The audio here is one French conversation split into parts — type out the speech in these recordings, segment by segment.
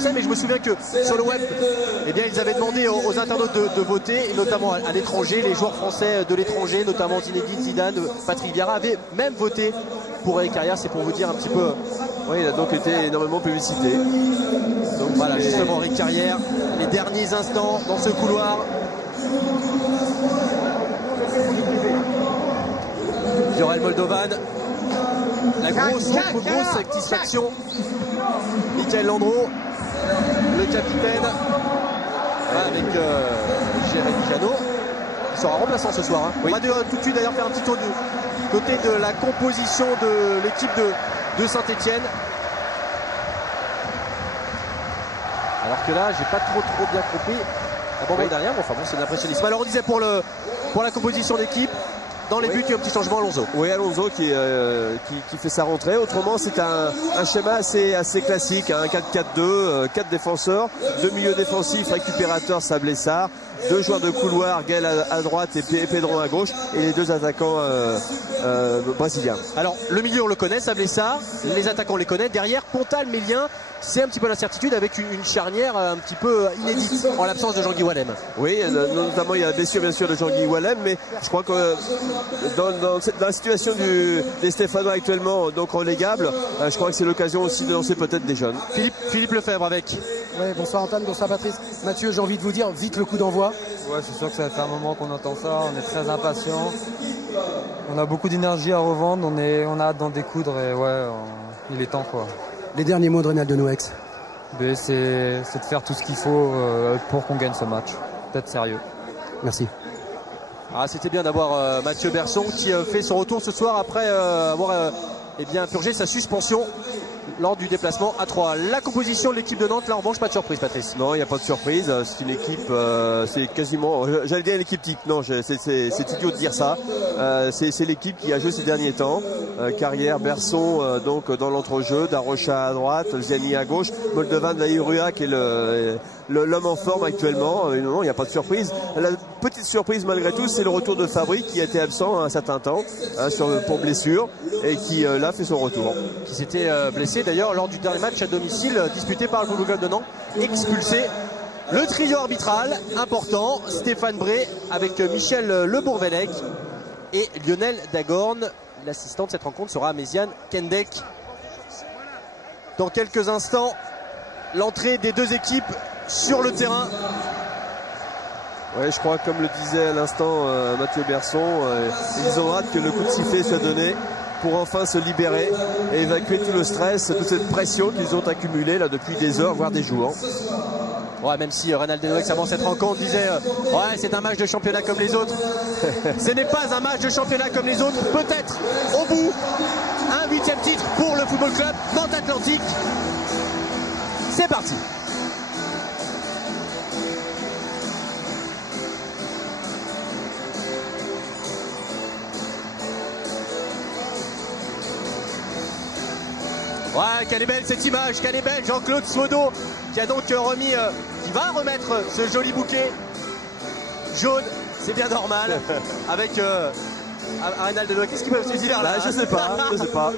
français, mais je me souviens que sur le web, eh bien, ils avaient demandé aux internautes de voter, et notamment à l'étranger, les joueurs français de l'étranger, notamment Zinedine Zidane, Patrick Vieira, avaient même voté pour Eric Carrière. C'est pour vous dire un petit peu. Oui, il a donc été énormément publicité. Donc voilà, justement, Eric Carrière, les derniers instants dans ce couloir. Viorel Moldovan, la grosse satisfaction. Michael Landreau, le capitaine, avec Jérémy Janot, qui sera remplaçant ce soir. Oui. On va tout de suite d'ailleurs faire un petit tour du côté de la composition de l'équipe de Saint-Etienne. Alors que là, j'ai pas trop bien compris. La bande derrière, enfin bon, c'est un impressionnisme. Alors on disait pour la composition d'équipe. Dans les buts, il y a un petit changement, Alonso. Oui, Alonso qui fait sa rentrée. Autrement, c'est un schéma assez classique, un 4-4-2, 4 défenseurs, 2 milieux défensifs, récupérateurs, Sablessard, 2 joueurs de couloir, Gaël à droite et Pedro à gauche, et les 2 attaquants brésiliens. Alors, le milieu, on le connaît, Sablessard, les attaquants, on les connaît. Derrière, Pontal, Mélien, c'est un petit peu l'incertitude avec une charnière un petit peu inédite en l'absence de Jean-Guy Wallem. Oui, notamment il y a la blessure bien sûr de Jean-Guy Wallem, mais je crois que dans la situation des Stéphanois actuellement donc relégables, je crois que c'est l'occasion aussi de lancer peut-être des jeunes. Philippe Lefebvre avec. Oui, bonsoir Antoine, bonsoir Patrice. Mathieu, j'ai envie de vous dire, vite le coup d'envoi. Ouais, c'est sûr que ça fait un moment qu'on entend ça, on est très impatients. On a beaucoup d'énergie à revendre, on a hâte d'en découdre et ouais, il est temps quoi. Les derniers mots de Reynald Denouex. C'est de faire tout ce qu'il faut pour qu'on gagne ce match. D'être sérieux. Merci. C'était bien d'avoir Mathieu Berson qui fait son retour ce soir après avoir purgé sa suspension lors du déplacement à 3. La composition de l'équipe de Nantes, là en revanche, pas de surprise, Patrice. Non, il n'y a pas de surprise. C'est une équipe, c'est quasiment, j'allais dire l'équipe type. Non, c'est idiot de dire ça. C'est l'équipe qui a joué ces derniers temps. Carrière, Berson, donc dans l'entrejeu, Darocha à droite, Ziani à gauche, Moldovan, Laïrua qui est l'homme en forme actuellement. Non, il n'y a pas de surprise. La petite surprise malgré tout, c'est le retour de Fabry qui a été absent un certain temps pour blessure et qui là fait son retour. Qui s'était blessé d'ailleurs lors du dernier match à domicile disputé par le Football Club de Nantes, expulsé. Le trio arbitral important, Stéphane Bré avec Michel Le Bourvelec et Lionel Dagorne. L'assistant de cette rencontre sera Méziane Kendek. Dans quelques instants, l'entrée des deux équipes sur le terrain. Oui, je crois, comme le disait à l'instant Mathieu Berson, ils ont hâte que le coup de sifflet soit donné pour enfin se libérer et évacuer tout le stress, toute cette pression qu'ils ont accumulée là depuis des heures, voire des jours. Ouais, même si Reynald Denouex avant cette rencontre disait ouais, c'est un match de championnat comme les autres. Ce n'est pas un match de championnat comme les autres. Peut-être au bout un 8e titre pour le Football Club Nantes Atlantique. C'est parti. Ouais, quelle est belle cette image, quelle est belle. Jean-Claude Swodo qui a donc qui va remettre ce joli bouquet jaune, c'est bien normal, avec Reynald Denouex. Qu'est-ce qu'ils peuvent se dire là? Je sais pas.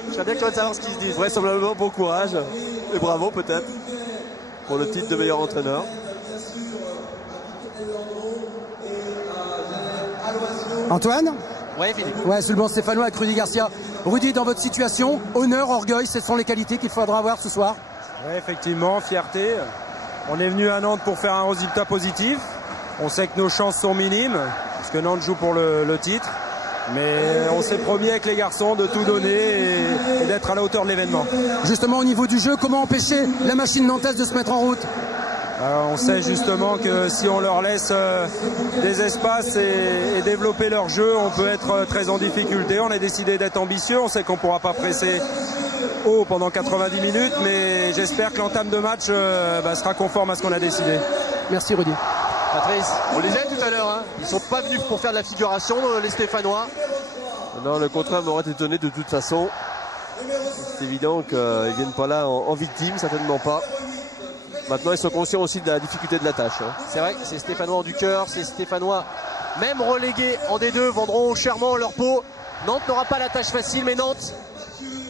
Je serais bien curieux de savoir ce qu'ils se disent. Vraisemblablement bon courage et bravo peut-être pour le titre de meilleur entraîneur. Antoine? Ouais, Philippe. Ouais, sur le banc stéphanois avec Rudy Garcia. Rudy, dans votre situation, honneur, orgueil, ce sont les qualités qu'il faudra avoir ce soir. Oui, effectivement, fierté. On est venu à Nantes pour faire un résultat positif. On sait que nos chances sont minimes, parce que Nantes joue pour le titre. Mais on s'est promis avec les garçons de tout donner et d'être à la hauteur de l'événement. Justement, au niveau du jeu, comment empêcher la machine nantaise de se mettre en route? On sait justement que si on leur laisse des espaces et développer leur jeu, on peut être très en difficulté. On a décidé d'être ambitieux, on sait qu'on ne pourra pas presser haut pendant 90 minutes, mais j'espère que l'entame de match sera conforme à ce qu'on a décidé. Merci Rudy. Patrice, on les aime tout à l'heure, hein. Ils ne sont pas venus pour faire de la figuration, les Stéphanois. Non, le contraire m'aurait étonné de toute façon. C'est évident qu'ils ne viennent pas là en victime, certainement pas. Maintenant, ils sont conscients aussi de la difficulté de la tâche. C'est vrai, ces Stéphanois ont du cœur, ces Stéphanois, même relégués en D2, vendront chèrement leur peau. Nantes n'aura pas la tâche facile, mais Nantes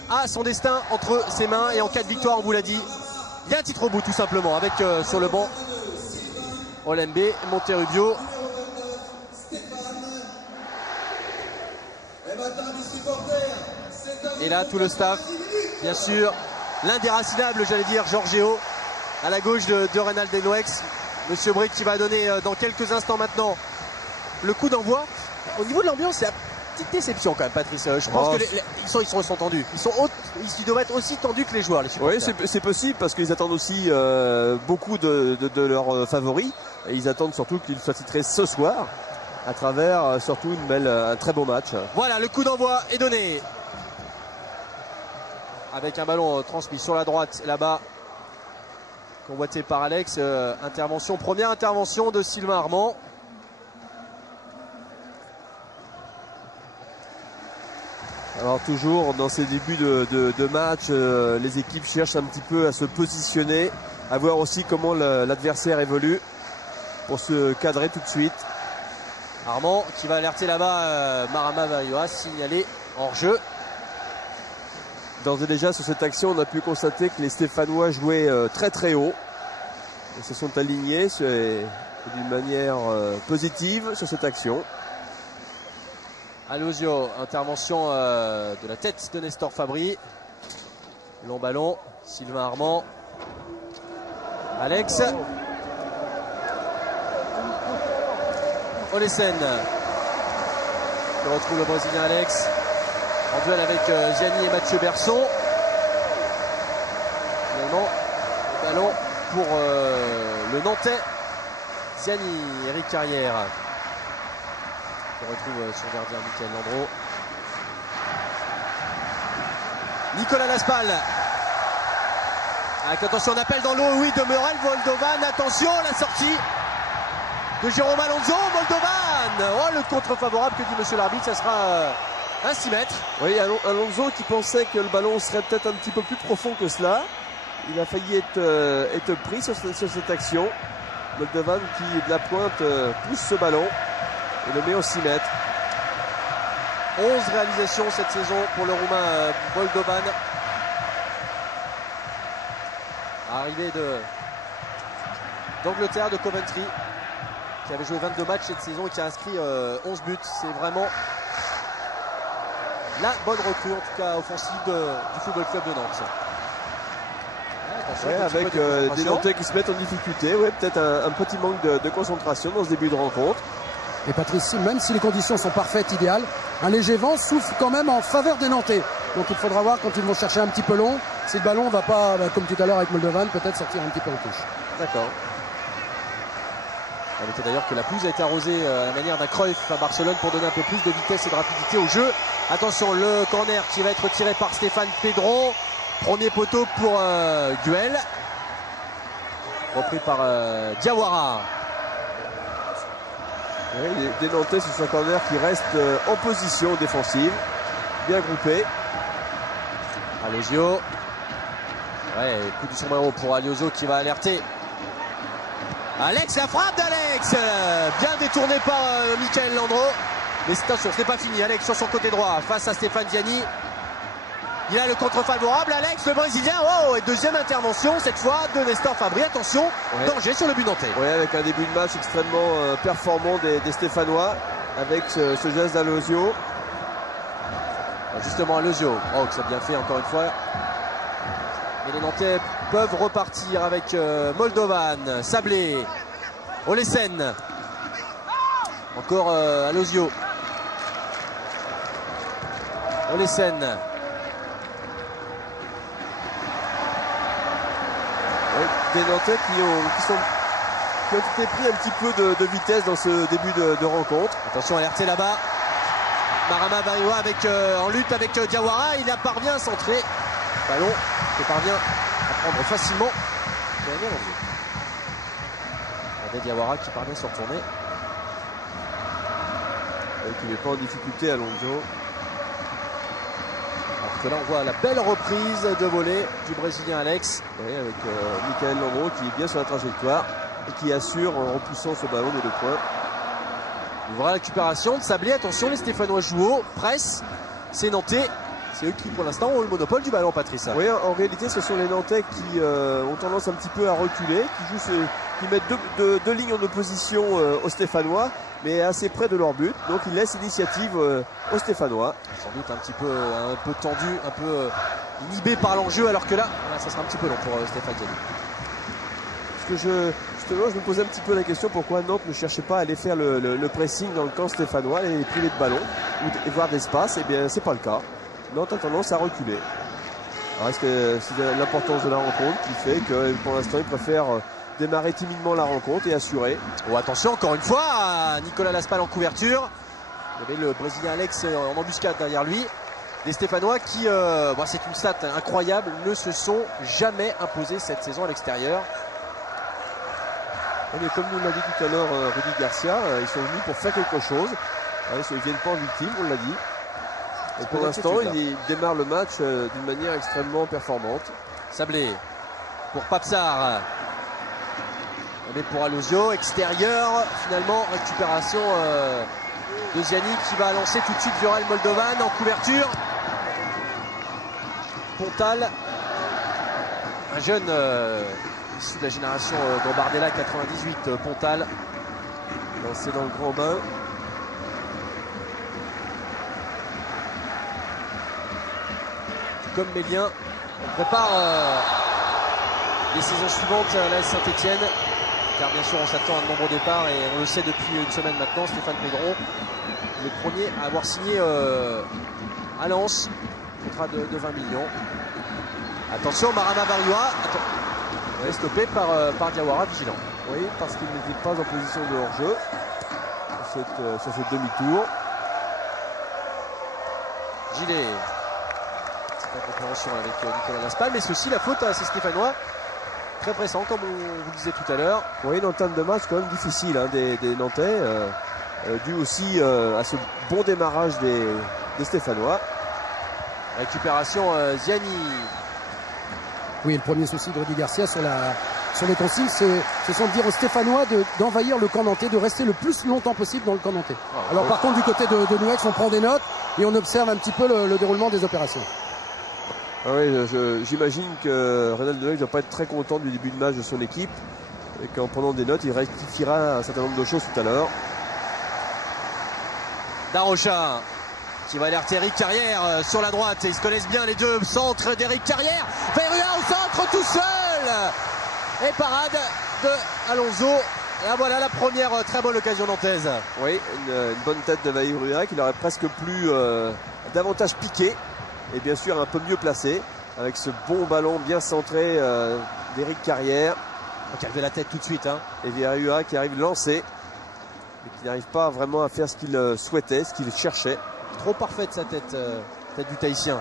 a son destin entre ses mains. Et en cas de victoire, on vous l'a dit, Il y a un titre au bout tout simplement avec sur le banc Olembe, Monterrubio. Et là tout le staff, bien sûr, l'indéracinable j'allais dire Giorgio à la gauche de Reynald Denouex. Monsieur Brick qui va donner dans quelques instants maintenant le coup d'envoi. Au niveau de l'ambiance, c'est une petite déception quand même, Patrice. Je pense que ils sont tendus. Ils doivent être aussi tendus que les joueurs, les supporters. Oui, c'est possible parce qu'ils attendent aussi beaucoup de leurs favoris. Et ils attendent surtout qu'ils soient titrés ce soir à travers surtout un très beau match. Voilà, le coup d'envoi est donné. Avec un ballon transmis sur la droite là-bas. Convoité par Alex. Première intervention de Sylvain Armand. Alors toujours dans ces débuts de match, les équipes cherchent un petit peu à se positionner, à voir aussi comment l'adversaire évolue pour se cadrer tout de suite. Armand qui va alerter là-bas Marama Vaioa, signalé hors jeu. D'ores et déjà sur cette action, on a pu constater que les Stéphanois jouaient très très haut et se sont alignés d'une manière positive sur cette action. Alosio, intervention de la tête de Nestor Fabri. Long ballon, Sylvain Armand. Alex. Olesen. On retrouve le Brésilien Alex. En duel avec Ziani et Mathieu Berson. Finalement, le ballon pour le Nantais. Ziani, Eric Carrière. On retrouve son gardien Michael Landreau. Nicolas Laspal. Avec attention, on appelle dans l'eau, oui, de Morel, Moldovan. Attention, la sortie de Jérôme Alonso, Moldovan. Oh, le contre favorable que dit monsieur l'arbitre, ça sera un 6 mètres. Oui, Alonso qui pensait que le ballon serait peut-être un petit peu plus profond que cela. Il a failli être pris sur cette action. Moldovan qui, de la pointe, pousse ce ballon et le met au 6 mètres. 11 réalisations cette saison pour le Roumain Moldovan. Arrivé d'Angleterre, de Coventry, qui avait joué 22 matchs cette saison et qui a inscrit 11 buts. C'est vraiment la bonne recrue, en tout cas offensive du Football Club de Nantes. Ouais, avec des Nantais qui se mettent en difficulté. Ouais, peut-être un petit manque de concentration dans ce début de rencontre. Et Patrice, même si les conditions sont parfaites, idéales, un léger vent souffle quand même en faveur des Nantais. Donc il faudra voir quand ils vont chercher un petit peu long, si le ballon ne va pas, comme tout à l'heure avec Moldovan, peut-être sortir un petit peu en touche. D'accord. On notait d'ailleurs que la pelouse a été arrosée à la manière d'un Cruyff à Barcelone pour donner un peu plus de vitesse et de rapidité au jeu. Attention, le corner qui va être tiré par Stéphane Pedron. Premier poteau pour Guel. Repris par Diawara. Oui, des Nantais sur ce corner qui reste en position défensive, bien groupé. Alosio. Ouais, coup du sombrero pour Alioso qui va alerter. Alex, la frappe d'Alex, bien détourné par Michael Landreau. Mais attention, ce n'est pas fini. Alex sur son côté droit face à Stéphane Ziani. Il a le contre favorable, Alex, le Brésilien. Oh, et deuxième intervention, cette fois de Nestor Fabri. Attention, ouais. Danger sur le but nantais. Oui, avec un début de match extrêmement performant des Stéphanois, avec ce geste d'Alosio. Justement, Alosio, oh, que ça a bien fait encore une fois. Mais les Nantais peuvent repartir avec Moldovan, Sablé, Olesen. Encore Alosio. Olesen. Des Nantais qui ont été pris un petit peu de vitesse dans ce début de rencontre. Attention, alerté là-bas. Marama Vaioa en lutte avec Diawara. Il parvient à centrer. Ballon qui parvient à prendre facilement. Avec Diawara qui parvient à se retourner. Et qui n'est pas en difficulté, Alonso. Alors que là on voit la belle reprise de volée du Brésilien Alex. Oui, avec Michael Landreau qui est bien sur la trajectoire et qui assure en repoussant ce ballon des 2 points. Une vraie récupération de Sablé. Attention, les Stéphanois jouent haut, presse. C'est Nantais C'est eux qui pour l'instant ont le monopole du ballon, Patrice. Oui, en réalité ce sont les Nantais qui ont tendance un petit peu à reculer, qui mettent deux lignes en opposition aux Stéphanois, mais assez près de leur but. Donc ils laissent l'initiative aux Stéphanois. Sans doute un peu tendu, un peu inhibé par l'enjeu, alors que là, ça sera un petit peu long pour Stéphane Ziani. Parce que justement, je me posais un petit peu la question pourquoi Nantes ne cherchait pas à aller faire le pressing dans le camp stéphanois, les privés de ballon et voir d'espace. Eh bien, c'est pas le cas. Nantes a tendance à reculer. Alors, est-ce que c'est l'importance de la rencontre qui fait que pour l'instant, ils préfèrent démarrer timidement la rencontre et assurer. Oh, attention, encore une fois, Nicolas Laspal en couverture. Il y avait le Brésilien Alex en embuscade derrière lui. Les Stéphanois qui, c'est une stat incroyable, ne se sont jamais imposés cette saison à l'extérieur. Mais comme nous l'a dit tout à l'heure Rudy Garcia, ils sont venus pour faire quelque chose. Ils ne viennent pas en victime, on l'a dit. Et pour l'instant, ils démarrent le match d'une manière extrêmement performante. Sablé pour Papsar. On est pour Alosio, extérieur. Finalement, récupération de Ziani qui va lancer tout de suite Viorel Moldovan en couverture. Pontal, un jeune issu de la génération Gambardella 98, Pontal. Lancé dans le grand bain. Comme Mélien, on prépare les saisons suivantes à la Saint-Etienne, car bien sûr on s'attend à un nombre de départ et on le sait depuis une semaine maintenant. Stéphane Pedron, le premier à avoir signé à Lens, contrat de 20 millions. Attention, Marama Barua, stoppé par Diawara, vigilant. Oui, parce qu'il n'était pas en position de hors-jeu sur ce demi-tour. Gilet. En compréhension avec Nicolas Laspal, mais ceci la faute à ces Stéphanois, très pressant comme on vous disait tout à l'heure. Oui, une entame de match quand même difficile des Nantais, dû aussi à ce bon démarrage des Stéphanois. Récupération Ziani. Oui, le premier souci de Rudy Garcia sur les consignes, ce sont de dire aux Stéphanois d'envahir le camp nantais, de rester le plus longtemps possible dans le camp nantais. Alors par contre, du côté de Nuex, on prend des notes et on observe un petit peu le déroulement des opérations. Ah oui, j'imagine que Reynald Deneuve ne doit pas être très content du début de match de son équipe et qu'en prenant des notes, il rectifiera un certain nombre de choses tout à l'heure. Darocha qui va alerter Eric Carrière sur la droite. Et ils se connaissent bien les deux centres d'Eric Carrière. Vairua au centre tout seul. Et parade de Alonso. Et là, voilà la première très bonne occasion nantaise. Oui, une bonne tête de Vairua qui l'aurait presque plus davantage piqué. Et bien sûr un peu mieux placé avec ce bon ballon bien centré d'Eric Carrière. Qui arrive de la tête tout de suite. Et Vairua qui arrive lancé. Et qui n'arrive pas vraiment à faire ce qu'il souhaitait, ce qu'il cherchait. Trop parfaite sa tête, tête du Tahitien.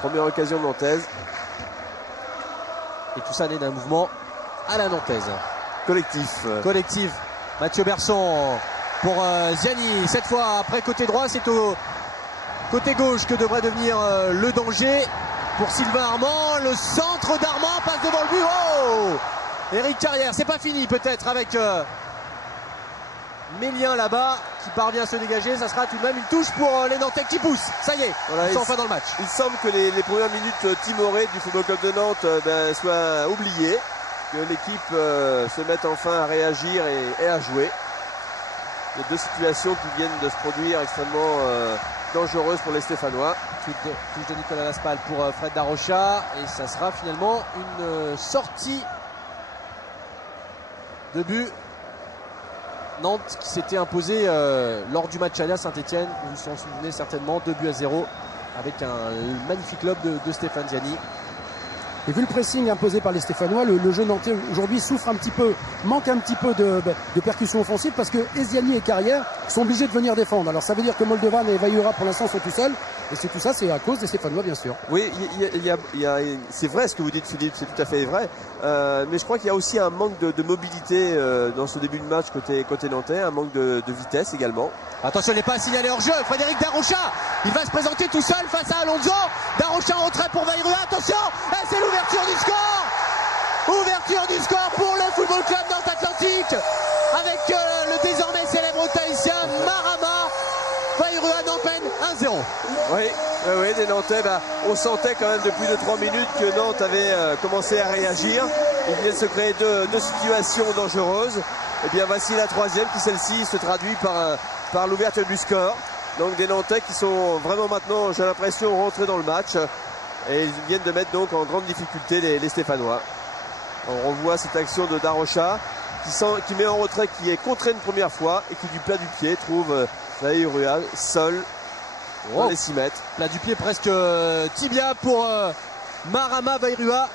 Première occasion nantaise. Et tout ça naît d'un mouvement à la nantaise. Collectif. Mathieu Berson pour Ziani. Cette fois après côté droit, c'est au côté gauche que devrait devenir le danger pour Sylvain Armand. Le centre d'Armand passe devant le but. Oh, Eric Carrière, c'est pas fini peut-être avec Mélien là-bas qui parvient à se dégager. Ça sera tout de même une touche pour les Nantais qui poussent. Ça y est, voilà, ils sont enfin dans le match. Il semble que les premières minutes timorées du Football Club de Nantes soient oubliées, que l'équipe se mette enfin à réagir et à jouer. Il y a deux situations qui viennent de se produire extrêmement dangereuses pour les Stéphanois. Touche de Nicolas Laspal pour Fred Darocha. Et ça sera finalement une sortie de but. Nantes qui s'était imposé lors du match aller à Saint-Etienne, vous vous en souvenez certainement, 2-0 avec un magnifique lob de Stéphane Ziani. Et vu le pressing imposé par les Stéphanois, le jeu nantais aujourd'hui souffre un petit peu, manque un petit peu de percussion offensive parce que Ziani et Carrière sont obligés de venir défendre. Alors ça veut dire que Moldovan et Vairua pour l'instant sont tout seuls. Et c'est tout ça, c'est à cause des Stéphanois bien sûr. Oui, c'est vrai ce que vous dites Philippe, c'est tout à fait vrai. Mais je crois qu'il y a aussi un manque de mobilité dans ce début de match côté nantais, un manque de vitesse également. Attention, il n'est pas signalé hors jeu. Frédéric Darocha, il va se présenter tout seul face à Alonso. Darocha en retrait pour Vairua. Attention, c'est l'ouverture du score. Ouverture du score pour le Football Club Nantes Atlantique avec le désormais célèbre Tahitien Marama. Vairua Nantes 1-0. Oui, des Nantais, on sentait quand même depuis 2-3 minutes que Nantes avait commencé à réagir. Ils viennent se créer deux situations dangereuses. Et bien voici la troisième qui celle-ci se traduit par l'ouverture du score. Donc des Nantais qui sont vraiment maintenant, j'ai l'impression, rentrés dans le match. Et ils viennent de mettre donc en grande difficulté les Stéphanois. On revoit cette action de Darocha qui met en retrait, qui est contré une première fois et qui du plat du pied trouve Vairua seul dans les 6 mètres. Plat du pied presque tibia pour Marama Vairua.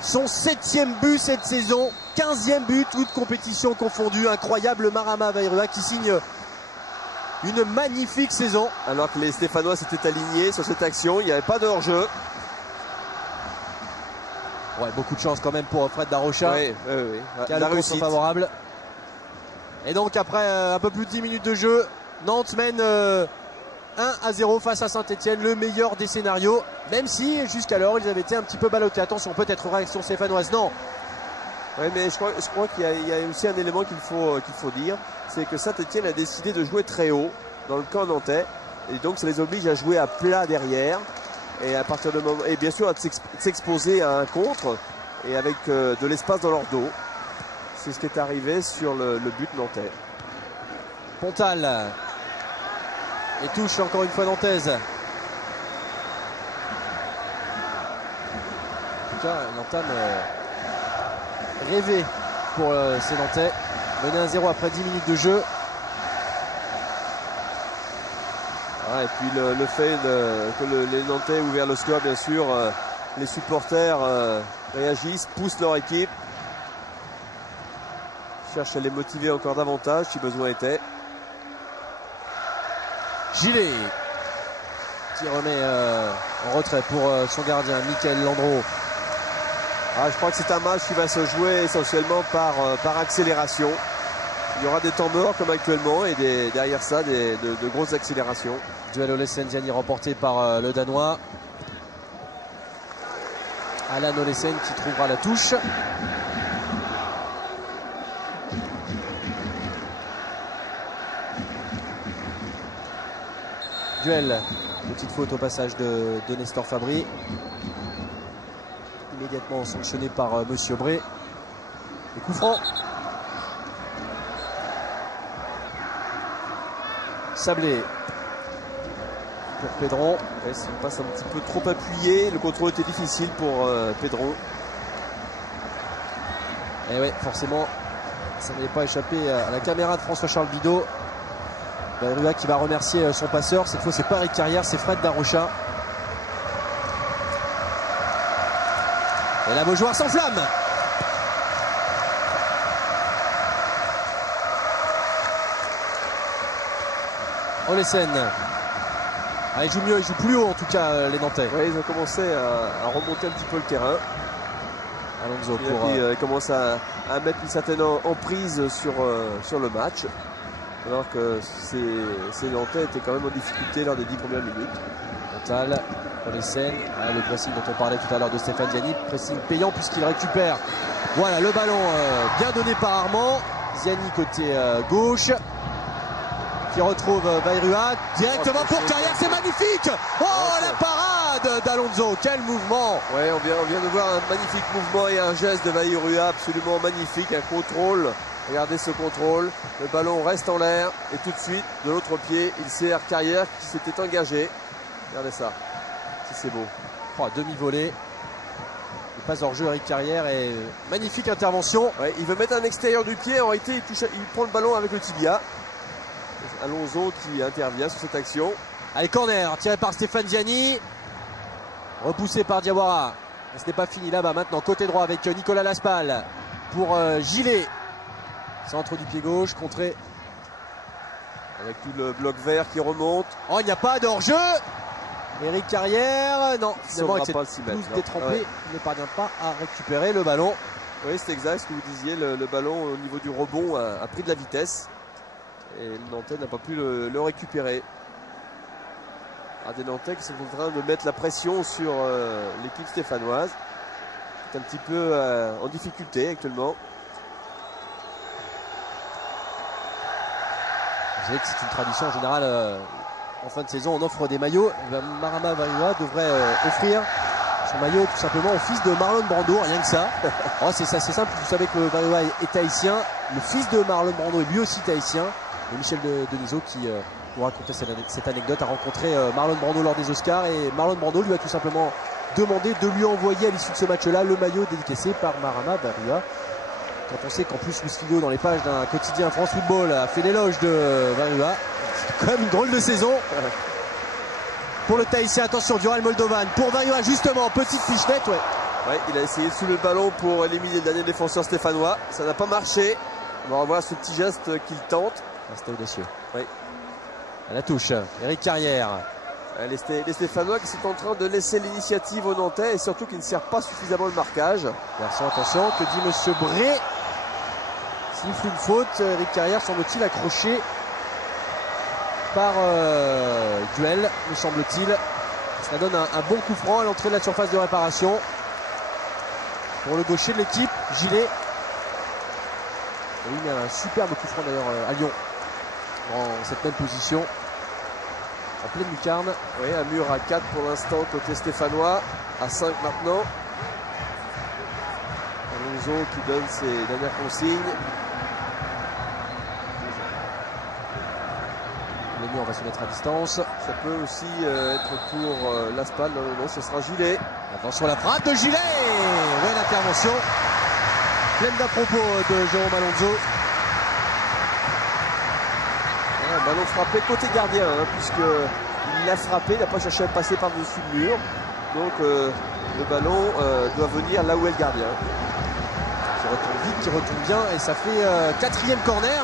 Son 7e but cette saison, 15e but, toute compétition confondue. Incroyable Marama Vairua qui signe une magnifique saison. Alors que les Stéphanois s'étaient alignés sur cette action, il n'y avait pas de hors-jeu. Ouais, beaucoup de chance quand même pour Fred Darocha. Oui. Qui a la réussite favorable. Et donc après un peu plus de 10 minutes de jeu, Nantes mène 1-0 face à Saint-Etienne, le meilleur des scénarios, même si jusqu'alors ils avaient été un petit peu ballottés. Attention, peut-être réaction stéphanoise, non. Oui, mais je crois qu'il y a aussi un élément qu'il faut dire, c'est que Saint-Etienne a décidé de jouer très haut dans le camp nantais, et donc ça les oblige à jouer à plat derrière, et à partir de moment, et bien sûr à s'exposer à un contre, et avec de l'espace dans leur dos. C'est ce qui est arrivé sur le but nantais. Pontal. Et touche encore une fois nantaise. En tout cas, une entame rêvée pour ces Nantais. Mené 1-0 après 10 minutes de jeu. Et puis le fait que les Nantais aient ouvert le score, bien sûr, les supporters réagissent, poussent leur équipe, cherchent à les motiver encore davantage si besoin était. Gilet qui remet en retrait pour son gardien Mickaël Landreau. Je crois que c'est un match qui va se jouer essentiellement par accélération. Il y aura des temps morts comme actuellement et derrière ça de grosses accélérations. Duel Olesen Ziani remporté par le Danois. Alan Olesen qui trouvera la touche. Duel, petite faute au passage de Nestor Fabry. Immédiatement sanctionné par Monsieur Bré. Et coup franc. Sablé pour Pedron. C'est une passe un petit peu trop appuyée. Le contrôle était difficile pour Pedron. Et ouais, forcément, ça n'avait pas échappé à la caméra de François-Charles Bidot. Vairua qui va remercier son passeur. Cette fois, c'est pas Eric Carrière, c'est Fred Darocha. Et la Beaujoire s'enflamme. Olesen. Il joue mieux, il joue plus haut en tout cas les Nantais. Oui, ils ont commencé à remonter un petit peu le terrain. Alonso il commence à mettre une certaine emprise sur le match. Alors que ces Nantais étaient quand même en difficulté lors des 10 premières minutes. Pontal, Olesen, le pressing dont on parlait tout à l'heure de Stéphane Ziani, pressing payant puisqu'il récupère. Voilà le ballon bien donné par Armand. Ziani côté gauche. Qui retrouve Vairua directement pour Carrière, c'est magnifique. La parade d'Alonso, quel mouvement. Ouais, on vient de voir un magnifique mouvement et un geste de Vairua absolument magnifique, un contrôle. Regardez ce contrôle, le ballon reste en l'air et tout de suite de l'autre pied il sert Carrière qui s'était engagé. Regardez ça, c'est beau. Demi-volée. Passe hors jeu Eric Carrière et magnifique intervention. Ouais, il veut mettre un extérieur du pied, en réalité il prend le ballon avec le tibia. Alonso qui intervient sur cette action. Allez, corner tiré par Stéphane Ziani, repoussé par Diawara. Ce n'est pas fini là-bas maintenant, côté droit avec Nicolas Laspal pour Gilet. Centre du pied gauche, contré. Avec tout le bloc vert qui remonte. Il n'y a pas d'hors-jeu. Eric Carrière, non, finalement avec cette pelouse détrempée, il ne parvient pas à récupérer le ballon. Oui, c'est exact ce que vous disiez, le ballon au niveau du rebond a pris de la vitesse. Et le Nantais n'a pas pu le récupérer. Des Nantais qui sont en train de mettre la pression sur l'équipe stéphanoise. C'est un petit peu en difficulté actuellement. Vous savez que c'est une tradition en général en fin de saison, on offre des maillots. Marama Vairua devrait offrir son maillot tout simplement au fils de Marlon Brando, rien que ça. Oh, c'est simple, vous savez que Vairua est tahitien. Le fils de Marlon Brando est lui aussi tahitien. Et Michel Denisot qui, pour raconter cette anecdote, a rencontré Marlon Brando lors des Oscars. Et Marlon Brando lui a tout simplement demandé de lui envoyer à l'issue de ce match-là le maillot dédicacé par Marama Vairua. Quand on sait qu'en plus Luis Figo, dans les pages d'un quotidien France Football, a fait l'éloge de Vairua, c'est quand même une drôle de saison. Pour le Tahitien, attention, Viorel Moldovan pour Vairua, justement, petite fichenette, Ouais, il a essayé de soulever le ballon pour éliminer le dernier défenseur stéphanois. Ça n'a pas marché. On va revoir ce petit geste qu'il tente. C'était audacieux. Oui. À la touche, Eric Carrière. Les Stéphanois qui sont en train de laisser l'initiative aux Nantais et surtout qui ne servent pas suffisamment le marquage. Garçon, attention, que dit Monsieur Bré? Siffle une faute. Eric Carrière semble-t-il accroché par duel, me semble-t-il. Ça donne un bon coup franc à l'entrée de la surface de réparation. Pour le gaucher de l'équipe, Gilet. Oui, il y a un superbe coup franc d'ailleurs à Lyon. Dans cette même position. En pleine lucarne. Oui, un mur à 4 pour l'instant côté stéphanois. À 5 maintenant. Alonso qui donne ses dernières consignes. Le mur va se mettre à distance. Ça peut aussi être pour l'Aspal. Non, ce sera Gilet. Attention à la frappe de Gilet. Belle intervention. Pleine d'à propos de Jérôme Alonso. Un ballon frappé côté gardien, puisqu'il l'a frappé, il n'a pas cherché à passer par-dessus le mur. Donc le ballon doit venir là où est le gardien. Qui retourne vite, qui retourne bien. Et ça fait 4e corner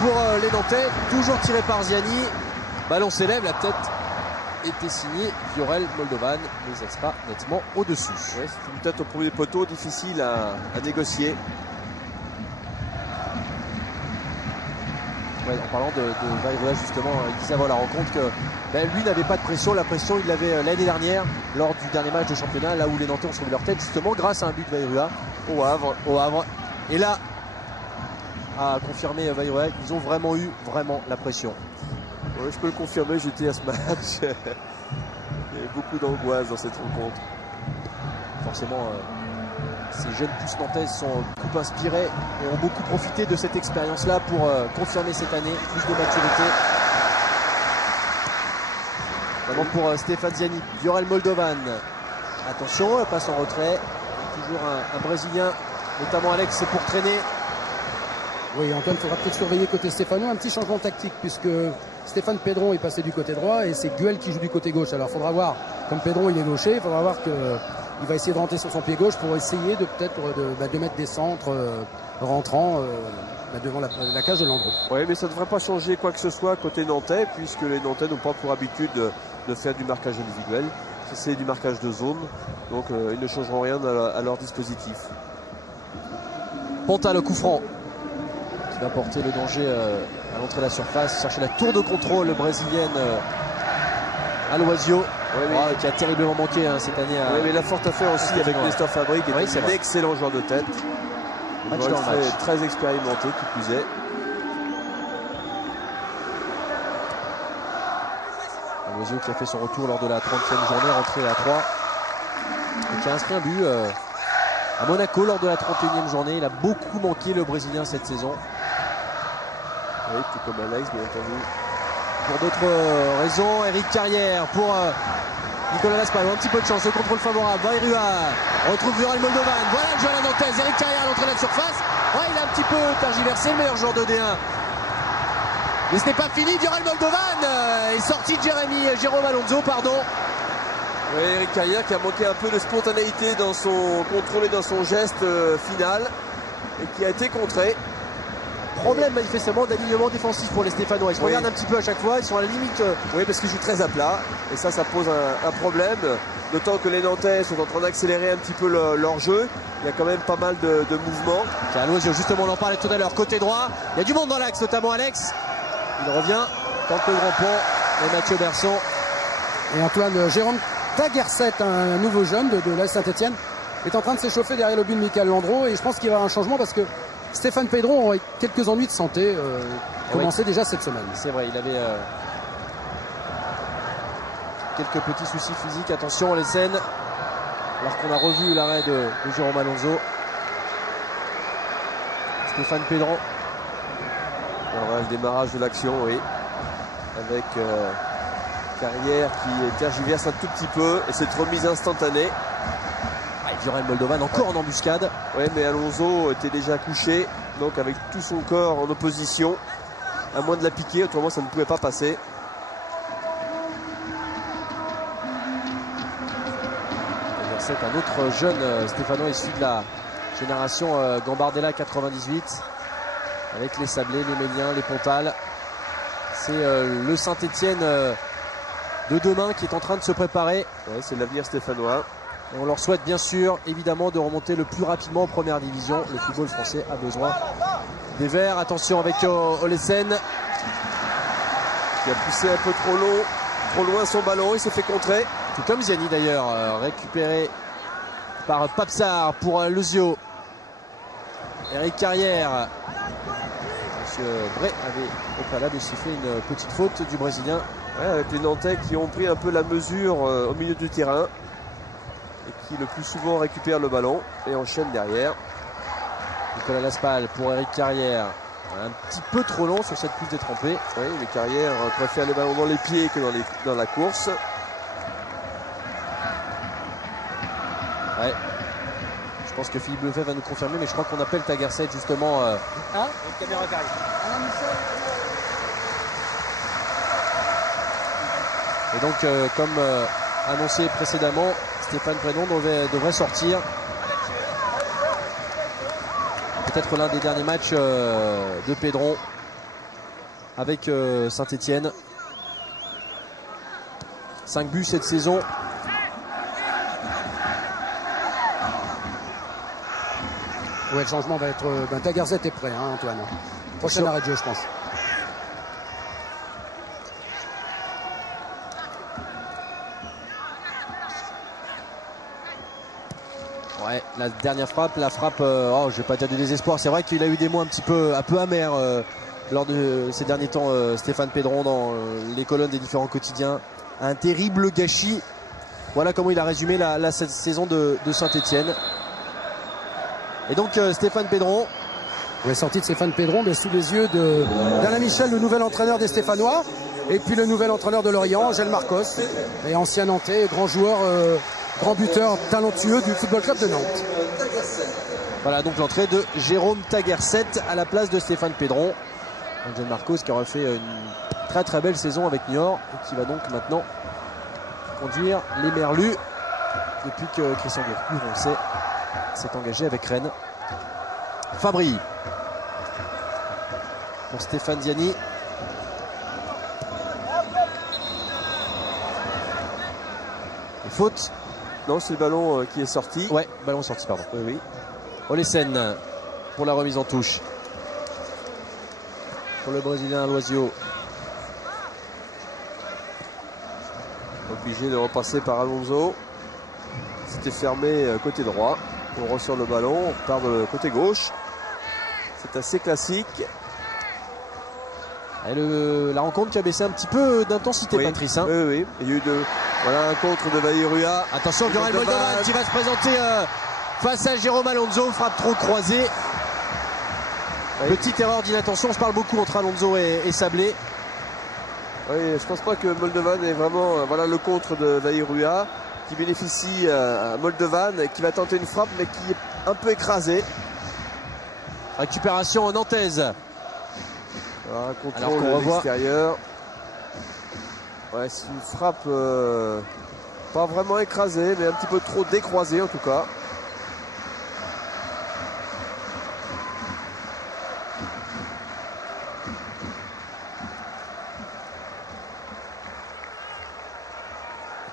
pour les Nantais. Toujours tiré par Ziani. Ballon s'élève, la tête était signée Viorel Moldovan, mais elle sera nettement au-dessus. Ouais, c'est une tête au premier poteau, difficile à négocier. Ouais, en parlant de Vairua justement, il disait avant la rencontre que lui n'avait pas de pression. La pression il l'avait l'année dernière lors du dernier match de championnat, là où les Nantais ont sauvé leur tête justement grâce à un but de Vairua au Havre. Et là, à confirmer Vairua, ils ont vraiment eu la pression. Ouais, je peux le confirmer, j'étais à ce match. Il y avait beaucoup d'angoisse dans cette rencontre. Forcément, ces jeunes pousses nantais sont beaucoup inspirés et ont beaucoup profité de cette expérience-là pour confirmer cette année plus de maturité. Notamment pour Stéphane Ziani, Viorel Moldovan. Attention, passe en retrait. Toujours un Brésilien, notamment Alex, c'est pour traîner. Oui, Antoine, il faudra peut-être surveiller côté stéphanois. Un petit changement tactique puisque Stéphane Pedron est passé du côté droit et c'est Guel qui joue du côté gauche. Alors il faudra voir, comme Pedron il est gaucher, il faudra voir qu'il va essayer de rentrer sur son pied gauche pour essayer de peut-être de mettre des centres rentrants devant la cage de Landreau. Oui, mais ça ne devrait pas changer quoi que ce soit côté nantais puisque les Nantais n'ont pas pour habitude de faire du marquage individuel. C'est du marquage de zone, donc ils ne changeront rien à leur dispositif. Ponta, le coup franc qui va porter le danger à l'entrée de la surface, chercher la tour de contrôle brésilienne Aloisio, qui a terriblement manqué cette année. Oui, mais il a fort à faire aussi avec Nestor Fabri qui est un excellent joueur de tête. Très expérimenté qui plus est. Aloisio qui a fait son retour lors de la 30e journée, rentré à 3 et qui a inscrit un but à Monaco lors de la 31e journée. Il a beaucoup manqué le Brésilien cette saison. Oui, tout comme Alex, bien entendu. Pour d'autres raisons, Eric Carrière pour Nicolas Laspal. Un petit peu de chance, le contrôle favorable. Vairua retrouve Viorel Moldovan. Voilà le jeu à la nantaise. Eric Carrière à l'entrée de la surface. Ouais, il a un petit peu tergiversé, le meilleur joueur de D1. Mais ce n'est pas fini. Viorel Moldovan est sorti de Jérôme Alonso, pardon. Oui, Eric Carrière qui a manqué un peu de spontanéité dans son contrôle et dans son geste final et qui a été contré. Problème manifestement d'alignement défensif pour les Stéphanois. Ils se regardent un petit peu à chaque fois, ils sont à la limite. Oui, parce qu'ils jouent très à plat et ça pose un problème. D'autant que les Nantais sont en train d'accélérer un petit peu leur jeu. Il y a quand même pas mal de mouvements. Aloisio, justement, on en parlait tout à l'heure, côté droit. Il y a du monde dans l'axe, notamment Alex. Il revient, tente le grand pont et Mathieu Berson. Et Antoine, Jérôme Taguerset, un nouveau jeune de l'AS Saint-Etienne, est en train de s'échauffer derrière le but de Michael Landreau et je pense qu'il va y avoir un changement parce que Stéphane Pedron aurait quelques ennuis de santé commencé déjà cette semaine. C'est vrai, il avait quelques petits soucis physiques. Attention les scènes, alors qu'on a revu l'arrêt de Jérôme Alonso. Stéphane Pedron. Alors, le démarrage de l'action, oui. Avec Carrière qui tergiverse un tout petit peu et cette remise instantanée. Viorel Moldovan encore en embuscade. Oui, mais Alonso était déjà couché, donc avec tout son corps en opposition, à moins de la piquer, autrement ça ne pouvait pas passer. C'est un autre jeune Stéphanois issu de la génération Gambardella 98, avec les Sablés, les Méliens, les Pontales. C'est le Saint-Étienne de demain qui est en train de se préparer. Ouais, c'est l'avenir stéphanois. Et on leur souhaite bien sûr, évidemment, de remonter le plus rapidement en première division. Le football français a besoin des Verts. Attention avec Olesen. Qui a poussé un peu trop loin son ballon. Il s'est fait contrer. Tout comme Ziani d'ailleurs, récupéré par Papsar pour Luzio. Eric Carrière. Monsieur Bray avait au préalable sifflé une petite faute du Brésilien. Ouais, avec les Nantais qui ont pris un peu la mesure au milieu du terrain. Et qui le plus souvent récupère le ballon et enchaîne derrière. Nicolas Laspal pour Eric Carrière. Un petit peu trop long sur cette pousse détrempée. Oui, mais Carrière préfère les ballons dans les pieds que dans la course. Ouais. Je pense que Philippe Lefebvre va nous confirmer, mais je crois qu'on appelle Tagerset justement. Une caméra qui arrive. Et donc, comme annoncé précédemment, Stéphane Prénon devrait sortir. Peut-être l'un des derniers matchs de Pedron avec Saint-Étienne. 5 buts cette saison. Ouais, le changement va être... Tagerzet est prêt, hein, Antoine. Prochain arrêt de jeu, je pense. Ouais, la dernière frappe, la frappe, je vais pas dire du désespoir. C'est vrai qu'il a eu des mots un peu amers lors de ces derniers temps, Stéphane Pedron, dans les colonnes des différents quotidiens. Un terrible gâchis. Voilà comment il a résumé la saison de Saint-Étienne. Et donc Stéphane Pedron. Oui, sortie de Stéphane Pedron, mais sous les yeux d'Alain Michel, le nouvel entraîneur des Stéphanois, et puis le nouvel entraîneur de Lorient, Angèle Marcos, et ancien Nantais, grand joueur, grand buteur talentueux du Football Club de Nantes. Voilà donc l'entrée de Jérôme Tagerset à la place de Stéphane Pedron. Angèle Marcos qui aura fait une très très belle saison avec Niort et qui va donc maintenant conduire les Merlus depuis que Christian Huroncet s'est engagé avec Rennes. Fabry pour Stéphane Ziani. Faute. Non, c'est le ballon qui est sorti. Ouais, ballon sorti, pardon. Oui, oui. Olesen pour la remise en touche. Pour le Brésilien Aloisio. Obligé de repasser par Alonso. C'était fermé côté droit. On ressort le ballon, on repart de côté gauche. C'est assez classique. Et la rencontre qui a baissé un petit peu d'intensité, oui, Patrice. Hein. Oui, oui. Il y a eu voilà un contre de Vairua. Attention, Viorel Moldovan qui va se présenter face à Jérôme Alonso. Frappe trop croisée. Oui. Petite erreur d'inattention. On se parle beaucoup entre Alonso et Sablé. Oui, je pense pas que Moldovan est vraiment voilà le contre de Vairua qui bénéficie à Moldovan qui va tenter une frappe mais qui est un peu écrasée. Récupération nantaise. Voilà, un contrôle de l'extérieur. Ouais, c'est une frappe pas vraiment écrasée mais un petit peu trop décroisée en tout cas.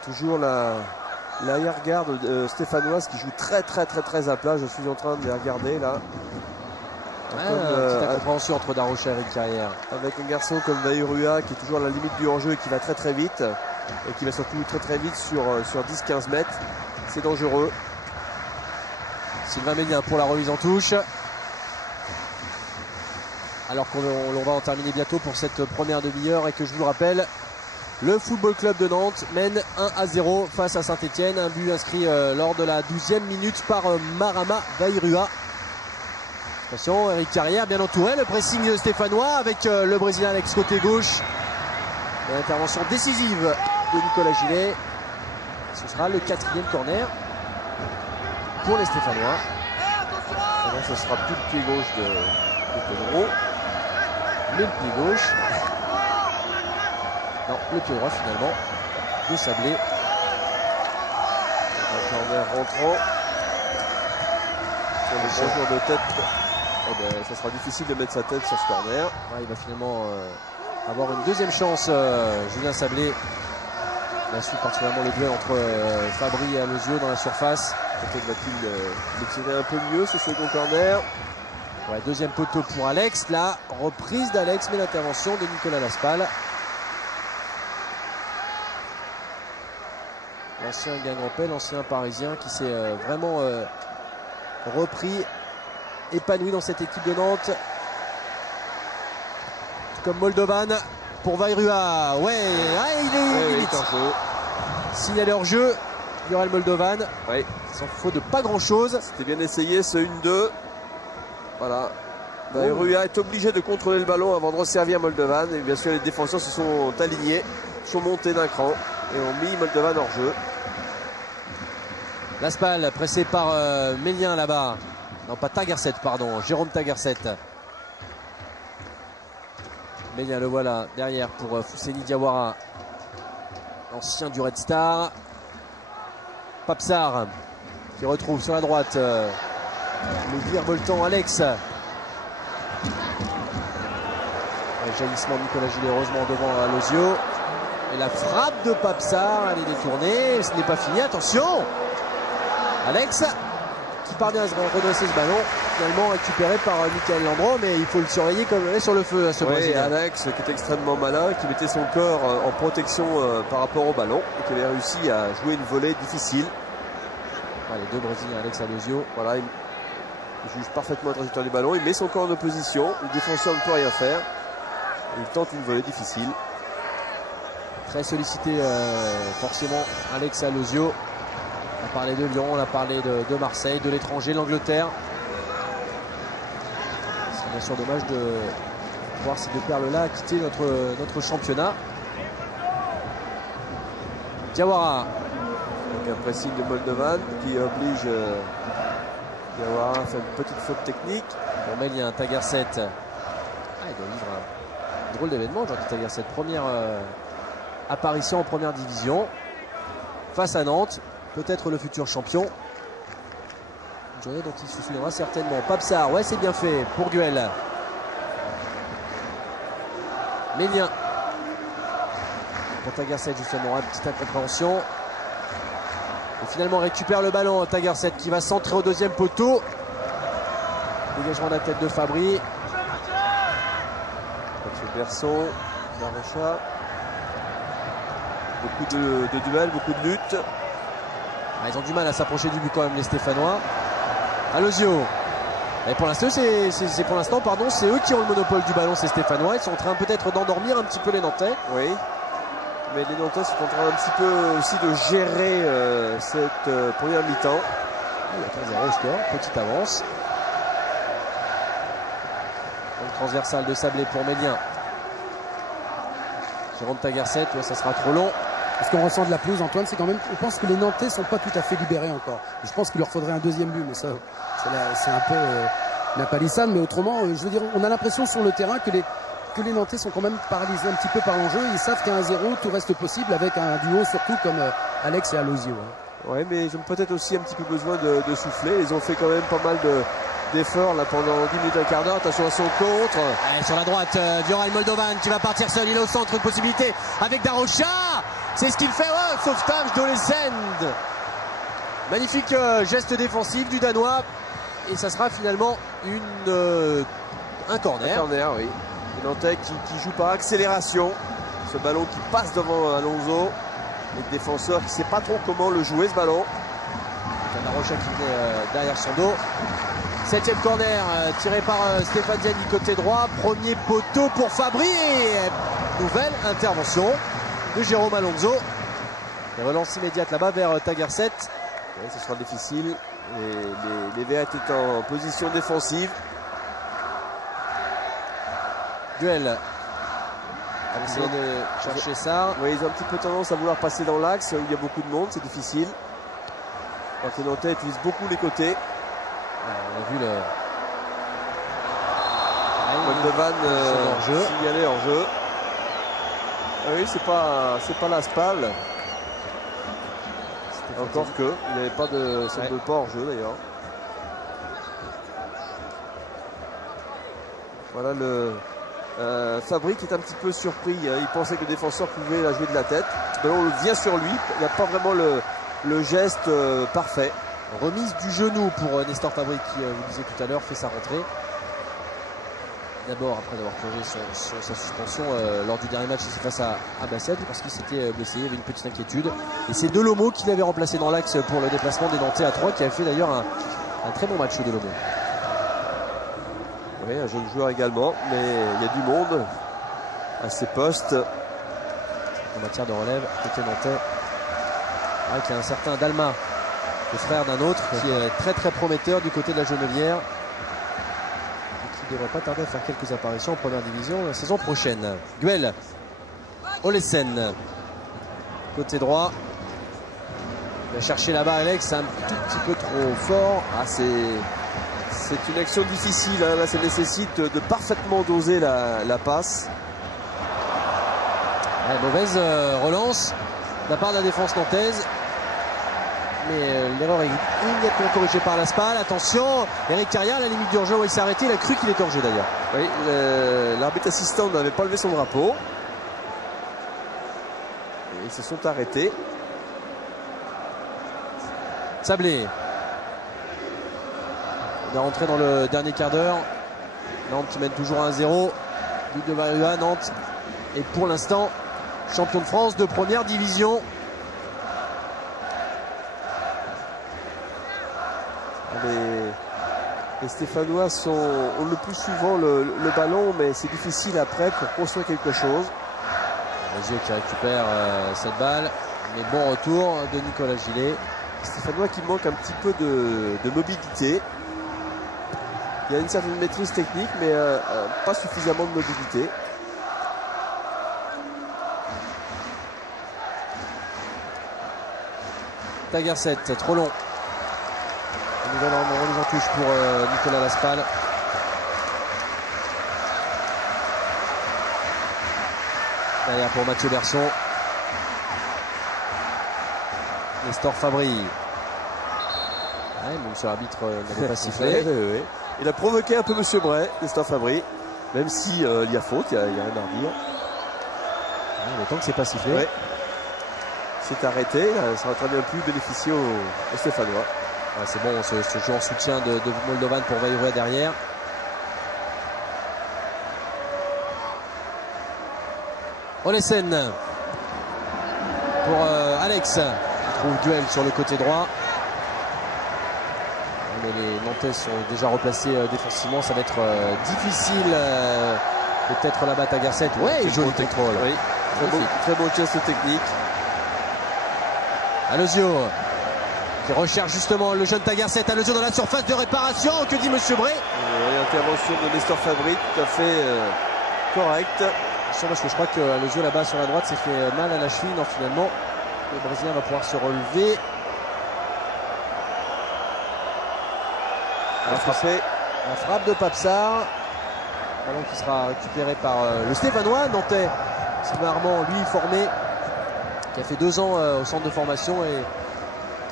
Toujours l'arrière-garde stéphanoise qui joue très à plat. Je suis en train de les regarder là. Petite incompréhension entre Darocha et Eric Carrière. Avec un garçon comme Vairua qui est toujours à la limite du hors-jeu et qui va très vite. Et qui va surtout très vite sur 10-15 mètres. C'est dangereux. Sylvain Ménien pour la remise en touche. Alors qu'on va en terminer bientôt pour cette première demi-heure et que je vous le rappelle, Le Football Club de Nantes mène 1-0 face à Saint-Etienne. Un but inscrit lors de la 12e minute par Marama Vairua. Attention, Eric Carrière bien entouré. Le pressing stéphanois avec le Brésilien Alex côté gauche. L'intervention décisive de Nicolas Gillet. Ce sera le 4e corner pour les Stéphanois. Et là, ce sera plus le pied gauche de Pedro, mais le pied gauche. Non, le pied droit finalement de Sablé. Un corner rentrant. Sur les changeurs de tête, oh ben, ça sera difficile de mettre sa tête sur ce corner. Ouais, il va finalement avoir une deuxième chance, Julien Sablé. La suite particulièrement le duel entre Fabry et Alozio dans la surface. Peut-être va-t-il le tirer un peu mieux ce second corner. Ouais, deuxième poteau pour Alex. La reprise d'Alex, mais l'intervention de Nicolas Laspal. L'ancien Guingampais, l'ancien Parisien qui s'est vraiment repris, épanoui dans cette équipe de Nantes. Tout comme Moldovan pour Vairua. Ouais, il est en jeu. Signalé hors jeu, Yoel Moldovan. Oui. Il s'en faut de pas grand chose. C'était bien essayé ce 1-2. Voilà. Vairua est obligé de contrôler le ballon avant de resservir Moldovan. Et bien sûr, les défenseurs se sont alignés, sont montés d'un cran et ont mis Moldovan hors jeu. Laspal pressé par Mélien là-bas. Non, pas Tagarset, pardon. Jérôme Tagarset. Mélien le voilà derrière pour Fousseni Diawara. L'ancien du Red Star. Papsar qui retrouve sur la droite le virevoltant Alex. Le jaillissement de Nicolas Gillet heureusement devant Alozio. Et la frappe de Papsar, elle est détournée. Ce n'est pas fini, attention. Alex qui parvient à se redresser ce ballon, finalement récupéré par Michael Landreau, mais il faut le surveiller comme elle est sur le feu à ce Brésilien. Alex qui est extrêmement malin, qui mettait son corps en protection par rapport au ballon et qui avait réussi à jouer une volée difficile. Les deux Brésiliens, Alex Alozio. Voilà, il juge parfaitement la trajectoire du ballon, il met son corps en opposition, le défenseur ne peut rien faire. Il tente une volée difficile. Très sollicité forcément Alex Alozio. On a parlé de Lyon, on a parlé de Marseille, de l'étranger, l'Angleterre. C'est bien sûr dommage de voir ces deux perles-là quitter notre championnat. Diawara. Avec un pressing de Moldovan qui oblige Diawara à faire une petite faute technique. Pour Mélien, Tagarset. Il doit vivre un drôle d'événement, Jean Tagarset. Première apparition en première division. Face à Nantes. Peut-être le futur champion. Une journée dont il se souviendra certainement. Papsar, ouais, c'est bien fait pour Guel. Mélien. Pour Tagarset, justement, une petite incompréhension. Et finalement, récupère le ballon. Tagarset qui va centrer au deuxième poteau. Dégagement de la tête de Fabry. Berson, Darocha. Beaucoup de duels, beaucoup de luttes. Ils ont du mal à s'approcher du but quand même, les Stéphanois. Alozio. Et pour l'instant, c'est eux qui ont le monopole du ballon, ces Stéphanois. Ils sont en train peut-être d'endormir un petit peu les Nantais. Oui. Mais les Nantais sont en train un petit peu aussi de gérer cette première mi-temps. Il y a 15-0 au score, petite avance. Donc, transversal de Sablé pour Mélien. Jérôme Tagarset, ça sera trop long. Ce qu'on ressent de la pelouse, Antoine, c'est quand même, on pense que les Nantais ne sont pas tout à fait libérés encore. Je pense qu'il leur faudrait un deuxième but, mais ça, c'est un peu la palissade. Mais autrement, je veux dire, on a l'impression sur le terrain que les Nantais sont quand même paralysés un petit peu par l'enjeu. Ils savent qu'à 1-0, tout reste possible avec un duo surtout comme Alex et Alozio. Oui, mais ils ont peut-être aussi un petit peu besoin de souffler. Ils ont fait quand même pas mal d'efforts là pendant 10 minutes, un quart d'heure. Attention à son contre. Allez, sur la droite, Yoel Moldovan qui va partir seul. Il est au centre, une possibilité avec Darocha. C'est ce qu'il fait. Oh, sauvetage d'Olesend. Magnifique geste défensif du Danois. Et ça sera finalement un corner. Un corner, oui. Les Nantais qui joue par accélération. Ce ballon qui passe devant Alonso. Le défenseur qui ne sait pas trop comment le jouer, ce ballon. Darocha qui venait derrière son dos. 7e corner tiré par Stéphane Ziani côté droit. Premier poteau pour Fabry. Et nouvelle intervention de Jérôme Alonso. Et relance immédiate là-bas vers Tagerset. Oui, ce sera difficile. Les Verts étaient en position défensive. Duel. Essayer de chercher ça. Oui, ils ont un petit peu tendance à vouloir passer dans l'axe où il y a beaucoup de monde, c'est difficile. Donc les Nantais utilisent beaucoup les côtés. On a vu le Moldovan signalé en jeu. Ah oui, c'est pas la SPAL. Encore que, il n'y avait pas de pas hors jeu d'ailleurs. Voilà le Fabry qui est un petit peu surpris. Il pensait que le défenseur pouvait la jouer de la tête. Mais on le vient sur lui. Il n'y a pas vraiment le geste parfait. Remise du genou pour Nestor Fabry qui, vous disiez tout à l'heure, fait sa rentrée. D'abord après avoir plongé sur sa suspension lors du dernier match face à Basset parce qu'il s'était blessé, il y avait une petite inquiétude. Et c'est Delomo qui l'avait remplacé dans l'axe pour le déplacement des Nantais à 3 qui a fait d'ailleurs un très bon match de Delomo. Oui, un jeune joueur également, mais il y a du monde à ces postes. En matière de relève, côté Nantais, avec un certain Dalma, le frère d'un autre, qui est très très prometteur du côté de la Genevière. Il ne devrait pas tarder à faire quelques apparitions en première division la saison prochaine. Duel. Olesen. Côté droit. Il va chercher là-bas Alex, un tout petit peu trop fort. Ah, c'est une action difficile. Hein. Là, ça nécessite de parfaitement doser la passe. Ouais, mauvaise relance de la part de la défense nantaise. Mais l'erreur est immédiatement corrigée par la SPAL. Attention, Eric Carrière à la limite du hors-jeu, il s'est arrêté, il a cru qu'il était hors-jeu d'ailleurs. Oui, l'arbitre assistant n'avait pas levé son drapeau. Et ils se sont arrêtés. Sablé. On est rentré dans le dernier quart d'heure. Nantes qui mène toujours 1-0. But de Varua, Nantes. Et pour l'instant, champion de France de première division. Les Stéphanois ont le plus souvent le ballon, mais c'est difficile après pour construire quelque chose. Les yeux qui récupère cette balle. Mais bon retour de Nicolas Gillet. Stéphanois qui manque un petit peu de mobilité. Il y a une certaine maîtrise technique, mais pas suffisamment de mobilité. Tagerset, trop long. Une nouvelle remise en touche pour Nicolas Laspal. Derrière pour Mathieu Berson. Nestor Fabry. Ouais, même si l'arbitre n'avait pas sifflé. Oui. Il a provoqué un peu Monsieur Bray, Nestor Fabry. Même si il y a faute, il y a rien à dire. Le temps que c'est pas sifflé. Ouais. C'est arrêté, ça aurait très bien pu bénéficier aux Stéphanois. Ouais, c'est bon, ce jeu en soutien de Moldovan pour Vailleret derrière. Olesen pour Alex. Il trouve duel sur le côté droit. Mais les Nantais sont déjà replacés défensivement. Ça va être difficile. Peut-être là-bas Tagerset. Ouais, joli contrôle. Oui. Très bon geste technique. Alozio qui recherche justement le jeune Tagerset. Alozio dans la surface de réparation. Que dit Monsieur Bray? Intervention de Nestor Fabry tout à fait correcte. Parce que je crois que Alozio là-bas sur la droite s'est fait mal à la cheville. Non, finalement, le Brésilien va pouvoir se relever. La frappe de Papsar. Ballon qui sera récupéré par le Stéphanois nantais. Sylvain Armand, lui formé, qui a fait 2 ans au centre de formation et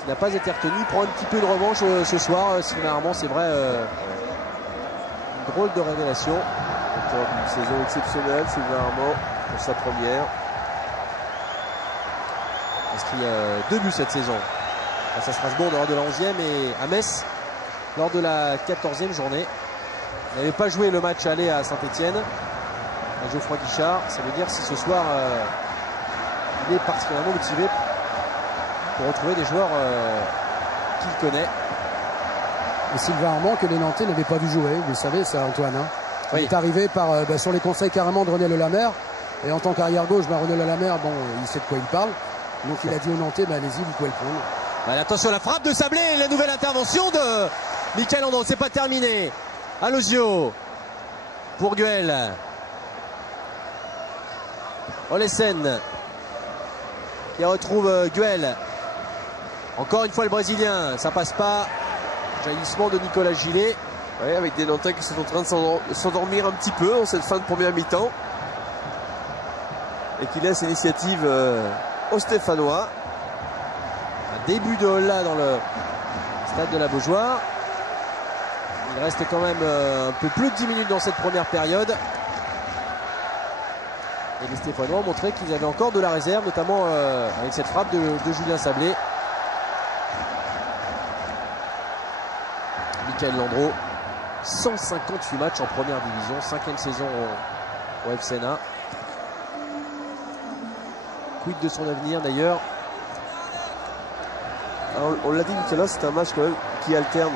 qui n'a pas été retenu. Il prend un petit peu de revanche ce soir. Sylvain Armand, c'est vrai, une drôle de révélation. Une saison exceptionnelle, Sylvain Armand pour sa première. Inscrit 2 buts cette saison. Face à Strasbourg lors de la 11e et à Metz lors de la 14e journée. Il n'avait pas joué le match aller à Saint-Etienne. À Geoffroy Guichard. Ça veut dire si ce soir il est particulièrement motivé pour retrouver des joueurs qu'il connaît. Et Sylvain Armand que les Nantais n'avaient pas vu jouer. Vous savez ça, Antoine. Hein. Oui. Il est arrivé sur les conseils carrément de René Lelamer. Et en tant qu'arrière gauche, Renaud Lalamer, bon, il sait de quoi il parle. Donc il a dit aux Nantais, allez-y, vous pouvez le prendre. Voilà, attention, la frappe de Sablé et la nouvelle intervention de Michael Landreau. C'est pas terminé. Alosio pour Guel. Olesen qui retrouve Guel. Encore une fois le Brésilien, ça passe pas. Jaillissement de Nicolas Gillet. Ouais, avec des Nantais qui sont en train de s'endormir un petit peu en cette fin de première mi-temps. Et qui laisse l'initiative aux Stéphanois. Un début de Holla dans le stade de la Beaujoire. Il reste quand même un peu plus de 10 minutes dans cette première période. Et les Stéphanois ont montré qu'ils avaient encore de la réserve, notamment avec cette frappe de Julien Sablé. Michael Landreau, 158 matchs en première division, 5e saison au FCNA. Quid de son avenir d'ailleurs? On l'a dit, Nicolas, c'est un match quand même qui alterne.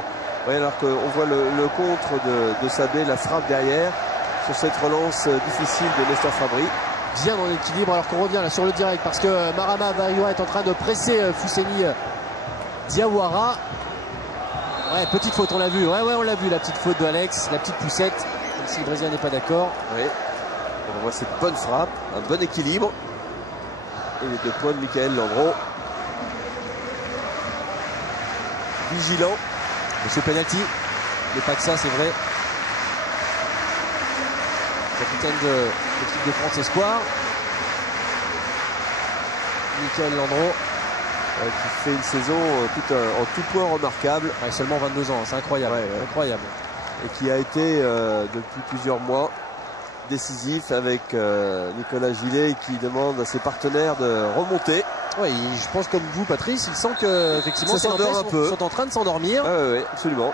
Ouais, alors qu'on voit le contre de Sablé, la frappe derrière sur cette relance difficile de Nestor Fabry. Bien dans l'équilibre, alors qu'on revient là sur le direct parce que Marama Bayura est en train de presser Fousseni Diawara. Ouais, petite faute, on l'a vu. Ouais, on l'a vu, la petite faute de Alex, la petite poussette, même si le Brésilien n'est pas d'accord. Oui. On voit cette bonne frappe, un bon équilibre. Et les 2 points de Michael Landreau. Vigilant. Monsieur penalty. Mais pas que ça, c'est vrai. Capitaine de l'équipe de France Espoir. Michael Landreau. Qui fait une saison en tout point remarquable. Ouais, seulement 22 ans, c'est incroyable. Ouais. Incroyable. Et qui a été depuis plusieurs mois décisif avec Nicolas Gillet qui demande à ses partenaires de remonter. Oui, je pense comme vous Patrice, il sent que effectivement ça s'endort un peu. Sont en train de s'endormir. Oui, absolument.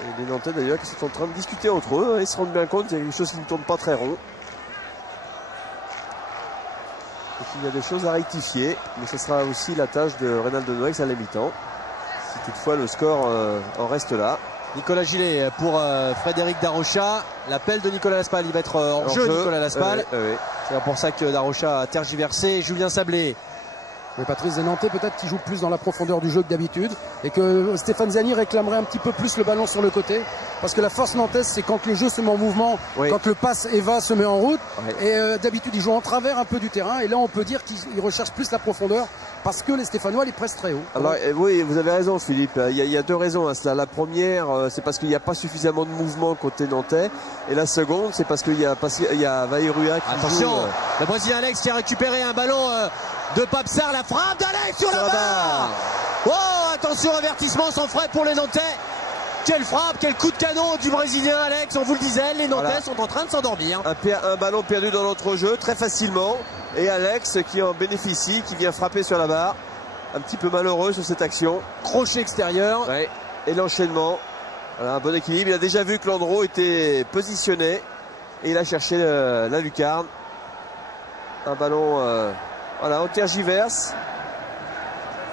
Et les Nantais d'ailleurs qui sont en train de discuter entre eux, ils se rendent bien compte qu'il y a quelque chose qui ne tourne pas très rond. Et qu'il y a des choses à rectifier, mais ce sera aussi la tâche de Reynaldo Noëx à la mi-temps. Si toutefois le score en reste là. Nicolas Gillet pour Frédéric Darocha. L'appel de Nicolas Laspal, il va être hors jeu, Nicolas Laspal. C'est pour ça que Darocha a tergiversé. Julien Sablé. Mais Patrice des Nantais peut-être qui joue plus dans la profondeur du jeu que d'habitude et que Stéphane Zani réclamerait un petit peu plus le ballon sur le côté parce que la force nantaise c'est quand le jeu se met en mouvement, quand le passe Eva se met en route et d'habitude il joue en travers un peu du terrain et là on peut dire qu'il recherche plus la profondeur parce que les Stéphanois les pressent très haut. Alors oui, vous avez raison Philippe, il y a 2 raisons à cela. La première c'est parce qu'il n'y a pas suffisamment de mouvement côté nantais et la seconde c'est parce qu'il y a Vairua qui attention, joue, le Brésilien Alex qui a récupéré un ballon de Papsar, la frappe d'Alex sur la barre. Oh, attention, avertissement sans frais pour les Nantais. Quelle frappe, quel coup de canon du Brésilien Alex, on vous le disait, les Nantais sont en train de s'endormir. Un ballon perdu dans l'entrejeu très facilement et Alex qui en bénéficie, qui vient frapper sur la barre. Un petit peu malheureux sur cette action. Crochet extérieur. Ouais. Et l'enchaînement. Voilà, un bon équilibre. Il a déjà vu que Landreau était positionné et il a cherché la lucarne. Un ballon... Voilà, on tergiverse.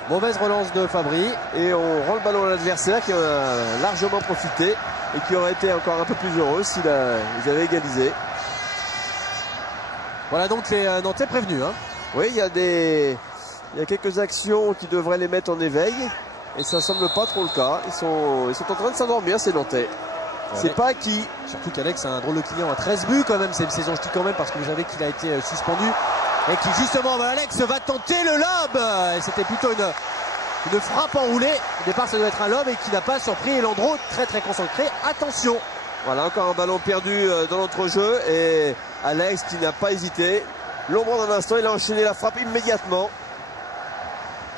Mauvaise relance de Fabry. Et on rend le ballon à l'adversaire qui en a largement profité et qui aurait été encore un peu plus heureux s'ils avaient égalisé. Voilà donc les Nantais prévenus. Hein. Oui, il y a quelques actions qui devraient les mettre en éveil. Et ça semble pas trop le cas. Ils sont en train de s'endormir ces Nantais. Ouais. C'est pas acquis. Surtout qu'Alex a un drôle de client à 13 buts quand même. C'est une saison, je dis quand même parce que vous savez qu'il a été suspendu. Et qui justement, Alex va tenter le lob. C'était plutôt une frappe enroulée. Au départ, ça doit être un lob et qui n'a pas surpris. Et Landreau, très très concentré. Attention. Voilà, encore un ballon perdu dans l'entrejeu. Et Alex qui n'a pas hésité. L'ombre d'un instant, il a enchaîné la frappe immédiatement.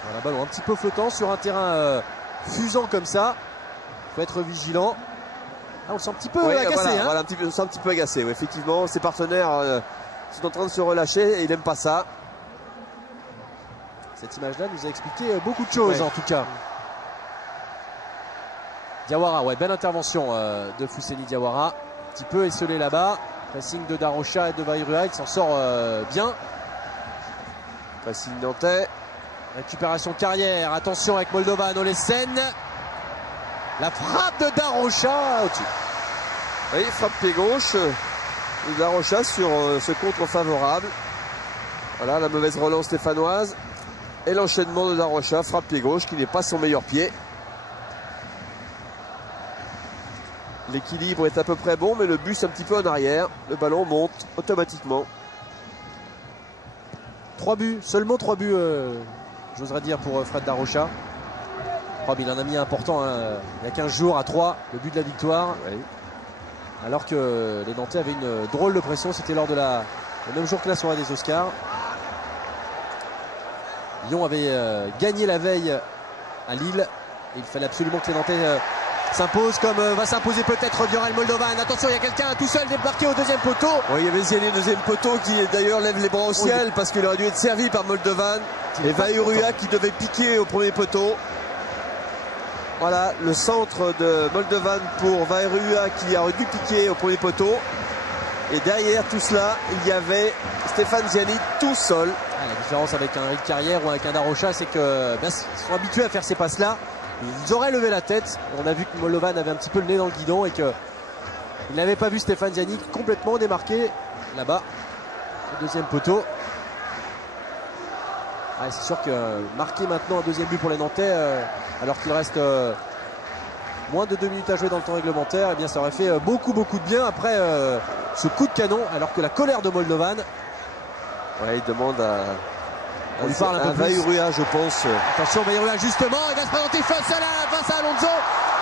Voilà, ballon un petit peu flottant sur un terrain fusant comme ça. Il faut être vigilant. Ah, on le sent un petit peu agacé. Voilà, on sent un petit peu agacé. Ouais, effectivement, ses partenaires... sont en train de se relâcher et il n'aime pas ça. Cette image-là nous a expliqué beaucoup de choses en tout cas. Diawara, belle intervention de Fousseni Diawara. Un petit peu esselé là-bas. Pressing de Darocha et de Vairua, il s'en sort bien. Pressing nantais. Récupération carrière, attention avec Moldovan, Olesen. La frappe de Darocha au-dessus. Oui, frappe pied gauche de La Rocha sur ce contre favorable. Voilà la mauvaise relance stéphanoise. Et l'enchaînement de La Rocha, frappe pied gauche qui n'est pas son meilleur pied. L'équilibre est à peu près bon, mais le bus un petit peu en arrière. Le ballon monte automatiquement. 3 buts, seulement 3 buts, j'oserais dire, pour Fred Da Rocha. Oh, il en a mis un important, hein, il y a 15 jours à 3, le but de la victoire. Oui. Alors que les Nantais avaient une drôle de pression, c'était lors de le même jour que la soirée des Oscars. Lyon avait gagné la veille à Lille. Et il fallait absolument que les Nantais s'imposent, comme va s'imposer peut-être Viorel Moldovan. Attention, il y a quelqu'un tout seul débarqué au deuxième poteau. Oui, il y avait Ziani, deuxième poteau, qui d'ailleurs lève les bras au ciel parce qu'il aurait dû être servi par Moldovan. Et Vairua qui devait piquer au premier poteau. Voilà le centre de Moldovan pour Vairua qui aurait dû piquer au premier poteau. Et derrière tout cela, il y avait Stéphane Ziani tout seul. La différence avec un Eric Carrière ou avec un Da Rocha, c'est que ils sont habitués à faire ces passes-là. Ils auraient levé la tête. On a vu que Moldovan avait un petit peu le nez dans le guidon et qu'il n'avait pas vu Stéphane Ziani complètement démarqué là-bas au deuxième poteau. Ouais, c'est sûr que marquer maintenant un deuxième but pour les Nantais, alors qu'il reste moins de 2 minutes à jouer dans le temps réglementaire, eh bien ça aurait fait beaucoup de bien après ce coup de canon, alors que la colère de Moldovan. Ouais, il demande à on lui parle un peu plus. Vairua, je pense. Attention, Vairua justement, il va se présenter face à Alonso.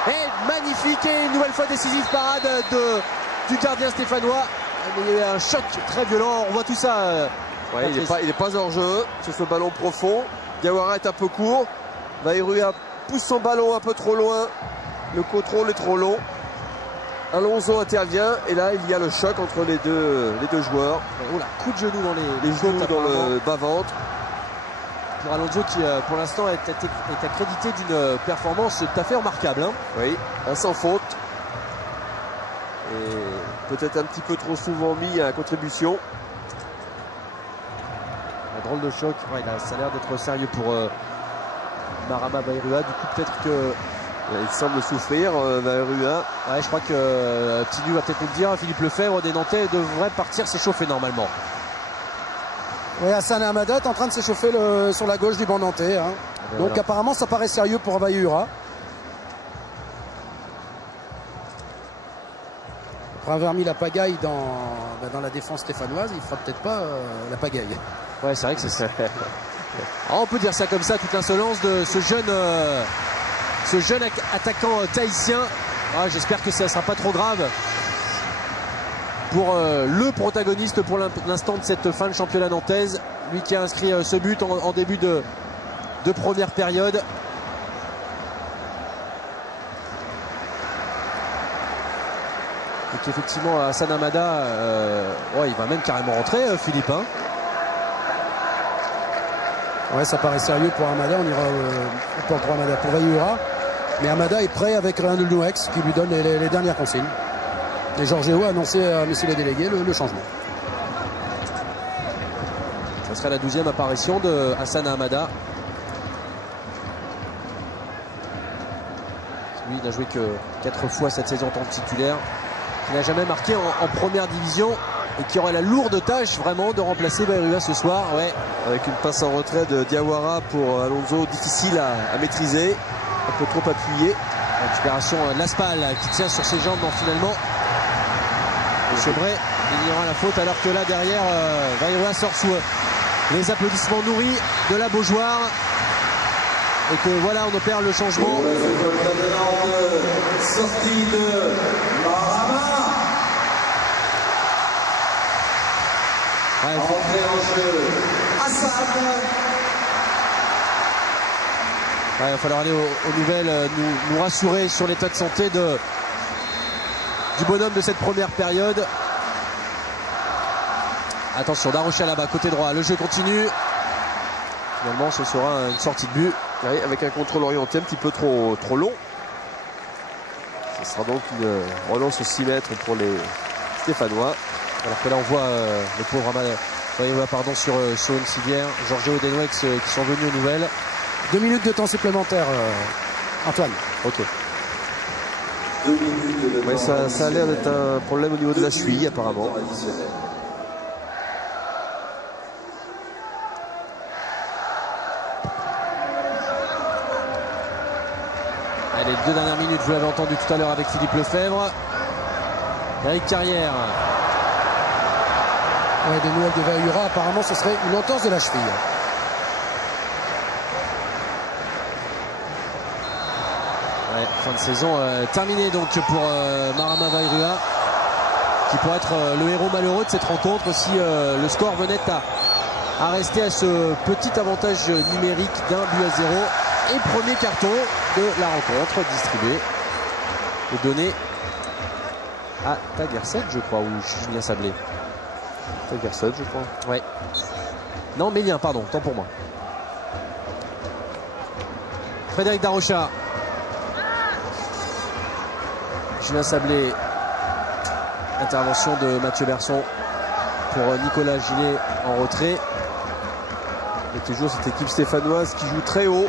Et magnifique et une nouvelle fois décisive parade du gardien stéphanois. Mais il y a eu un choc très violent, on voit tout ça. Ouais, il n'est pas hors jeu sur ce ballon profond. Diawara est un peu court. Vairua pousse son ballon un peu trop loin. Le contrôle est trop long. Alonso intervient et là il y a le choc entre les deux joueurs. Oh là, coup de genou dans les genoux dans le bas-ventre. Pour Alonso qui pour l'instant est accrédité d'une performance tout à fait remarquable. Hein. Oui, un sans faute. Et peut-être un petit peu trop souvent mis à contribution. Un drôle de choc. Ouais, ça a l'air d'être sérieux pour Marama Vairua. Du coup peut-être que... Il semble souffrir, Vairua. Ouais, je crois que Tinu va peut-être nous le dire. Philippe Lefebvre des Nantais devrait partir s'échauffer normalement. Oui, Hassan Hamada est en train de s'échauffer sur la gauche du banc nantais. Hein. Donc voilà. Apparemment ça paraît sérieux pour Vairua. Après avoir mis la pagaille dans la défense stéphanoise, il ne fera peut-être pas la pagaille. Ouais, c'est vrai que c'est ça. On peut dire ça comme ça, toute l'insolence de ce jeune attaquant tahitien. Ah, j'espère que ça ne sera pas trop grave pour le protagoniste pour l'instant de cette fin de championnat nantaise. Lui qui a inscrit ce but en début de première période. Donc effectivement Hassan Hamada, ouais, il va même carrément rentrer, Philippe. Hein. Ouais, ça paraît sérieux pour Hamada. On ira pas pour Hamada, pour Vairua. Mais Hamada est prêt avec Randall Nouex qui lui donne les dernières consignes. Et Georgeo a annoncé à messieurs les délégués le changement. Ce sera la 12e apparition de Hassan Hamada. Lui, il n'a joué que 4 fois cette saison en tant que titulaire. Il n'a jamais marqué en première division et qui aurait la lourde tâche vraiment de remplacer Vairua ce soir. Ouais. Avec une passe en retrait de Diawara pour Alonso, difficile à maîtriser. Un peu trop appuyé. Récupération de Laspal qui tient sur ses jambes, non, finalement. Chebret, il y aura la faute alors que là derrière Vairua sort sous les applaudissements nourris de la Beaujoire. Et que voilà, on opère le changement. Sortie de Marama. Entrée en jeu. Hassan. Ouais, il va falloir aller aux nouvelles, nous rassurer sur l'état de santé du bonhomme de cette première période. Attention, Da Rocha là-bas, côté droit, le jeu continue. Finalement, ce sera une sortie de but. Oui, avec un contrôle orienté un petit peu trop long. Ce sera donc une relance au 6 mètres pour les Stéphanois. Alors que là, on voit le pauvre Vairua sur une civière. Georgeo Denouex qui sont venus aux nouvelles. 2 minutes de temps supplémentaire, Antoine. Ok. Ouais, ça a l'air d'être un problème au niveau de la cheville apparemment. Allez, les 2 dernières minutes, vous l'avez entendu tout à l'heure avec Philippe Lefebvre. Éric Carrière. Ouais, des nouvelles de Vaihura, apparemment ce serait une entorse de la cheville. Ouais, fin de saison terminée donc pour Marama Vaihura, qui pourrait être le héros malheureux de cette rencontre si le score venait à rester à ce petit avantage numérique d'1-0. Et premier carton de la rencontre distribué et donné à Tagerset, je crois, ou Julien Sablé. Tagerset, je crois. Ouais. Non, Mélien, pardon, tant pour moi. Frédéric Darocha. Julien Sablé. Intervention de Mathieu Berson pour Nicolas Gillet en retrait. Et toujours cette équipe stéphanoise qui joue très haut.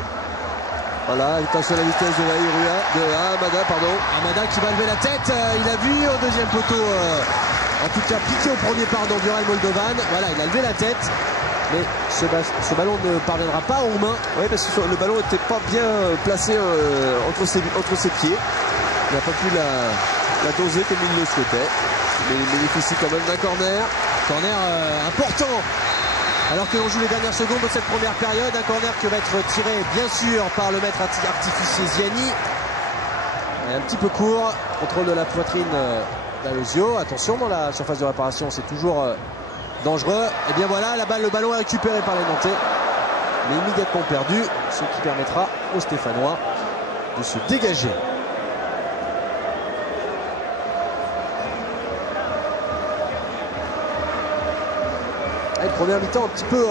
Voilà, attention à la vitesse de Vaihura, de Hamada, pardon. Hamada qui va lever la tête, il a vu au deuxième poteau, en tout cas piqué au premier par Dural Moldovan. Voilà, il a levé la tête, mais ce ballon ne parviendra pas aux mains. Oui, parce que le ballon n'était pas bien placé entre ses pieds. Il n'a pas pu la doser comme il le souhaitait. Mais il bénéficie quand même d'un corner. Corner important. Alors que l'on joue les dernières secondes de cette première période, un corner qui va être tiré bien sûr par le maître artificier Ziani. Un petit peu court, contrôle de la poitrine d'Alosio. Attention, dans la surface de réparation, c'est toujours dangereux. Et bien voilà, le ballon est récupéré par les Nantais, mais immédiatement perdu, ce qui permettra aux Stéphanois de se dégager. Première mi-temps un petit peu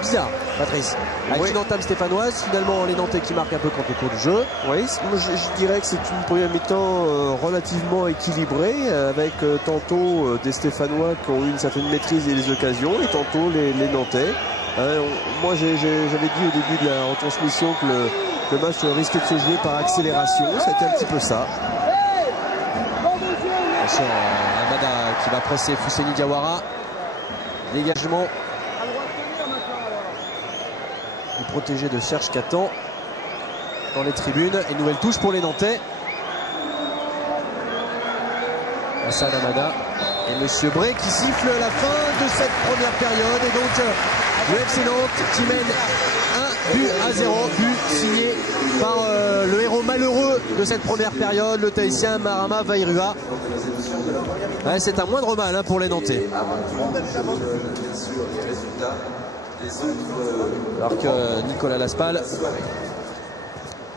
bizarre, Patrice. Avec une entame stéphanoise, finalement les Nantais qui marquent un peu contre le cours du jeu. Oui, moi je dirais que c'est une première mi-temps relativement équilibrée, avec tantôt des Stéphanois qui ont eu une certaine maîtrise des occasions et tantôt les Nantais. Moi j'avais dit au début de la retransmission que le match risquait de se jouer par accélération, c'était un petit peu ça. Attention, Hamada qui va presser Fousseni Diawara. Dégagement du protégé de Serge Catan dans les tribunes. Et nouvelle touche pour les Nantais. Hassan Hamada et Monsieur Bray qui siffle la fin de cette première période. Et donc le FC Nantes qui mène 1-0, but signé par le héros malheureux de cette première période, le Tahitien Marama Vaihura. Ouais, c'est un moindre mal pour les Nantais. Alors que Nicolas Laspal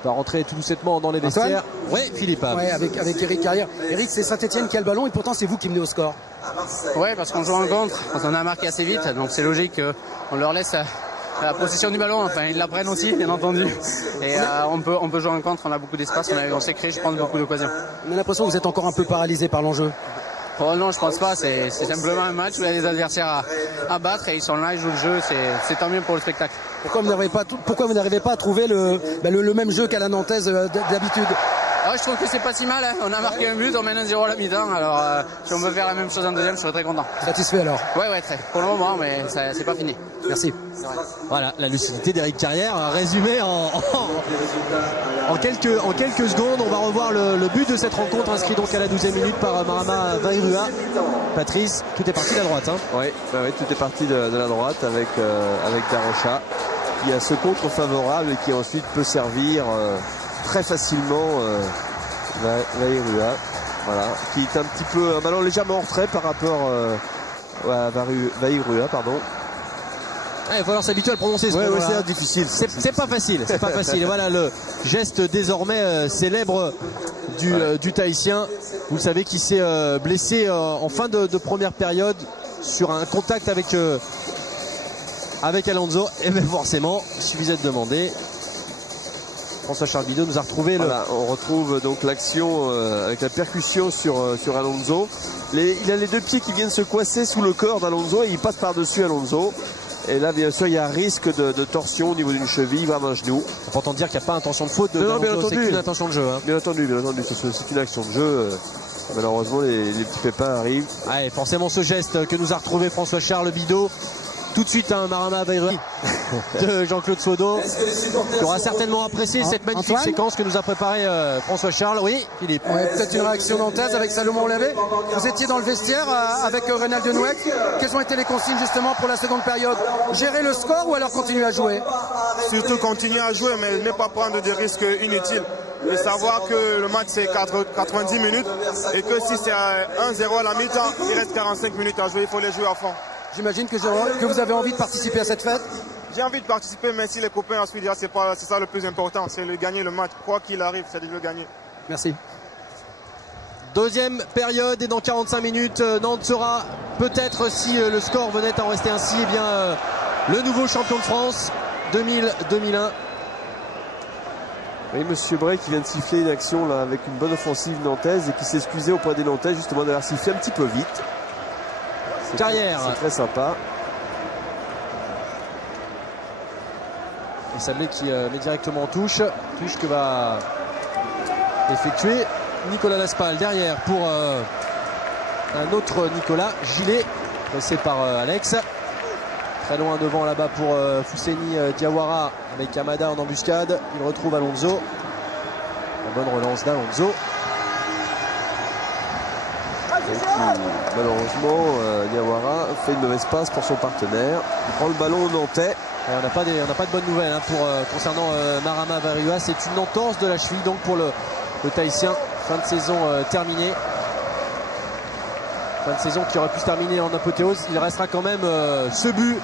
va rentrer tout doucement dans les vestiaires. Oui, Philippe. Ouais, avec Éric Carrière. Éric, c'est Saint-Etienne qui a le ballon et pourtant c'est vous qui menez au score. Ouais, parce qu'on joue en contre, on a marqué assez vite, donc c'est logique qu'on leur laisse la possession du ballon, enfin ils la prennent aussi bien entendu, et on peut jouer en contre, on a beaucoup d'espace, on s'est créé je pense beaucoup d'occasions. On a l'impression que vous êtes encore un peu paralysé par l'enjeu. Oh non, je pense pas, c'est simplement un match où il y a des adversaires à battre et ils sont là, ils jouent le jeu, c'est tant mieux pour le spectacle. Pourquoi vous n'arrivez pas à trouver le même jeu qu'à la Nantaise d'habitude? Alors, je trouve que c'est pas si mal, hein. On a marqué un but, on mène 1-0 à la mi-temps, alors si on veut faire la même chose en deuxième, je serais très content. Satisfait alors? Ouais, très. Pour le moment, mais c'est pas fini. Merci. Voilà, la lucidité d'Éric Carrière, résumée en quelques secondes. On va revoir le but de cette rencontre, inscrit donc à la 12e minute par Marama Vaihura. Patrice, tout est parti de la droite. Hein. Oui, tout est parti de la droite avec Darocha, qui a ce contre favorable et qui ensuite peut servir très facilement Vaihura, voilà, qui est un petit peu un ballon légèrement en retrait par rapport à Vaihura, pardon. Il va falloir s'habituer à le prononcer. C'est difficile. C'est pas facile. C'est pas facile. Et voilà le geste désormais célèbre du Tahitien. Vous le savez, qui s'est blessé en fin de première période sur un contact avec Alonso. Et bien forcément, il suffisait de demander. François Charles Bidot nous a retrouvé. Voilà, on retrouve donc l'action avec la percussion sur Alonso. Il a les deux pieds qui viennent se coincer sous le corps d'Alonso et il passe par-dessus Alonso. Et là, bien sûr, il y a un risque de torsion au niveau d'une cheville, voire d'un genou. C'est important de dire qu'il n'y a pas intention de faute de Non, bien Alonso, c'est entendu. qu'une intention de jeu. Hein. Bien entendu, c'est une action de jeu. Malheureusement, les petits pépins arrivent. Ouais, forcément, ce geste que nous a retrouvé François-Charles Bidot. Tout de suite, un Marama Bayrua de Jean-Claude Sodo, qui aura certainement apprécié cette magnifique Antoine séquence que nous a préparé François-Charles. Oui, Philippe. Ouais, peut-être une réaction nantaise avec Salomon Lavé. Vous étiez dans le vestiaire avec Reynald Denouec. Quelles ont été les consignes justement pour la seconde période? Gérer le score ou alors continuer à jouer? Surtout continuer à jouer, mais ne pas prendre des risques inutiles. Et savoir que le match c'est 90 minutes et que si c'est 1-0 à la mi-temps, il reste 45 minutes à jouer, il faut les jouer à fond. J'imagine que vous avez envie de participer à cette fête. J'ai envie de participer, mais si les copains ensuite diront c'est ça le plus important, c'est de gagner le match. Quoi qu'il arrive, c'est de le gagner. Merci. Deuxième période et dans 45 minutes, Nantes sera peut-être, si le score venait à en rester ainsi, eh bien, le nouveau champion de France 2000-2001. Oui, monsieur Bray qui vient de siffler une action là avec une bonne offensive nantaise et qui s'est excusé auprès des Nantais justement d'avoir sifflé un petit peu vite. Carrière. C'est très sympa. Et Sablé qui met directement en touche. Touche que va effectuer Nicolas Laspal derrière pour un autre Nicolas Gillet, pressé par Alex. Très loin devant là-bas pour Fousseni Diawara avec Amada en embuscade. Il retrouve Alonso. La bonne relance d'Alonso. Malheureusement, Diawara fait une mauvaise passe pour son partenaire. Il prend le ballon au Nantais. Et on n'a pas de bonnes nouvelles hein, concernant Marama Bayrua. C'est une entorse de la cheville donc pour le Tahitien. Fin de saison terminée. Fin de saison qui aurait pu se terminer en apothéose. Il restera quand même ce but.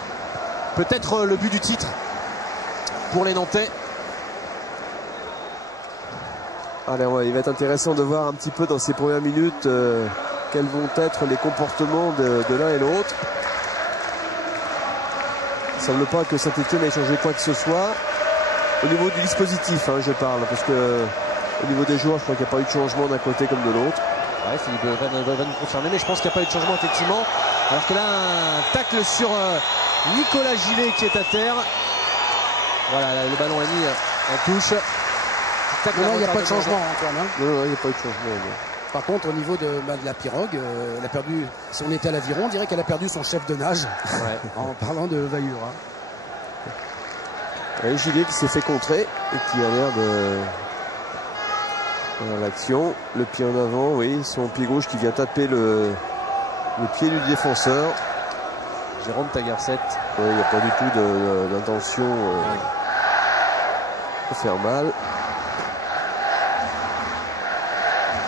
Peut-être le but du titre pour les Nantais. Allez, ouais, il va être intéressant de voir un petit peu dans ces premières minutes quels vont être les comportements de l'un et l'autre. Il ne semble pas que Saint-Etienne ait changé quoi que ce soit. Au niveau du dispositif, hein, je parle, parce que au niveau des joueurs, je crois qu'il n'y a pas eu de changement d'un côté comme de l'autre. Ouais, Philippe va nous confirmer, mais je pense qu'il n'y a pas eu de changement effectivement. Alors que là, un tacle sur Nicolas Gillet qui est à terre. Voilà, le ballon est mis en touche. Non, il n'y a pas de changement Antoine. Hein. Non, il n'y a pas eu de changement. Non. Par contre, au niveau de la pirogue, elle a perdu, si on était à l'aviron, on dirait qu'elle a perdu son chef de nage. Ouais. En parlant de Vaillura. Ouais, Gillet qui s'est fait contrer et qui a l'air de... L'action, le pied en avant, oui, son pied gauche qui vient taper le pied du défenseur. Jérôme Tagarset. Oui, il n'y a pas du tout d'intention de faire mal.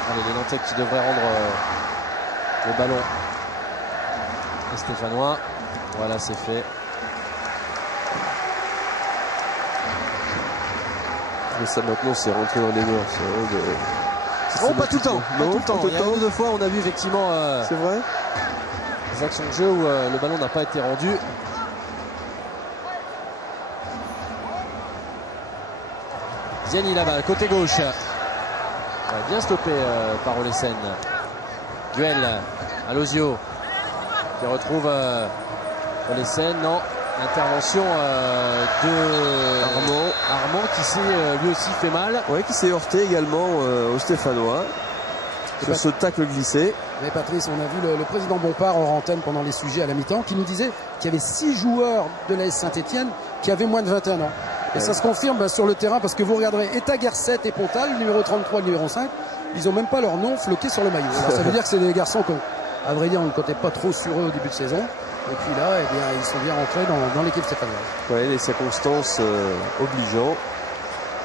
Allez, les Nantais qui devraient rendre le ballon aux Stéphanois. Voilà, c'est fait. Mais ça maintenant c'est rentré dans les mœurs. Non, pas tout le temps. Pas tout le temps. Il y a une ou deux fois on a vu effectivement c'est vrai, des actions de jeu où le ballon n'a pas été rendu. Ziani là-bas, côté gauche. Bien stoppé par Olesen. Duel à Lozio qui retrouve Olesen. Non, intervention de Armand qui s'est lui aussi fait mal. Oui, qui s'est heurté également au Stéphanois sur ce tacle glissé. Mais Patrice, on a vu le président Bompard en antenne pendant les sujets à la mi-temps qui nous disait qu'il y avait 6 joueurs de l'AS Saint-Etienne qui avaient moins de 21 ans. Et ça se confirme sur le terrain parce que vous regarderez Etagerset et Pontal, le numéro 33, le numéro 5, ils n'ont même pas leur nom floqué sur le maillot. Alors ça veut dire que c'est des garçons qu'à vrai dire on ne comptait pas trop sur eux au début de saison. Et puis là, eh bien, ils sont bien rentrés dans l'équipe stéphanoise. Oui, les circonstances obligeant.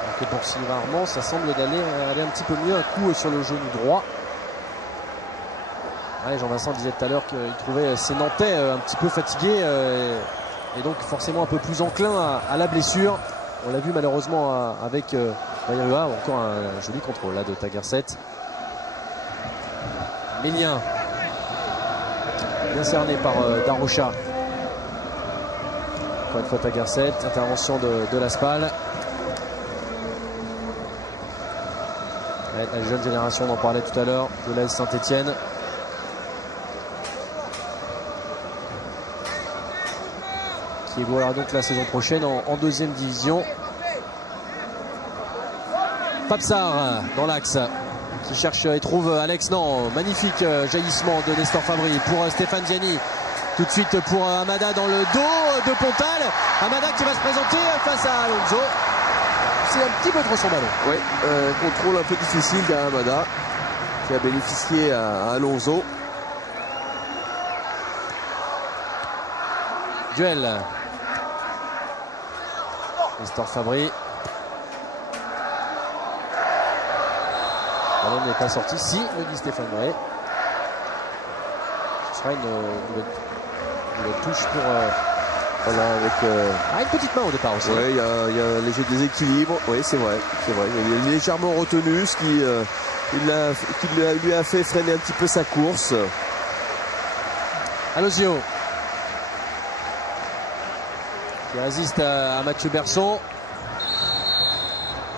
Alors que pour Sylvain Armand, ça semble aller un petit peu mieux, un coup sur le genou droit. Ouais, Jean-Vincent disait tout à l'heure qu'il trouvait ses Nantais un petit peu fatigués et donc forcément un peu plus enclin à la blessure. On l'a vu malheureusement avec Bayrua, encore un joli contrôle là de Tagerset. Mélien, bien cerné par Darrocha. Encore une fois Tagerset, intervention de Laspal. Ouais, la jeune génération, on en parlait tout à l'heure, de l'AS Saint-Etienne. qui évoluera donc la saison prochaine en deuxième division. Papsar dans l'axe qui cherche et trouve Alex. Non, magnifique jaillissement de Nestor Fabri pour Stéphane Ziani. Tout de suite pour Amada dans le dos de Pontal. Amada qui va se présenter face à Alonso. C'est un petit peu trop son ballon. Oui, contrôle un peu difficile d'Amada qui a bénéficié à Alonso. Duel. Nestor Fabri. Le ballon n'est pas sorti. Si, me dit Stéphane Bray. Ce sera une touche pour... Voilà, avec une petite main au départ aussi. Oui, il y a un léger déséquilibre. Oui, c'est vrai. Il est légèrement retenu, ce qui lui a fait freiner un petit peu sa course. Alosio qui résiste à Mathieu Berson.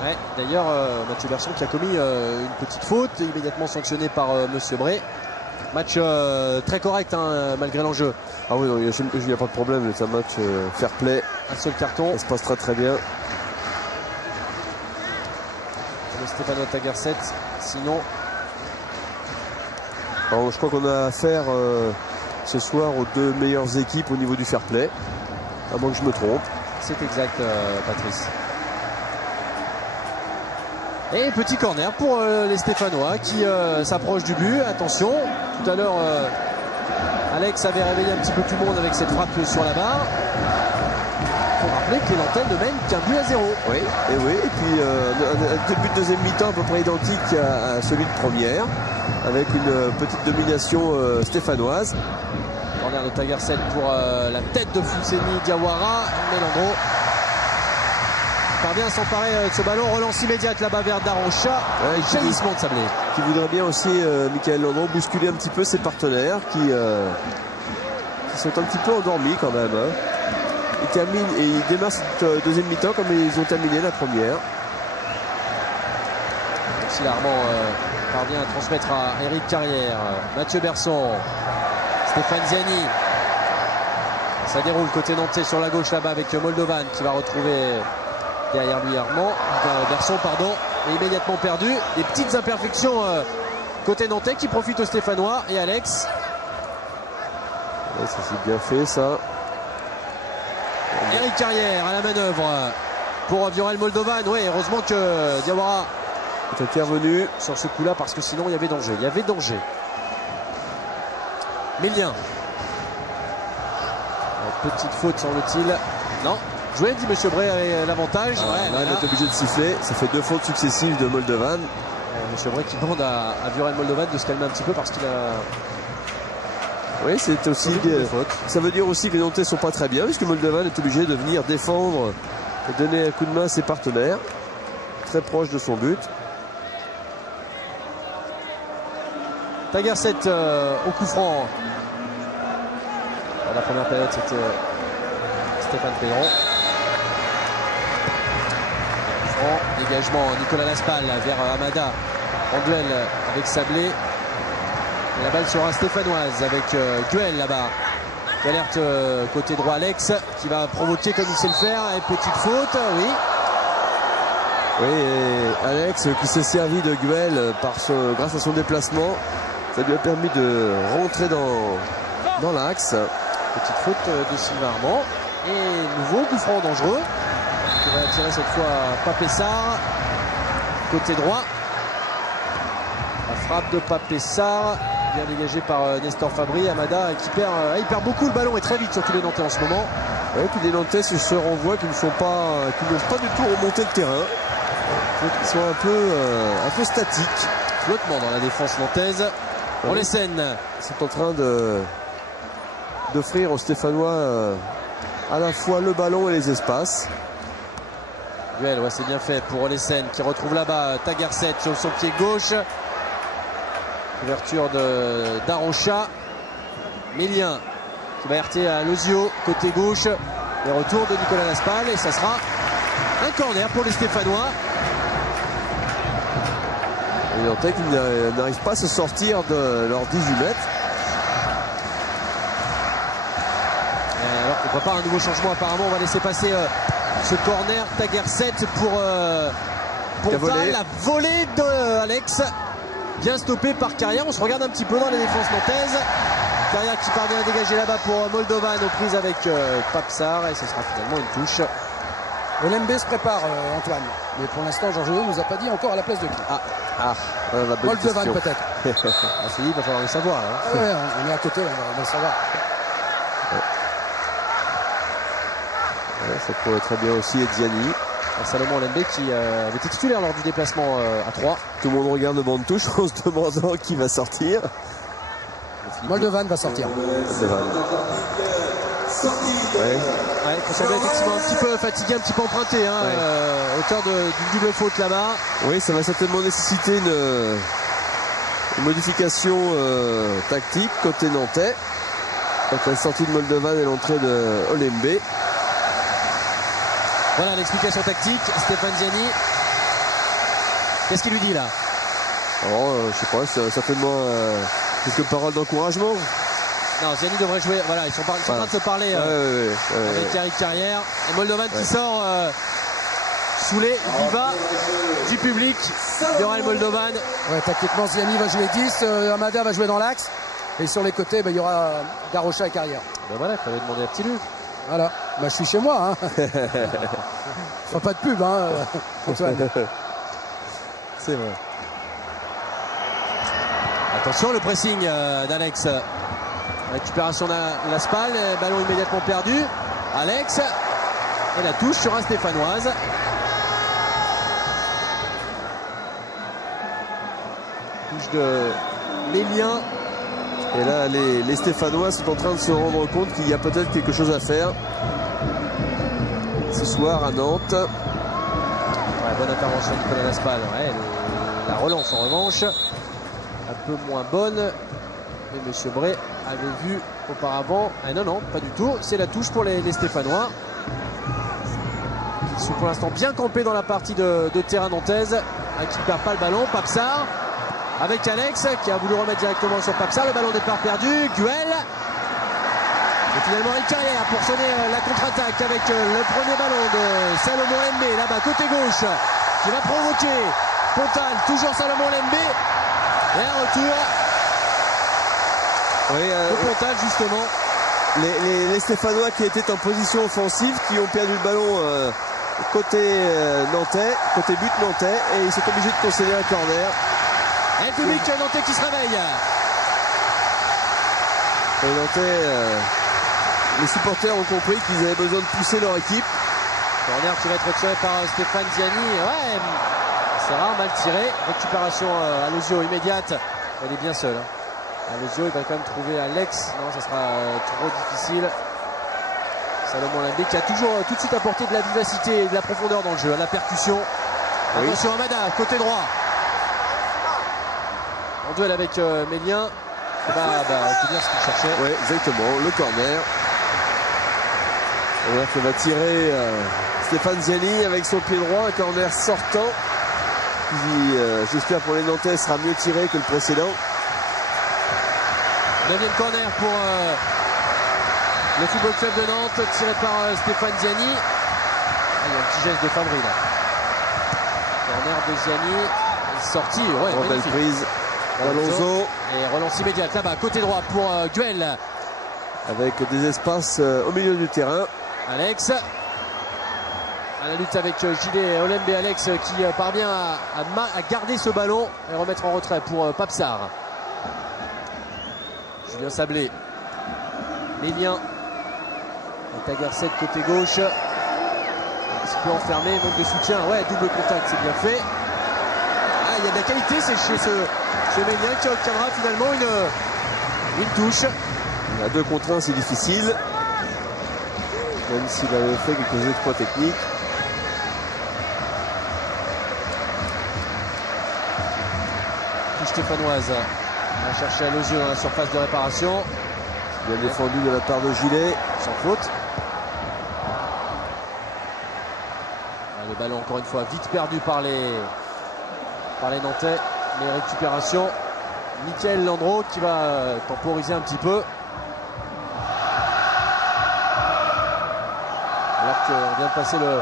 Ouais, d'ailleurs, Mathieu Berson qui a commis une petite faute, immédiatement sanctionné par Monsieur Bray. Match très correct malgré l'enjeu. Ah oui, il n'y a pas de problème, c'est un match fair play. Un seul carton. Ça se passe très très bien. Le Stéphanois Tagerset, sinon... Alors, je crois qu'on a affaire ce soir aux deux meilleures équipes au niveau du fair play. À moins que je me trompe. C'est exact, Patrice. Et petit corner pour les Stéphanois qui s'approchent du but. Attention, tout à l'heure, Alex avait réveillé un petit peu tout le monde avec cette frappe sur la barre. Il faut rappeler que les Nantais ne mènent qu'un but à 0. Oui, et puis un début de deuxième mi-temps à peu près identique à celui de première, avec une petite domination stéphanoise. Corner de Tagerset pour la tête de Fousseni Diawara. Mélandreau parvient à s'emparer de ce ballon. Relance immédiate là-bas vers Daroncha. Jaillissement de Sablé. Qui voudrait bien aussi, Michael Landreau, bousculer un petit peu ses partenaires qui sont un petit peu endormis quand même. Hein. Il démarre cette deuxième mi-temps comme ils ont terminé la première. Si Armand parvient à transmettre à Eric Carrière. Mathieu Berson. Stéphane Ziani. Ça déroule côté nantais sur la gauche là-bas avec Moldovan qui va retrouver derrière lui Armand. Berson, pardon. Et immédiatement perdu. Des petites imperfections côté nantais qui profitent aux Stéphanois et Alex. Ouais, ça c'est bien fait ça. Eric Carrière à la manœuvre pour Viorel Moldovan. Oui, heureusement que Diawara est intervenu sur ce coup-là parce que sinon il y avait danger. Il y avait danger. Mélien. Petite faute semble-t-il. Non. Joué, dit Monsieur Bray avait l'avantage. Là, il est obligé de siffler. Ça fait 2 fautes successives de Moldovan. Monsieur Bray qui demande à Viorel Moldovan de se calmer un petit peu parce qu'il a... Oui, c'est aussi... Ça veut dire aussi que les Nantais ne sont pas très bien puisque Moldovan est obligé de venir défendre et donner un coup de main à ses partenaires. Très proche de son but. Tagerset au coup franc. La première période, c'était Stéphane Péron. Dégagement Nicolas Laspal vers Amada en duel avec Sablé. Et la balle sera stéphanoise avec Guel là-bas. Qui alerte côté droit Alex qui va provoquer comme il sait le faire. Et petite faute, oui. Oui, et Alex qui s'est servi de Guel grâce à son déplacement. Ça lui a permis de rentrer dans l'axe. Petite faute de Sylvain Armand. Et nouveau coup franc dangereux. Qui va tirer cette fois Papessard. Côté droit. La frappe de Papessard. Bien dégagée par Nestor Fabri. Amada qui il perd beaucoup le ballon et très vite sur tous les Nantais en ce moment. Et puis les Nantais se renvoient qui n'ont pas du tout remonté le terrain. Donc ils sont un peu statiques. Flottement dans la défense nantaise. Pour les scènes. Ils sont en train d'offrir aux Stéphanois à la fois le ballon et les espaces. Duel, ouais, c'est bien fait pour les scènes qui retrouve là-bas Tagerset sur son pied gauche. Ouverture de Daroncha. Mélien qui va heurter à Lozio côté gauche. Et retour de Nicolas Laspal et ça sera un corner pour les Stéphanois. Les Nantais qui n'arrivent pas à se sortir de leurs 18 mètres. Alors que On voit pas un nouveau changement apparemment. On va laisser passer ce corner. Tagerset pour Pontal. La volée de Alex. Bien stoppé par Carrière. On se regarde un petit peu dans la défense nantaise. Carrière qui parvient à dégager là-bas pour Moldovan aux prises avec Papsar. Et ce sera finalement une touche. Olembe se prépare, Antoine. Mais pour l'instant, Georges ne nous a pas dit encore à la place de qui. Moldovan peut-être. Il va falloir le savoir. Hein. Ouais, on est à côté, on va le savoir. Ouais, ça pourrait très bien aussi être Ziani. Salomon Olembe qui avait été titulaire lors du déplacement à 3. Tout le monde regarde le banc de touche en se demandant qui va sortir. Moldovan va sortir. Moldovan. Ouais. Ouais, Consalvo effectivement un petit peu fatigué, un petit peu emprunté, hein, auteur d'une double faute là-bas. Oui, ça va certainement nécessiter une modification tactique côté nantais. Entre la sortie de Moldovan et l'entrée de Olembe. Voilà l'explication tactique. Stéphane Ziani. Qu'est-ce qu'il lui dit là? Je sais pas, c'est certainement quelques paroles d'encouragement. Non, Ziani devrait jouer. Voilà, ils sont en train de se parler avec Eric Carrière. Et Moldovan qui sort sous les viva du public. Yorael Moldovan. Ouais, tactiquement, Ziani va jouer 10. Amada va jouer dans l'axe. Et sur les côtés, il y aura Darocha et Carrière. Ben voilà, il fallait demander à Petit Luc. Voilà, je suis chez moi. Hein. Pas de pub, hein, Antoine. C'est vrai. Attention, le pressing d'Alex. Récupération de Laspal, ballon immédiatement perdu. Alex. Et la touche sur un Stéphanoise. Touche de Lélien. Et là, les Stéphanois sont en train de se rendre compte qu'il y a peut-être quelque chose à faire ce soir à Nantes. Ouais, bonne intervention de Nicolas Laspal. Ouais, la relance en revanche, un peu moins bonne. Mais M. Bray avait vu auparavant. Non, pas du tout. C'est la touche pour les Stéphanois. Qui sont pour l'instant bien campés dans la partie de terrain nantaise. Qui ne perd pas le ballon. Papsar. Avec Alex qui a voulu remettre directement sur Papsar. Le ballon départ perdu. Guel. Et finalement Eric Carrière pour sonner la contre-attaque avec le premier ballon de Salomon Olembe. Là-bas côté gauche. Qui va provoquer Pontal. Toujours Salomon Olembe. Et un retour. De Pontal justement. Les Stéphanois qui étaient en position offensive, qui ont perdu le ballon côté nantais, côté but nantais. Et ils sont obligés de concéder un corner. Et le public nantais qui se réveille. Les Nantais, les supporters ont compris qu'ils avaient besoin de pousser leur équipe. Corner qui va être retiré par Stéphane Ziani. Ouais, c'est rare, mal tiré. Récupération à Lozio immédiate. Elle est bien seule. Lozio, il va quand même trouver Alex. Non, ça sera trop difficile. Salomon Olembe qui a toujours tout de suite apporté de la vivacité et de la profondeur dans le jeu. La percussion. Oui. Attention Amada, côté droit. En duel avec Mélien. C'est bien ce qu'il cherchait. Oui, exactement. Le corner. On va tirer Stéphane Ziani avec son pied droit. Un corner sortant. Qui, j'espère pour les Nantais, sera mieux tiré que le précédent. 9e corner pour le Football Club de Nantes, tiré par Stéphane Ziani. Il y a un petit geste de Fabry là. Corner de Ziani. Sortie, ouais, belle prise. Alonso. Et relance immédiate là-bas, côté droit pour Guel. Avec des espaces au milieu du terrain. Alex. À la lutte avec Gilet Olembe et Alex qui parvient à garder ce ballon et remettre en retrait pour Papsar. Julien Sablé. Lélien. Tagerset côté gauche. Un petit peu enfermé, manque de soutien. Ouais, double contact, c'est bien fait. Ah, il y a de la qualité, c'est chez ce Mélien qui obtiendra finalement une touche. À 2 contre 1, c'est difficile. Même s'il avait fait quelques exploits techniques. Touche stéphanoise. On va chercher à Lozio dans la surface de réparation. Bien défendu de la part de Gilet. Sans faute. Le ballon encore une fois vite perdu par les Nantais. Les récupérations. Mickaël Landreau qui va temporiser un petit peu. qu'on vient de passer le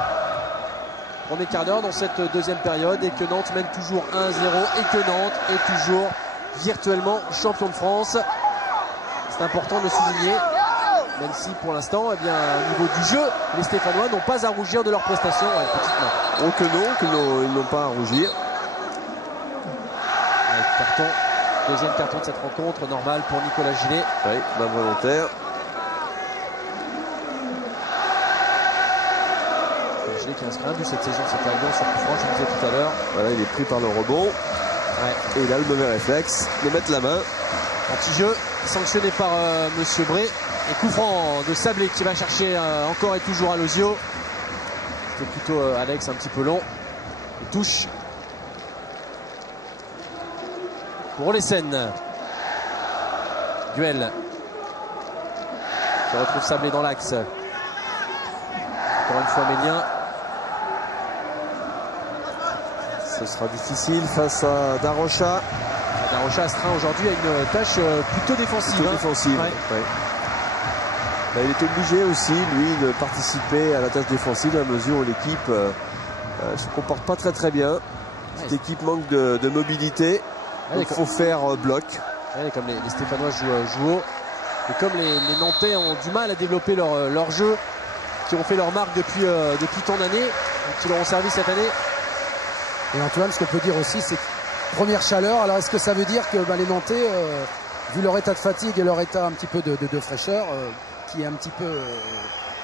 premier quart d'heure dans cette deuxième période et que Nantes mène toujours 1-0 et que Nantes est toujours virtuellement champion de France. C'est important de le souligner, même si pour l'instant, eh bien, au niveau du jeu, les Stéphanois n'ont pas à rougir de leur prestation. Ouais, petite main. Oh que non, ils n'ont pas à rougir. Ouais, carton, deuxième carton de cette rencontre, normal pour Nicolas Gillet. Oui, main volontaire. Gillet qui inscrit un but cette saison, c'était un bon sur coup franc, je vous disais tout à l'heure. Voilà, il est pris par le rebond. Ouais. Et il a le mauvais réflexe de mettre la main. Anti-jeu sanctionné par Monsieur Bré. Et coup franc de Sablé qui va chercher encore et toujours Alozio. C'est plutôt Alex un petit peu long. Il touche. Pour Olesen. Duel. Qui retrouve Sablé dans l'axe. Encore une fois Mélien. Ce sera difficile face à Darocha. Darocha astreint aujourd'hui à une tâche plutôt défensive. Plutôt défensive. Ouais. Ouais. Bah, il est obligé aussi, lui, de participer à la tâche défensive à la mesure où l'équipe ne se comporte pas très bien. Cette équipe manque de mobilité. Donc il faut faire bloc. Ouais, comme les Stéphanois jouent haut. Et comme les Nantais ont du mal à développer leur jeu, qui ont fait leur marque depuis tant d'années, qui leur ont servi cette année. Et Antoine, ce qu'on peut dire aussi, c'est première chaleur. Alors est-ce que ça veut dire que les Nantais, vu leur état de fatigue et leur état un petit peu de fraîcheur, qui est un petit peu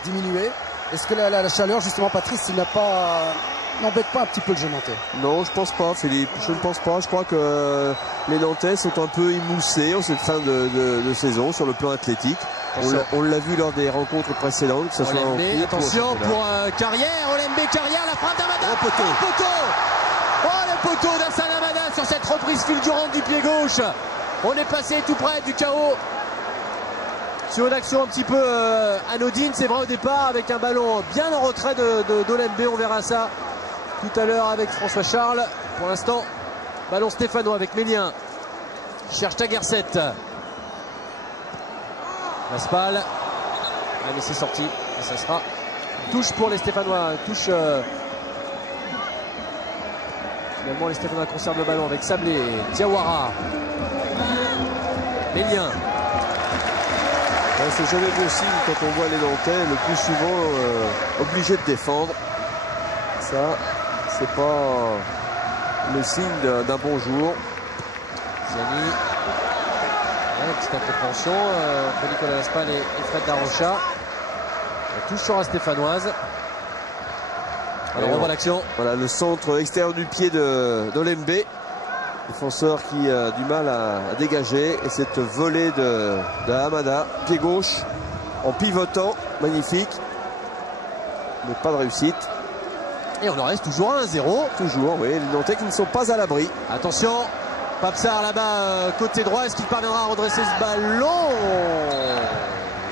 diminué, est-ce que la chaleur, justement, Patrice, n'embête pas un petit peu le jeu nantais? Non, je pense pas, Philippe. Je ne pense pas. Je crois que les Nantais sont un peu émoussés en cette fin de saison sur le plan athlétique. On l'a vu lors des rencontres précédentes. Que ça soit attention pour Carrière, Olembe Carrière, la frappe d'Amada. Oh, le poteau d'Hassan Amada sur cette reprise fulgurante du pied gauche. On est passé tout près du chaos. Sur une action un petit peu anodine, c'est vrai au départ, avec un ballon bien en retrait d'Olembe. On verra ça tout à l'heure avec François Charles. Pour l'instant, ballon stéphanois avec Mélien qui cherche Tagerset. Laspal. Ah, mais c'est sorti. Et ça sera touche pour les Stéphanois. Touche. Finalement, les Stéphanois conservent le ballon avec Sablé. Diawara. Mélien. Ouais, c'est jamais bon signe quand on voit les Nantais le plus souvent obligés de défendre. Ça, c'est pas le signe d'un bon jour. Ziani. Ouais, petite incompréhension entre Nicolas Laspal et Fred Darocha. Touche sur la stéphanoise. Alors on voit l'action. Voilà le centre extérieur du pied d'Olembe. Défenseur qui a du mal à dégager. Et cette volée de Hamada, pied gauche, en pivotant, magnifique. Mais pas de réussite. Et on en reste toujours à 1-0. Toujours, oui. Les Nantais qui ne sont pas à l'abri. Attention, Papsar là-bas, côté droit. Est-ce qu'il parviendra à redresser ce ballon?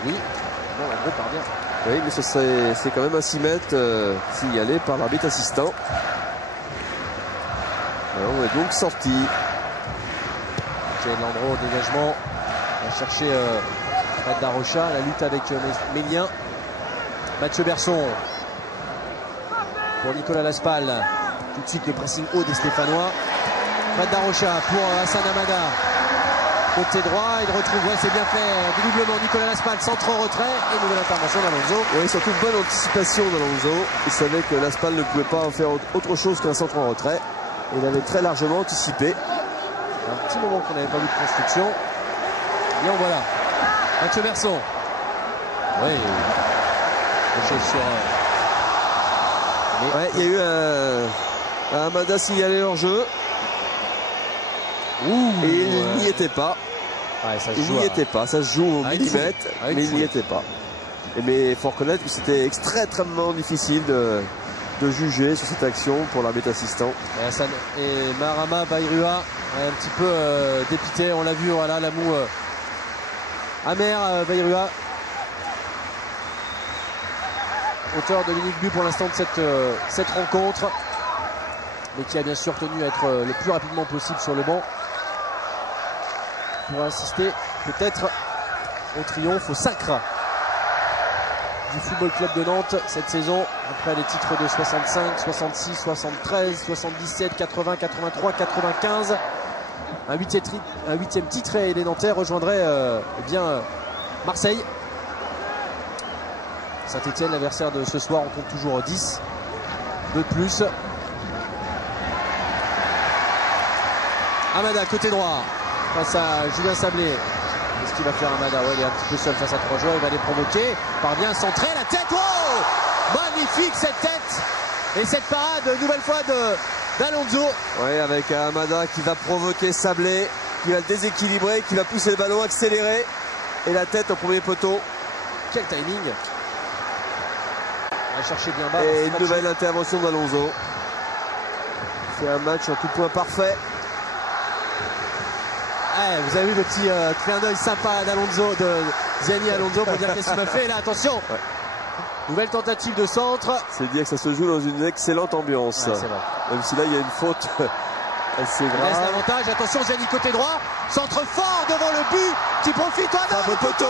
Oui. Bon, en gros, parvient. Oui, mais c'est quand même à 6 mètres signalé par l'arbitre assistant. Alors, on est donc sorti. Landreau au dégagement. On va chercher Fred Darocha. La lutte avec Mélien. Mathieu Berson. Pour Nicolas Laspal. Tout de suite le pressing haut des Stéphanois. Fred Darocha pour Hassan Amada. Côté droit, il retrouve, ouais, c'est bien fait, dédoublement Nicolas Laspal, centre en retrait et nouvelle intervention d'Alonso. Oui, surtout une bonne anticipation d'Alonso. Il savait que Laspal ne pouvait pas faire autre chose qu'un centre en retrait. Et il avait très largement anticipé. Un petit moment qu'on n'avait pas vu de construction. Bien voilà. Mathieu Berson. Oui. Ouais, il y a eu un Amada signalé hors jeu. Et il n'y était pas. Ouais, ça se il joue n'y était pas. Ça se joue au millimètre, mais il n'y était pas. Mais il faut reconnaître que c'était extrêmement difficile de juger sur cette action pour l'arbitre assistant. Et Marama Bayrua un petit peu dépité. On l'a vu, voilà, la moue amer Bayrua. Auteur de l'unique but pour l'instant de cette rencontre. Mais qui a bien sûr tenu à être le plus rapidement possible sur le banc. Pour assister peut-être au triomphe, au sacre du Football Club de Nantes cette saison, après les titres de 65, 66, 73, 77, 80, 83, 95. Un huitième titre et les Nantais rejoindraient Marseille. Saint-Etienne, l'adversaire de ce soir, on compte toujours 10. 2 de plus. Amada, côté droit, face à Julien Sablé. Qu'est-ce qu'il va faire Amada? Ouais, il est un petit peu seul face à 3 joueurs, il va les provoquer. Parvient à centrer la tête. Oh, magnifique cette tête. Et cette parade, nouvelle fois d'Alonso. Oui, avec Amada qui va provoquer Sablé, qui va le déséquilibrer, qui va pousser le ballon accéléré. Et la tête au premier poteau. Quel timing. On va chercher bien bas. Et une nouvelle intervention d'Alonso. C'est un match en tout point parfait. Ouais, vous avez vu le petit clin d'œil sympa d'Alonso, de Ziani Alonso pour dire qu'est-ce qu'il m'a fait. Là, attention. Ouais. Nouvelle tentative de centre. C'est dire que ça se joue dans une excellente ambiance. Ouais, c'est vrai. Même si là, il y a une faute assez grave. Il laisse l'avantage. Attention, Ziani côté droit. Centre fort devant le but. Qui profite. Le poteau.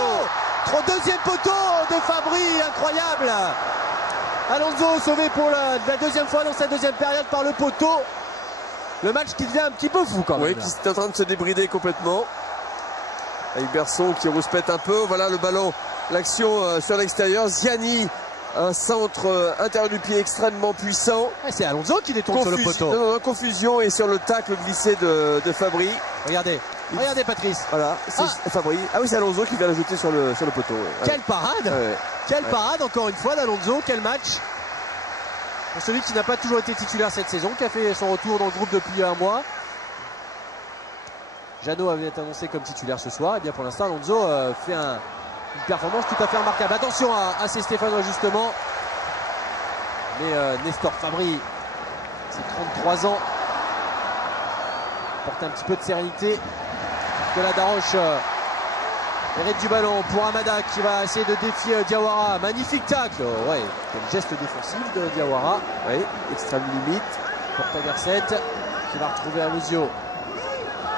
Deuxième poteau de Fabry. Incroyable. Alonso sauvé pour la deuxième fois dans sa deuxième période par le poteau. Le match qui devient un petit peu fou quand même. Oui, qui est en train de se débrider complètement. Avec Berson qui rouspète un peu. Voilà le ballon. L'action sur l'extérieur. Ziani, un centre intérieur du pied extrêmement puissant. Et c'est Alonso qui détourne sur le poteau. Confusion et sur le tacle glissé de Fabry. Regardez Patrice. Voilà, c'est Fabry. Ah oui, c'est Alonso qui vient l'ajouter sur le poteau. Ouais. Quelle parade. Quelle parade encore une fois d'Alonso. Quel match. Pour celui qui n'a pas toujours été titulaire cette saison, qui a fait son retour dans le groupe depuis un mois. Jeannot avait été annoncé comme titulaire ce soir. Et bien pour l'instant, Alonso fait une performance tout à fait remarquable. Attention à ces Stéphanois justement. Mais Nestor Fabry, c'est 33 ans. Porte un petit peu de sérénité. Que la Daroche hérite du ballon pour Amada qui va essayer de défier Diawara. Magnifique tacle. Ouais, quel geste défensif de Diawara. Oui, extrême limite. Porta Garcet qui va retrouver Alosio.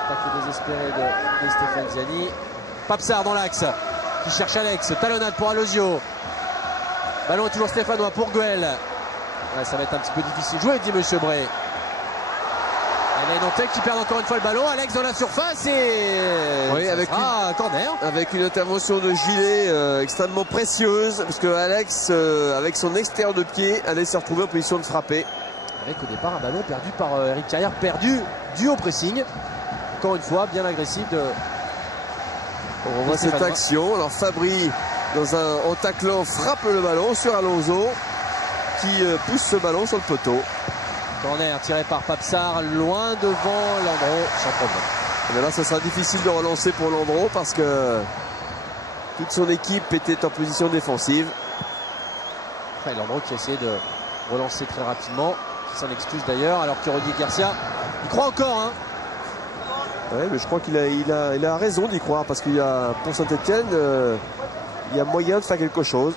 Tacle désespéré de Stéphane Ziani. Papsar dans l'axe qui cherche Alex. Talonnade pour Alosio. Ballon est toujours stéphanois pour Guel. Ouais, ça va être un petit peu difficile. Jouer, dit Monsieur Bray. Et les Nantais qui perdent encore une fois le ballon. Alex dans la surface et avec corner. Avec une intervention de Gilet extrêmement précieuse. Parce que Alex, avec son extérieur de pied, allait se retrouver en position de frapper. Avec au départ un ballon perdu par Eric Carrière, perdu dû au pressing. Encore une fois, bien agressif de. On voit cette action. Alors Fabry, en taclant, frappe le ballon sur Alonso qui pousse ce ballon sur le poteau. Corner tiré par Papsar, loin devant Landreau, sans problème. Mais là, ça sera difficile de relancer pour Landreau parce que toute son équipe était en position défensive. Enfin, Landreau qui a essayé de relancer très rapidement, qui s'en excuse d'ailleurs, alors que Rudy Garcia, il croit encore. Hein. Ouais, mais je crois qu'il a raison d'y croire parce qu'il y a, pour Saint-Etienne, il y a moyen de faire quelque chose.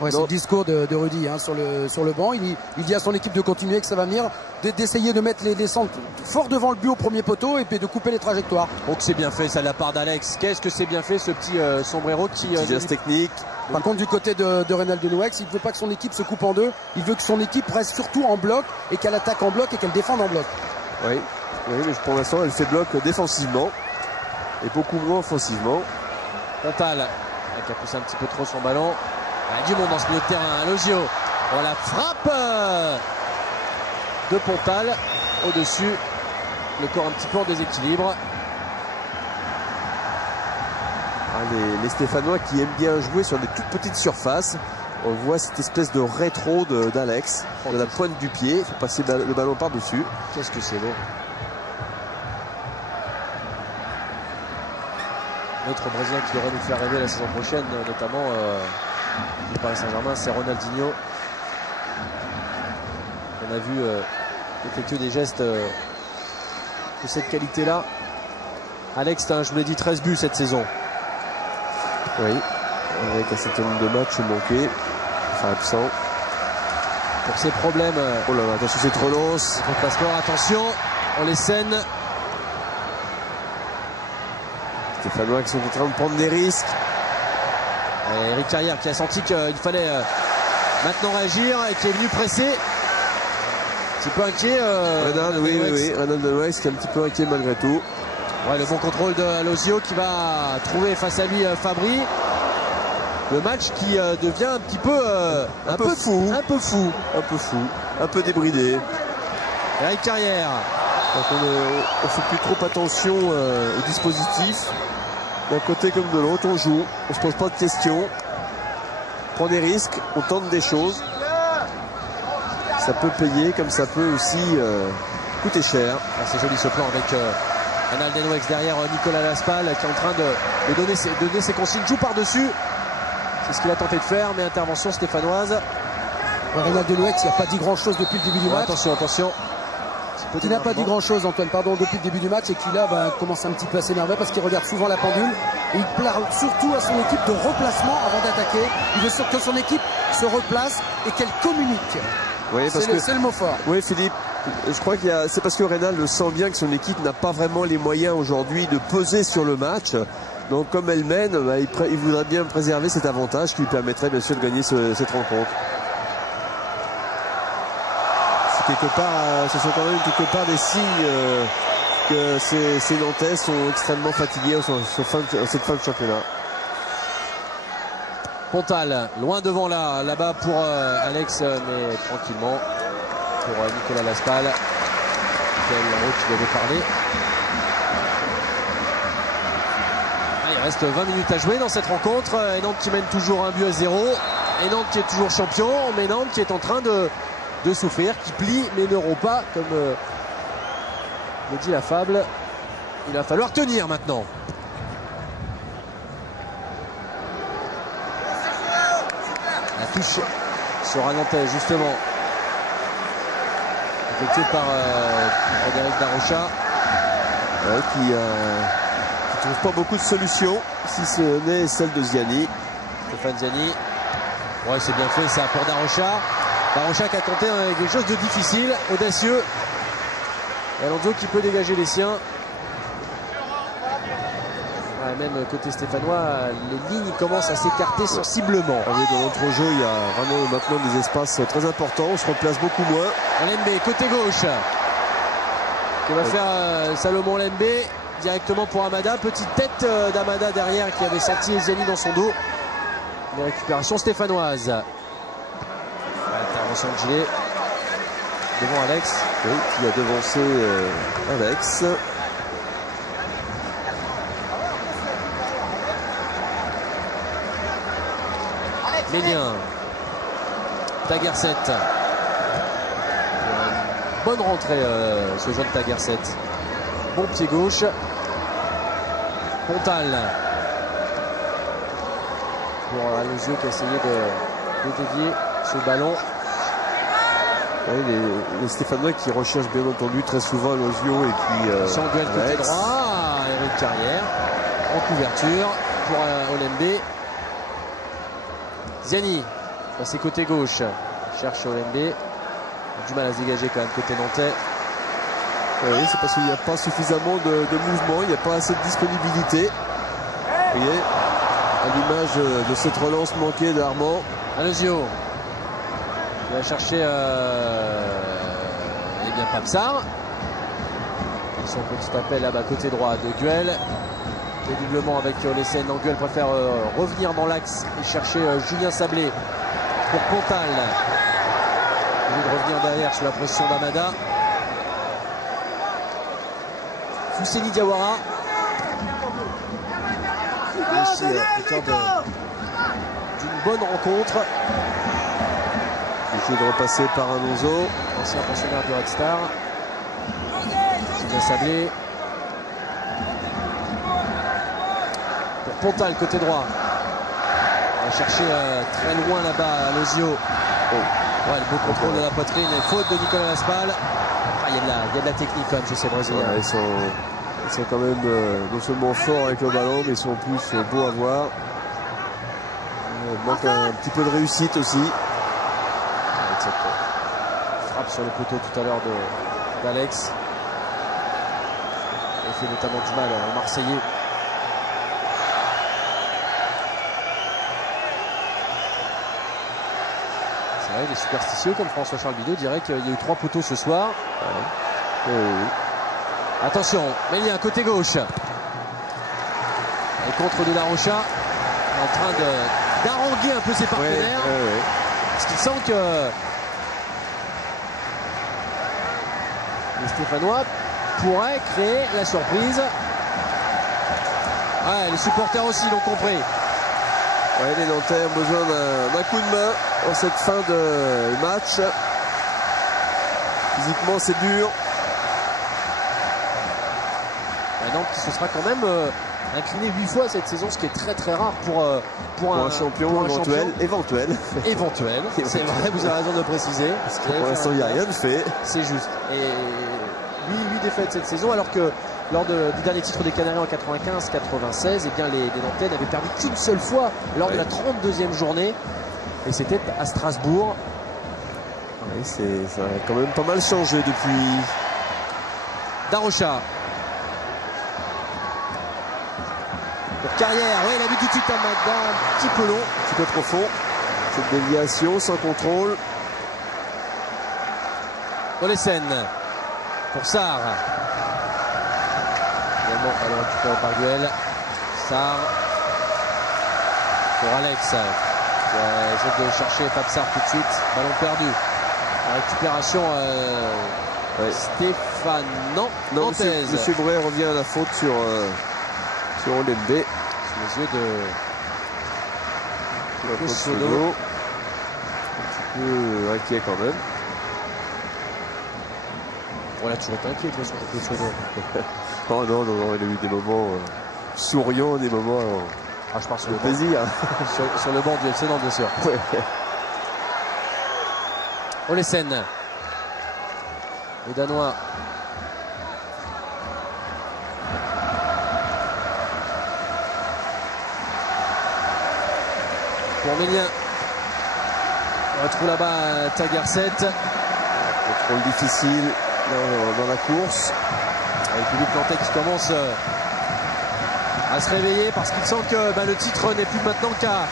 Ouais, c'est le discours de Rudy hein, sur le banc. Il dit à son équipe de continuer, que ça va venir, d'essayer de mettre les centres fort devant le but au premier poteau et puis de couper les trajectoires. Donc c'est bien fait ça de la part d'Alex. Qu'est-ce que c'est bien fait ce petit sombrero qui geste technique. Par contre du côté de Reynald Denouex, il ne veut pas que son équipe se coupe en deux. Il veut que son équipe reste surtout en bloc et qu'elle attaque en bloc et qu'elle défende en bloc. Oui, mais pour l'instant elle fait bloc défensivement et beaucoup moins offensivement. Pontal qui a poussé un petit peu trop son ballon. Il y a du monde dans ce milieu de terrain. Losio. Oh, la frappe de Pontal au-dessus. Le corps un petit peu en déséquilibre. Les Stéphanois qui aiment bien jouer sur des toutes petites surfaces. On voit cette espèce de rétro d'Alex, de la pointe du pied. Il faut passer le ballon par-dessus. Qu'est-ce que c'est beau. Notre Brésilien qui devrait nous faire rêver la saison prochaine, notamment du Paris Saint-Germain, c'est Ronaldinho. On a vu effectuer des gestes de cette qualité-là. Alex, je vous l'ai dit, 13 buts cette saison. Oui, avec un certain nombre de matchs manqués, enfin absents. Pour ses problèmes. Oh là là, attention cette relance. Passeport, attention, on les scène. Stéphanois qui sont en train de prendre des risques. Et Eric Carrière qui a senti qu'il fallait maintenant réagir et qui est venu presser. Un petit peu inquiet. Renan Denouex qui est un petit peu inquiet malgré tout. Ouais, le bon contrôle de Alosio qui va trouver face à lui Fabry. Le match qui devient un petit peu un peu fou, un peu débridé. Eric Carrière. Donc on fait plus trop attention au dispositif. D'un côté comme de l'autre, on joue, on se pose pas de questions, on prend des risques, on tente des choses. Ça peut payer comme ça peut aussi coûter cher. Ah, c'est joli ce plan avec Renan Denouex derrière Nicolas Laspal qui est en train de donner ses consignes. Joue par-dessus. C'est ce qu'il a tenté de faire, mais intervention stéphanoise. Renan Denouex, il n'a pas dit grand-chose depuis le début du match. Attention. Il n'a pas dit grand-chose, Antoine, depuis le début du match, et qui là commence un petit peu à s'énerver parce qu'il regarde souvent la pendule. Et il parle surtout à son équipe de replacement avant d'attaquer. Il veut que son équipe se replace et qu'elle communique. Oui, c'est le mot fort. Oui, Philippe, je crois c'est parce que Renan le sent bien que son équipe n'a pas vraiment les moyens aujourd'hui de peser sur le match. Donc comme elle mène, il voudrait bien préserver cet avantage qui lui permettrait bien sûr de gagner cette rencontre. Ce sont quand même quelque part des signes que ces Nantais sont extrêmement fatigués en cette fin de championnat. Pontal, loin devant là-bas pour Alex, mais tranquillement pour Nicolas Laspal. Qui avait parlé. Il reste 20 minutes à jouer dans cette rencontre. Et Nantes qui mène toujours 1-0. Et Nantes qui est toujours champion, mais Nantes qui est en train de souffrir, qui plie mais ne rompt pas, comme le dit la fable. Il va falloir tenir maintenant. La touche sera nantaise justement, effectuée par Frédéric Darocha, qui trouve pas beaucoup de solutions, si ce n'est celle de Ziani. Stéphane Ziani. Ouais, c'est bien fait ça pour Darocha. Darocha qui a tenté quelque chose de difficile, audacieux. Et Alonso qui peut dégager les siens. Ouais, même côté stéphanois, les lignes commencent à s'écarter sensiblement. Dans l'entrejeu, il y a vraiment maintenant des espaces très importants. On se replace beaucoup moins. Lembe, côté gauche. Que va faire Salomon Lembe directement pour Amada. Petite tête d'Amada derrière qui avait senti Ziani dans son dos. Une récupération stéphanoise. Intervention de Gillet devant Alex. Oui, qui a devancé Alex. Ménien. Taguerset. Bonne rentrée ce jeune Taguerset. Bon pied gauche. Pontal. Pour Alosio qui a essayé de dévier ce ballon. Oui, les Stéphanois qui recherchent bien entendu très souvent Alosio et qui... Sans duel côté droit, Eric Carrière en couverture pour Olembe. Ziani, passé côté gauche, cherche Olembe. Du mal à se dégager quand même côté nantais. Oui, c'est parce qu'il n'y a pas suffisamment de mouvement, il n'y a pas assez de disponibilité. Vous voyez, à l'image de cette relance manquée d'Armand. Alosio. Il va chercher Pamsar. Son petit appel là-bas côté droit de Guel. Péniblement avec l'essai. Guel préfère revenir dans l'axe et chercher Julien Sablé pour Pontal. Il veut revenir derrière sous la pression d'Amada. Fousseni Diawara. Aussi auteur d'une bonne rencontre. Il faut de repasser par Alonso. Ancien pensionnaire du Red Star. Julien Sablé. Pour Pontal, côté droit. On va chercher très loin là-bas Alosio. Ouais, le beau contrôle de la poitrine et faute de Nicolas Laspal. Il y a de la technique quand même chez ces Brésiliens. Ouais, ils sont quand même non seulement forts avec le ballon, mais ils sont en plus beaux à voir. Il manque un petit peu de réussite aussi. Avec cette frappe sur le poteau tout à l'heure d'Alex. Il fait notamment du mal aux Marseillais. Ouais, les superstitieux comme François-Charles Bidot diraient qu'il y a eu 3 poteaux ce soir. Ouais. Attention, Mélien côté gauche. Et contre de la Rocha, en train d'haranguer un peu ses partenaires. Parce qu'il sent que les Stéphanois pourraient créer la surprise. Ouais, les supporters aussi l'ont compris. Ouais, les Nantais ont besoin d'un coup de main en cette fin de match. Physiquement, c'est dur. Nantes qui se sera quand même incliné 8 fois cette saison, ce qui est très très rare pour un champion éventuel. Éventuel, c'est vrai, vous avez raison de préciser. Pour l'instant, il n'y a rien de fait. C'est juste. Et 8 défaites cette saison, alors que lors du dernier titre des Canaries en 95-96, eh bien les Nantais n'avaient perdu qu'une seule fois lors de la 32e journée. Et c'était à Strasbourg. Oui, ça a quand même pas mal changé depuis. Darocha. Pour Carrière, oui, il a vu tout de suite un petit peu long. Un petit peu profond. Cette déviation sans contrôle. Olesen pour Sarr. Également, elle est récupérée par Guel. Sarr pour Alex. Essaie de chercher Pape Sarr tout de suite. Ballon perdu. La récupération Stéphane Nantaise. Monsieur Bray revient à la faute sur Olembe. Sous les yeux de Sono. Un petit peu inquiet quand même. Voilà, tu es inquiet toi sur le Sono. Oh non, il a eu des moments souriants, des moments je pars sur le plaisir. sur le banc du FC Nantes, bien sûr. Ouais. Olesen. Les Danois. Pour Mélien. On retrouve là-bas Tagarset. Contrôle difficile dans la course. Avec Philippe Lantais qui commence à se réveiller parce qu'il sent que le titre n'est plus maintenant qu'à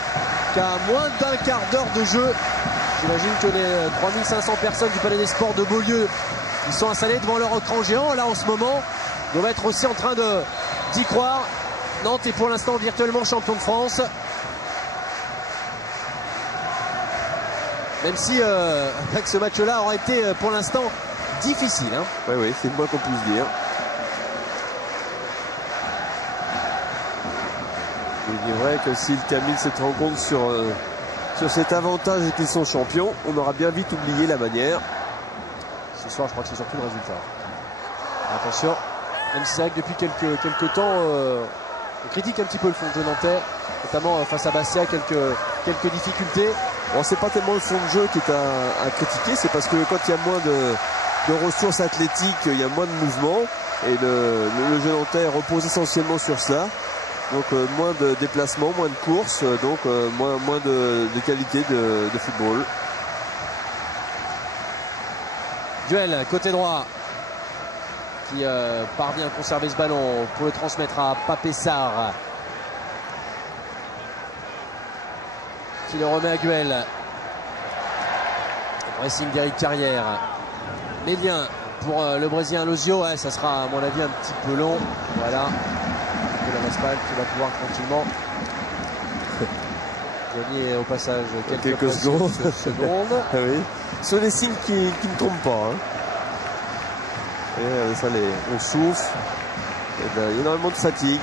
moins d'un quart d'heure de jeu. J'imagine que les 3500 personnes du Palais des Sports de Beaulieu, ils sont installés devant leur écran géant là en ce moment, doivent être aussi en train d'y croire. Nantes est pour l'instant virtuellement champion de France. Même si ce match-là aurait été pour l'instant difficile. Hein. Oui, c'est le moins qu'on puisse dire. Il est vrai que s'ils terminent cette rencontre sur cet avantage et qu'ils sont champions, on aura bien vite oublié la manière. Ce soir, je crois que c'est surtout le résultat. Attention, même si c'est vrai que depuis quelques temps, on critique un petit peu le fond de Nantais, notamment face à Bastia, quelques difficultés. Bon, c'est pas tellement le fond de jeu qui est à critiquer, c'est parce que quand il y a moins de ressources athlétiques, il y a moins de mouvement, et le jeu nantais repose essentiellement sur cela. Donc moins de déplacements, moins de courses, donc moins de qualité de football. Duel côté droit qui parvient à conserver ce ballon pour le transmettre à Pape Sarr qui le remet à Guel. Pressing d'Éric Carrière. Mélien pour le Brésilien Lozio, ça sera à mon avis un petit peu long. Voilà. La Raspail qui va pouvoir tranquillement gagner au passage quelques secondes. Ah oui. Ce sont les signes qui ne trompent pas. Hein. Et ça, on souffle. Il y a énormément de fatigue.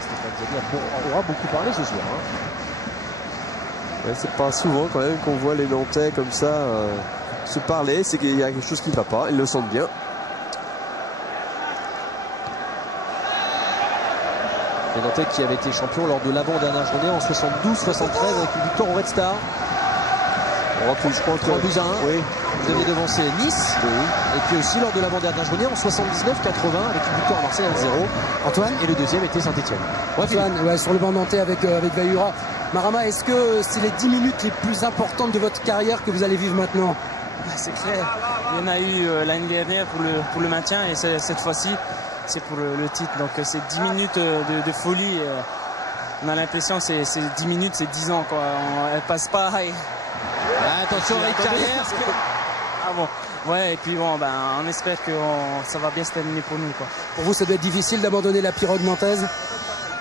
Stéphane Zabi aura beaucoup parlé ce soir. Hein. Ouais, c'est pas souvent quand même qu'on voit les Nantais comme ça se parler. C'est qu'il y a quelque chose qui ne va pas. Ils le sentent bien. Les Nantais qui avaient été champions lors de l'avant-dernière journée en 72-73 avec une victoire au Red Star. Je crois 3 buts à 1. Oui. Vous avez devancé Nice. Oui. Et puis aussi lors de l'avant-dernière journée en 79-80 avec une victoire à Marseille 1-0. Antoine. Et le deuxième était Saint-Etienne. Antoine, sur le banc nantais avec Vayura. Marama, est-ce que c'est les 10 minutes les plus importantes de votre carrière que vous allez vivre maintenant? C'est clair. Il y en a eu l'année dernière pour le maintien et cette fois-ci c'est pour le titre. Donc c'est 10 minutes de folie. On a l'impression que c'est 10 minutes, c'est 10 ans. Quoi. Elle passe pas. Attention avec Carrière. Ah bon. Ouais, et puis bon, ben, on espère que ça va bien se terminer pour nous, quoi. Pour vous, ça doit être difficile d'abandonner la pirogue nantaise?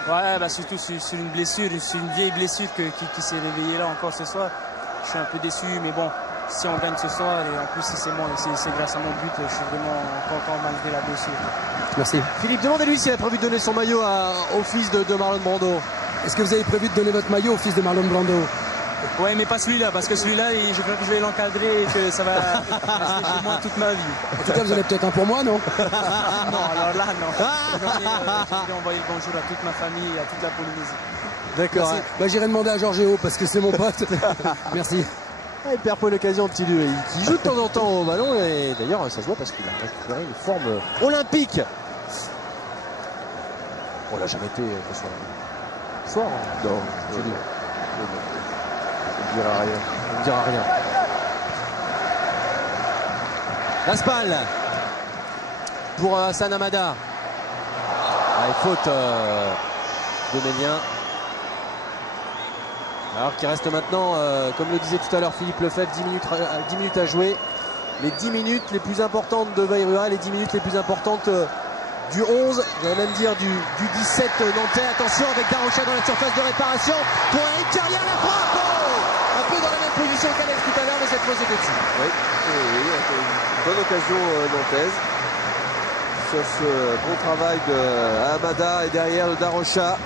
Ouais, bah surtout sur une blessure, sur une vieille blessure qui s'est réveillée là encore ce soir. Je suis un peu déçu, mais bon, si on gagne ce soir, et en plus si c'est bon, c'est grâce à mon but, je suis vraiment content malgré la blessure. Merci. Philippe, demandez-lui s'il a prévu de donner son maillot au fils de Marlon Brando. Est-ce que vous avez prévu de donner votre maillot au fils de Marlon Brando? Ouais, mais pas celui-là, parce que celui-là, je crois que je vais l'encadrer et que ça va rester chez moi toute ma vie. En tout cas, vous avez peut-être un pour moi, non? Non, alors là, non. Je vais envoyer le bonjour à toute ma famille et à toute la Polynésie. D'accord. Merci. Bah, j'irai demander à Georgéo parce que c'est mon pote. Merci. Il perd pas l'occasion, petit lui. Il joue de temps en temps au ballon et d'ailleurs, ça se voit parce qu'il a récupéré une forme olympique. On l'a jamais fait ce soir. Non, je dis. On ne dira rien. On ne dira rien. Laspal pour Hassan Hamada. Faute de Ménien. Alors qu'il reste maintenant, comme le disait tout à l'heure Philippe Lefebvre, 10 minutes à jouer. Les 10 minutes les plus importantes de Bayrua, les 10 minutes les plus importantes du 11, j'allais même dire du 17 nantais. Attention avec Darocha dans la surface de réparation pour Eric Carrière, la frappe, un peu dans la même position qu'Alex tout à l'heure, mais cette fois c'était dessus. Oui, une bonne occasion nantaise sur ce bon travail de Hamada et derrière de Darocha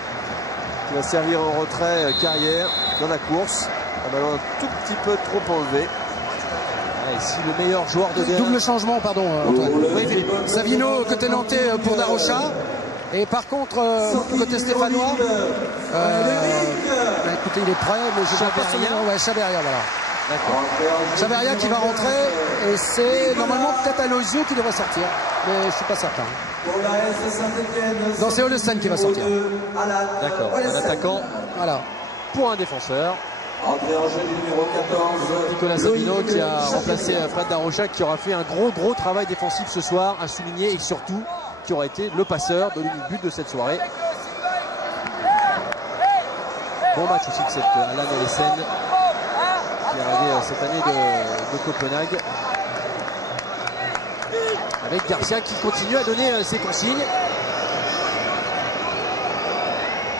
qui va servir en retrait Carrière dans la course. Un ballon un tout petit peu trop enlevé. Et si le meilleur joueur de derrière... Double changement, pardon, Antoine. Oui, Savino côté nantais pour Darocha. Et par contre, côté stéphanois, écoutez, il est prêt, mais je ne sais pas son nom. Ouais, Chaveria, voilà. D'accord. Chaveria qui va rentrer, et c'est normalement peut-être Alosio qui devrait sortir, mais je ne suis pas certain. Non, c'est Olesen qui va sortir. D'accord, un attaquant voilà. Pour un défenseur. Nicolas Savino qui a remplacé Fred Darocha, qui aura fait un gros travail défensif ce soir à souligner, et surtout qui aura été le passeur de l'unique but de cette soirée. Bon match aussi de cette Alan Olesen qui est arrivé cette année de Copenhague, avec Garcia qui continue à donner ses consignes.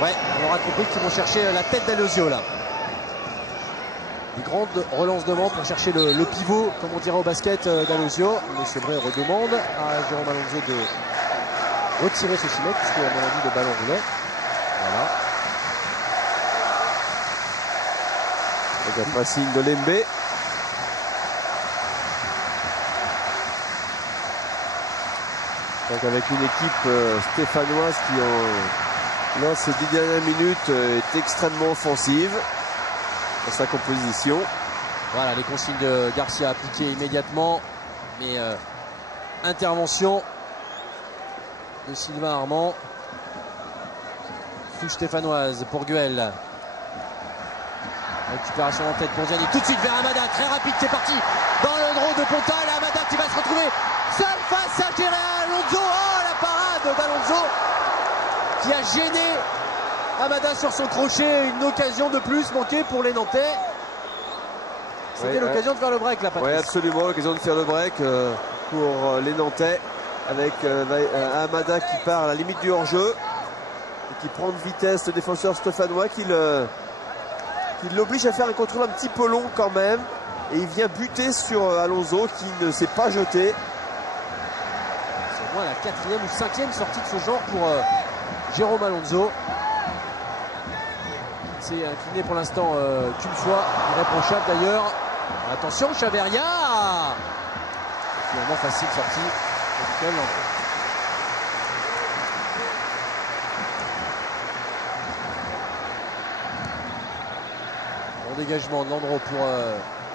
Ouais, on aura compris qu'ils vont chercher la tête d'Alosio là. Une grande relance devant pour chercher le pivot, comme on dirait au basket, d'Alosio. Monsieur Bray redemande à Jérôme Alonso de retirer ce 6 mètres, puisque à mon avis le ballon roulait. Voilà. Donc un signe de Lembe. Donc avec une équipe stéphanoise qui lors de ces 10 dernières minutes est extrêmement offensive dans sa composition. Voilà, les consignes de Garcia appliquées immédiatement, mais intervention de Sylvain Armand. Touche stéphanoise pour Guel. Récupération en tête pour Gianni, tout de suite vers Hamada, très rapide, c'est parti dans le draw de Pontal. Hamada qui va se retrouver seul face à Alonso. Oh, la parade d'Alonso qui a gêné Hamada sur son crochet. Une occasion de plus manquée pour les Nantais. C'était l'occasion de faire le break là, Patrice. Oui, absolument, l'occasion de faire le break pour les Nantais, avec Hamada qui part à la limite du hors-jeu et qui prend de vitesse le défenseur stéphanois qui l'oblige à faire un contrôle un petit peu long quand même, et il vient buter sur Alonso qui ne s'est pas jeté. C'est au moins la 4e ou 5e sortie de ce genre pour Jérôme Alonso. C'est incliné pour l'instant qu'une fois, irréprochable d'ailleurs. Attention, Chaveria, finalement facile sortie. Bon dégagement de Landreau pour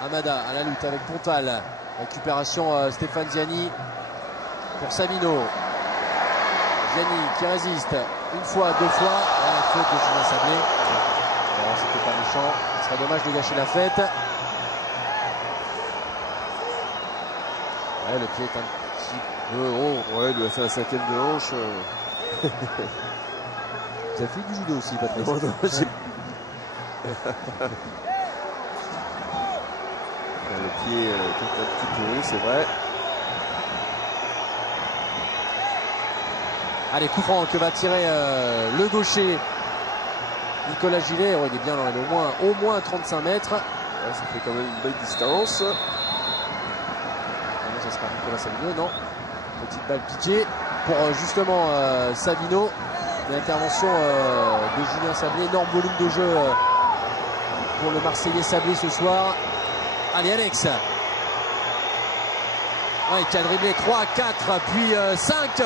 Hamada à la lutte avec Pontal. Récupération Stéphane Ziani pour Savino. Ziani qui résiste une fois, deux fois. La faute de Julien Sablé. Alors c'était pas méchant. Ce serait dommage de gâcher la fête. Ouais, le pied est un petit peu haut. Ouais, il lui a fait un 5e de hanche. Tu as fait du judo aussi, Patrice. pied un petit peu haut, c'est vrai. Allez, coup franc que va tirer le gaucher Nicolas Gillet. Oh, il est bien là, il est au moins 35 mètres. Ouais, ça fait quand même une belle distance. Non, ça sera Nicolas Savino, non. Petite balle piquée pour justement Savino. L'intervention de Julien Sablé, énorme volume de jeu pour le Marseillais Sablé ce soir. Allez, Alex. Ouais, qui a dribblé 3, 4, puis 5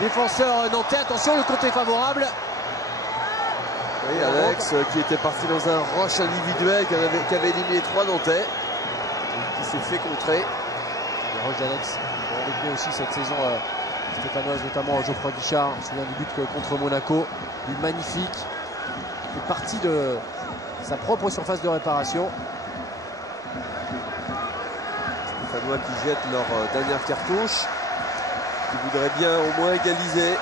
défenseurs nantais. Attention, le compte est favorable. Oui, Alex qui était parti dans un rush individuel, qui avait éliminé 3 nantais, qui s'est fait contrer. Le rush d'Alex, on a aussi cette saison stéphanoise, notamment Geoffroy Guichard. Je me souviens du but contre Monaco, but magnifique. Il fait partie de sa propre surface de réparation. Stéphanois qui jettent leur dernière cartouche, qui voudraient bien au moins égaliser.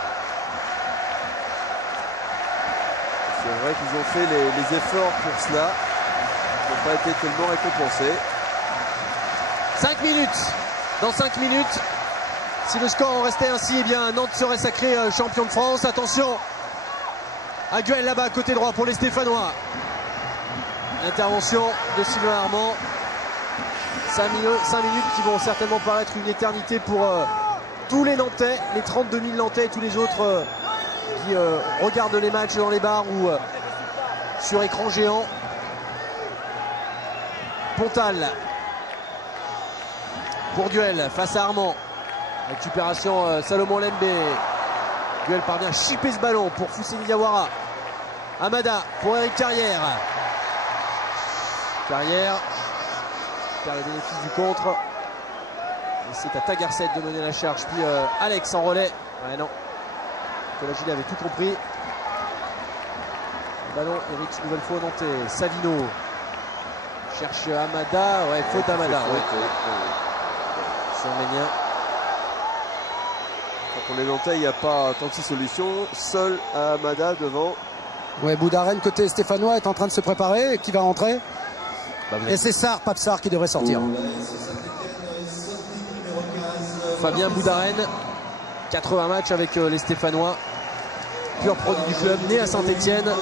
C'est vrai qu'ils ont fait les efforts pour cela. Ils n'ont pas été tellement récompensés. 5 minutes. Dans 5 minutes, si le score en restait ainsi, eh bien Nantes serait sacré champion de France. Attention, Aguel là-bas, côté droit pour les Stéphanois. Intervention de Sylvain Armand. 5 minutes qui vont certainement paraître une éternité pour tous les Nantais, les 32 000 Nantais et tous les autres qui regardent les matchs dans les bars ou sur écran géant. Pontal pour Duel face à Armand. Récupération Salomon Lembe. Duel parvient à chipper ce ballon pour Fousseni Diawara. Amada pour Eric Carrière. Carrière perd le bénéfice du contre. Et c'est à Tagarset de mener la charge. Puis Alex en relais. Ouais, non. Nicolas Gillet avait tout compris. Le ballon, Eric, nouvelle fois nantais. Savino cherche Amada. Ouais, faute d'Amada. C'est Arménien. Pour les Nantais, il n'y a pas 36 solutions. Seul Amada devant. Ouais, Boudaren côté stéphanois est en train de se préparer. Qui va rentrer? Et c'est Papsar qui devrait sortir. Fabien Boudaren, 80 matchs avec les Stéphanois, pur produit du club, né à Saint-Etienne,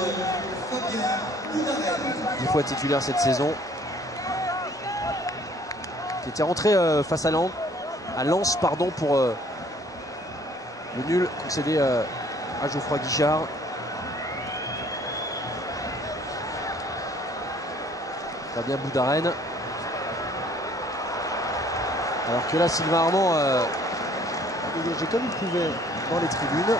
10 fois titulaire cette saison, qui était rentré face à Lens pour le nul concédé à Geoffroy Guichard. Fabien Boudaren. Alors que là, Sylvain Armand j'ai comme il pouvait dans les tribunes.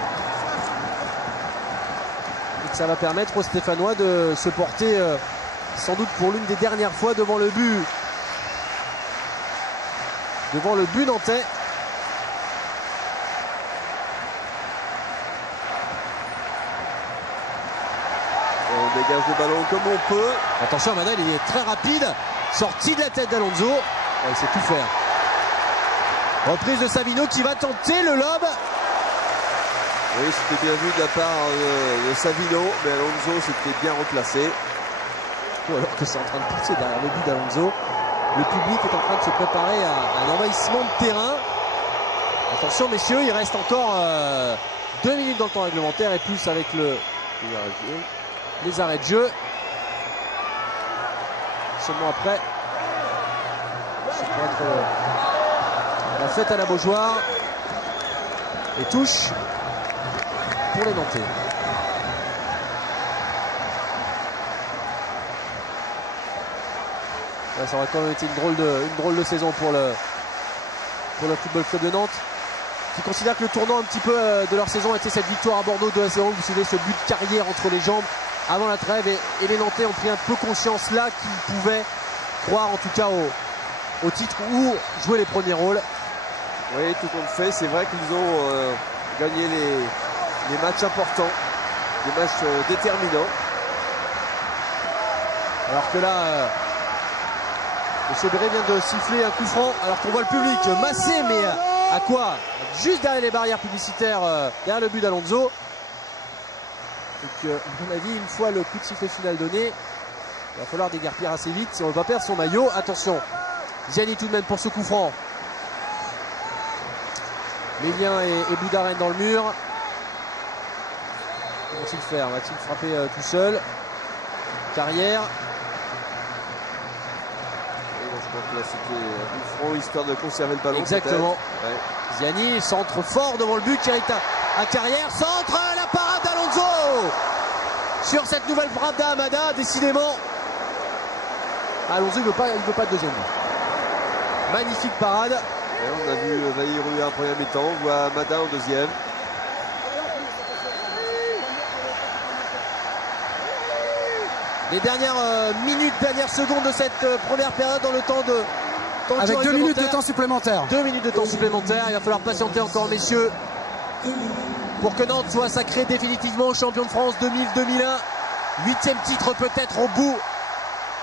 Et que ça va permettre aux Stéphanois de se porter sans doute pour l'une des dernières fois devant le but. Devant le but nantais. On dégage le ballon comme on peut. Attention, Manel, il est très rapide. Sorti de la tête d'Alonso. Il sait tout faire. Reprise de Savino qui va tenter le lob. Oui, c'était bien vu de la part de Savino, mais Alonso s'était bien replacé. Alors que c'est en train de pousser derrière le but d'Alonso. Le public est en train de se préparer à un envahissement de terrain. Attention messieurs, il reste encore 2 minutes dans le temps réglementaire et plus avec les arrêts de jeu. Seulement après, ça peut être la fête à la Beaujoire. Et touche pour les Nantais. Là, ça aurait quand même été une drôle de saison pour le Football Club de Nantes, qui considère que le tournant un petit peu de leur saison était cette victoire à Bordeaux 2-0. Vous vous souvenez, ce but de Carrière entre les jambes avant la trêve, et les Nantais ont pris un peu conscience là qu'ils pouvaient croire en tout cas au titre ou jouer les premiers rôles. Oui, tout compte fait, c'est vrai qu'ils ont gagné les matchs importants, des matchs déterminants. Alors que là, M. Béré vient de siffler un coup franc, alors qu'on voit le public massé, mais à quoi? Juste derrière les barrières publicitaires, derrière le but d'Alonso. Donc, à mon avis, une fois le coup de sifflet final donné, il va falloir déguerpir assez vite si on ne veut pas perdre son maillot. Attention, Ziani tout de même pour ce coup franc. Lévien et Boudaren dans le mur. Que vont-ils faire? Va-t-il frapper tout seul? Carrière. Je pense que là c'était un front histoire de conserver le ballon. Exactement. Ouais. Ziani, centre fort devant le but qui hérite à Carrière. Centre, la parade d'Alonso sur cette nouvelle frappe d'Hamada. Décidément, Alonso il veut pas de deuxième but. Magnifique parade. Et on a vu Vaïrou en première mi-temps, on voit Hamada en deuxième. Les dernières minutes, dernières secondes de cette première période dans le temps de avec 2 minutes de temps supplémentaire. 2 minutes de temps supplémentaire. Il va falloir patienter encore, messieurs, pour que Nantes soit sacré définitivement champion de France 2000-2001. 8e titre peut-être au bout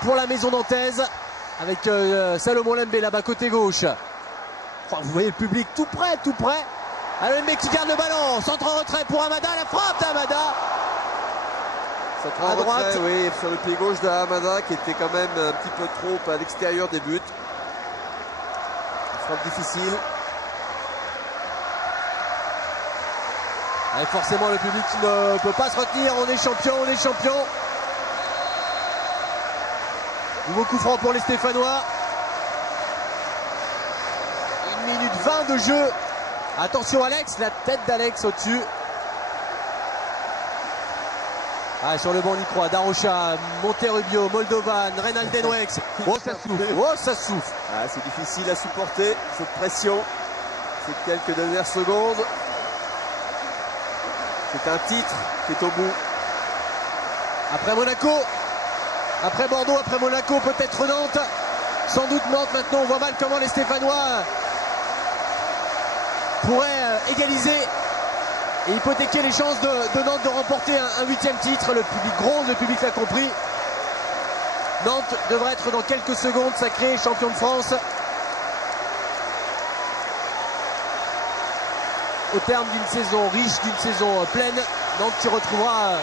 pour la maison nantaise, avec Salomon Lembe là-bas côté gauche. Enfin, vous voyez le public tout près. Lembe qui garde le ballon. Centre en retrait pour Hamada. La frappe d'Hamada. À droite, oui, sur le pied gauche d'Hamada qui était quand même un petit peu trop à l'extérieur des buts. Une frappe difficile. Et forcément le public qui ne peut pas se retenir. On est champion. Nouveau coup franc pour les Stéphanois. 1 minute 20 de jeu. Attention Alex, la tête d'Alex au-dessus. Ah, sur le banc on y croit. Darocha, Monterrubio, Moldovan, Reynald Denwex. Oh ça souffle. Ah, c'est difficile à supporter cette pression. C'est quelques dernières secondes. C'est un titre qui est au bout. Après Monaco, après Bordeaux, après Monaco, peut-être Nantes. Sans doute Nantes maintenant. On voit mal comment les Stéphanois pourraient égaliser et hypothéquer les chances de Nantes de remporter un 8e titre. Le public gronde, le public l'a compris. Nantes devrait être dans quelques secondes sacré champion de France. Au terme d'une saison riche, d'une saison pleine, Nantes qui retrouvera,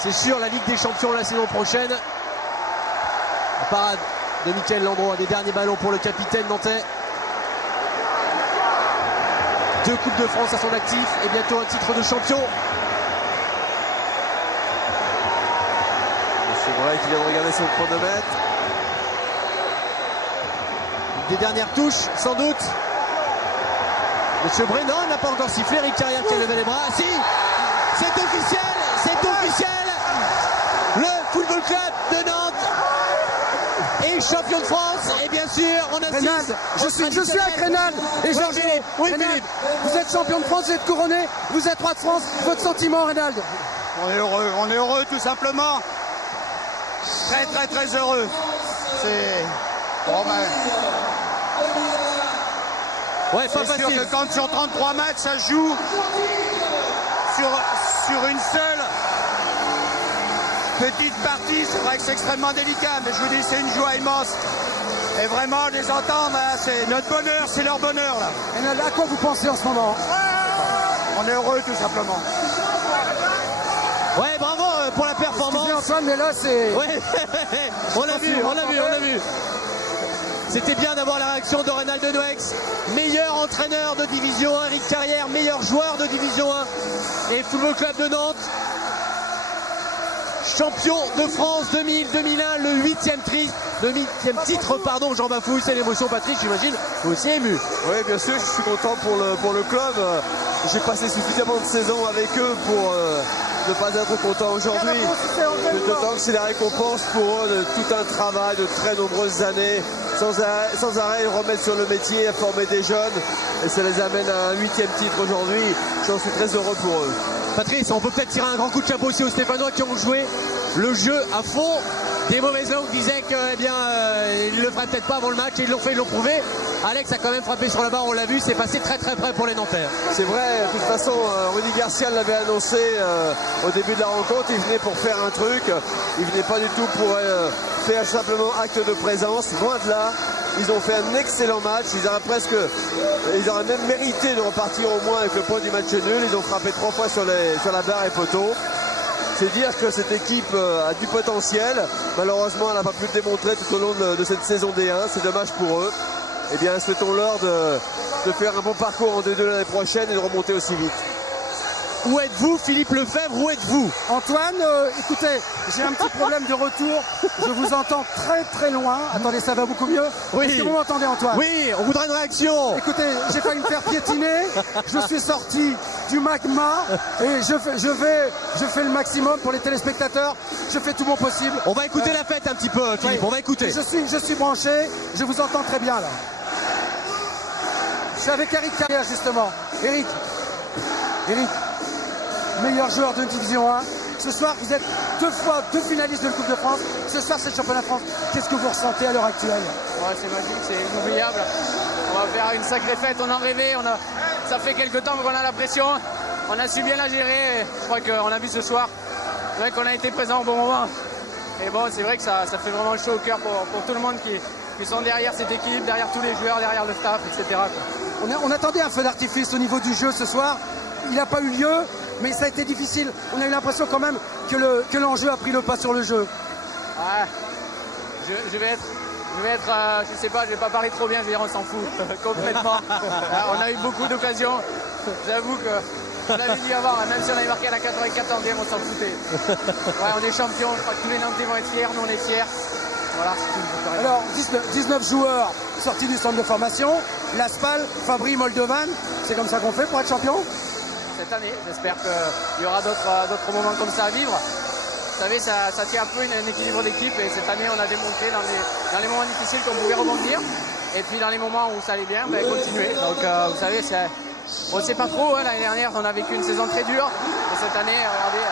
c'est sûr, la Ligue des Champions la saison prochaine. La parade de Mickaël Landreau, des derniers ballons pour le capitaine nantais. 2 Coupes de France à son actif et bientôt un titre de champion. C'est vrai qu'il vient de regarder son chronomètre. Des dernières touches, sans doute. Monsieur Brennan n'a pas encore sifflé. Eric Carrière qui a levé les bras. Si, c'est officiel. Le Football Club de Nantes est champion de France. Et bien sûr, on assiste. Je suis avec Reynald et Georges. Oui, Philippe. Vous êtes champion de France, vous êtes couronné, vous êtes roi de France. Votre sentiment, Reynald? On est heureux tout simplement. Très heureux. C'est bon, ouais, pas facile. C'est sûr que quand sur 33 matchs, ça se joue sur une seule petite partie. C'est vrai que c'est extrêmement délicat, mais je vous dis, c'est une joie immense. Et vraiment, les entendre, hein, c'est notre bonheur, c'est leur bonheur. Là. Et à quoi vous pensez en ce moment? On est heureux tout simplement. Ouais, bravo pour la performance. Antoine, mais là c'est... Ouais. on l'a vu. C'était bien d'avoir la réaction de Reynald Denwex, meilleur entraîneur de Division 1, Eric Carrière, meilleur joueur de Division 1 et Football Club de Nantes. Champion de France 2000-2001, le 8e titre, pardon, Jean Bafouille, c'est l'émotion. Patrick, j'imagine, vous aussi ému. Oui, bien sûr, je suis content pour le club. J'ai passé suffisamment de saisons avec eux pour ne pas être content aujourd'hui. D'autant que c'est la récompense pour eux de tout un travail de très nombreuses années. Sans arrêt, ils remettent sur le métier, à former des jeunes. Et ça les amène à un 8e titre aujourd'hui. J'en suis très heureux pour eux. Patrice, on peut peut-être tirer un grand coup de chapeau aussi aux Stéphanois qui ont joué le jeu à fond. Des mauvaises langues disaient que, ils ne le feraient peut-être pas avant le match et ils l'ont fait, ils l'ont prouvé. Alex a quand même frappé sur la barre, on l'a vu, c'est passé très près pour les Nantais. C'est vrai, de toute façon, Rudy Garcia l'avait annoncé au début de la rencontre, il venait pour faire un truc, il venait pas du tout pour faire simplement acte de présence, loin de là. Ils ont fait un excellent match, ils auraient même mérité de repartir au moins avec le point du match nul. Ils ont frappé 3 fois sur la barre et poteau. C'est dire que cette équipe a du potentiel. Malheureusement, elle n'a pas pu le démontrer tout au long de cette saison D1. C'est dommage pour eux. Eh bien, souhaitons-leur de faire un bon parcours en D2 l'année prochaine et de remonter aussi vite. Où êtes-vous, Philippe Lefebvre? Où êtes-vous? Antoine, écoutez, j'ai un petit problème de retour. Je vous entends très très loin. Attendez, ça va beaucoup mieux? Oui. Est-ce que vous m'entendez, Antoine? Oui, on voudrait une réaction. Écoutez, j'ai failli me faire piétiner. Je suis sorti du magma et je fais le maximum pour les téléspectateurs. Je fais tout mon possible. On va écouter la fête un petit peu, Philippe. Oui. On va écouter. Je suis branché. Je vous entends très bien là. Je suis avec Eric Carrière justement. Eric, meilleur joueur de division 1. Ce soir, vous êtes deux finalistes de la Coupe de France. Ce soir, c'est le championnat de France. Qu'est-ce que vous ressentez à l'heure actuelle? Ouais, c'est magique, c'est inoubliable. On va faire une sacrée fête, on en rêvait. Ça fait quelques temps qu'on a la pression. On a su bien la gérer. Je crois qu'on a vu ce soir. C'est vrai qu'on a été présent au bon moment. Et bon, c'est vrai que ça fait vraiment chaud au cœur pour tout le monde qui sont derrière cette équipe, derrière tous les joueurs, derrière le staff, etc. On attendait un feu d'artifice au niveau du jeu ce soir. Il n'a pas eu lieu, mais ça a été difficile. On a eu l'impression quand même que l'enjeu a pris le pas sur le jeu. Ouais. Je vais être, je sais pas, je vais pas parler trop bien, je vais dire on s'en fout complètement. On a eu beaucoup d'occasions. J'avoue que je l'avais dit avant, même si on avait marqué à la 94e, on s'en foutait. Ouais, on est champion, je crois que tous les Nantais vont être fiers, nous on est fiers. Voilà, c'est tout. Alors, 19 joueurs sortis du centre de formation, l'Aspal, Fabry, Moldovan, c'est comme ça qu'on fait pour être champion? Cette année, j'espère qu'il y aura d'autres moments comme ça à vivre. Vous savez, ça tient un peu un équilibre d'équipe et cette année on a démontré dans les moments difficiles qu'on pouvait rebondir et puis dans les moments où ça allait bien, continuer. Donc vous savez, on ne sait pas trop, hein, l'année dernière on a vécu une saison très dure et cette année, regardez,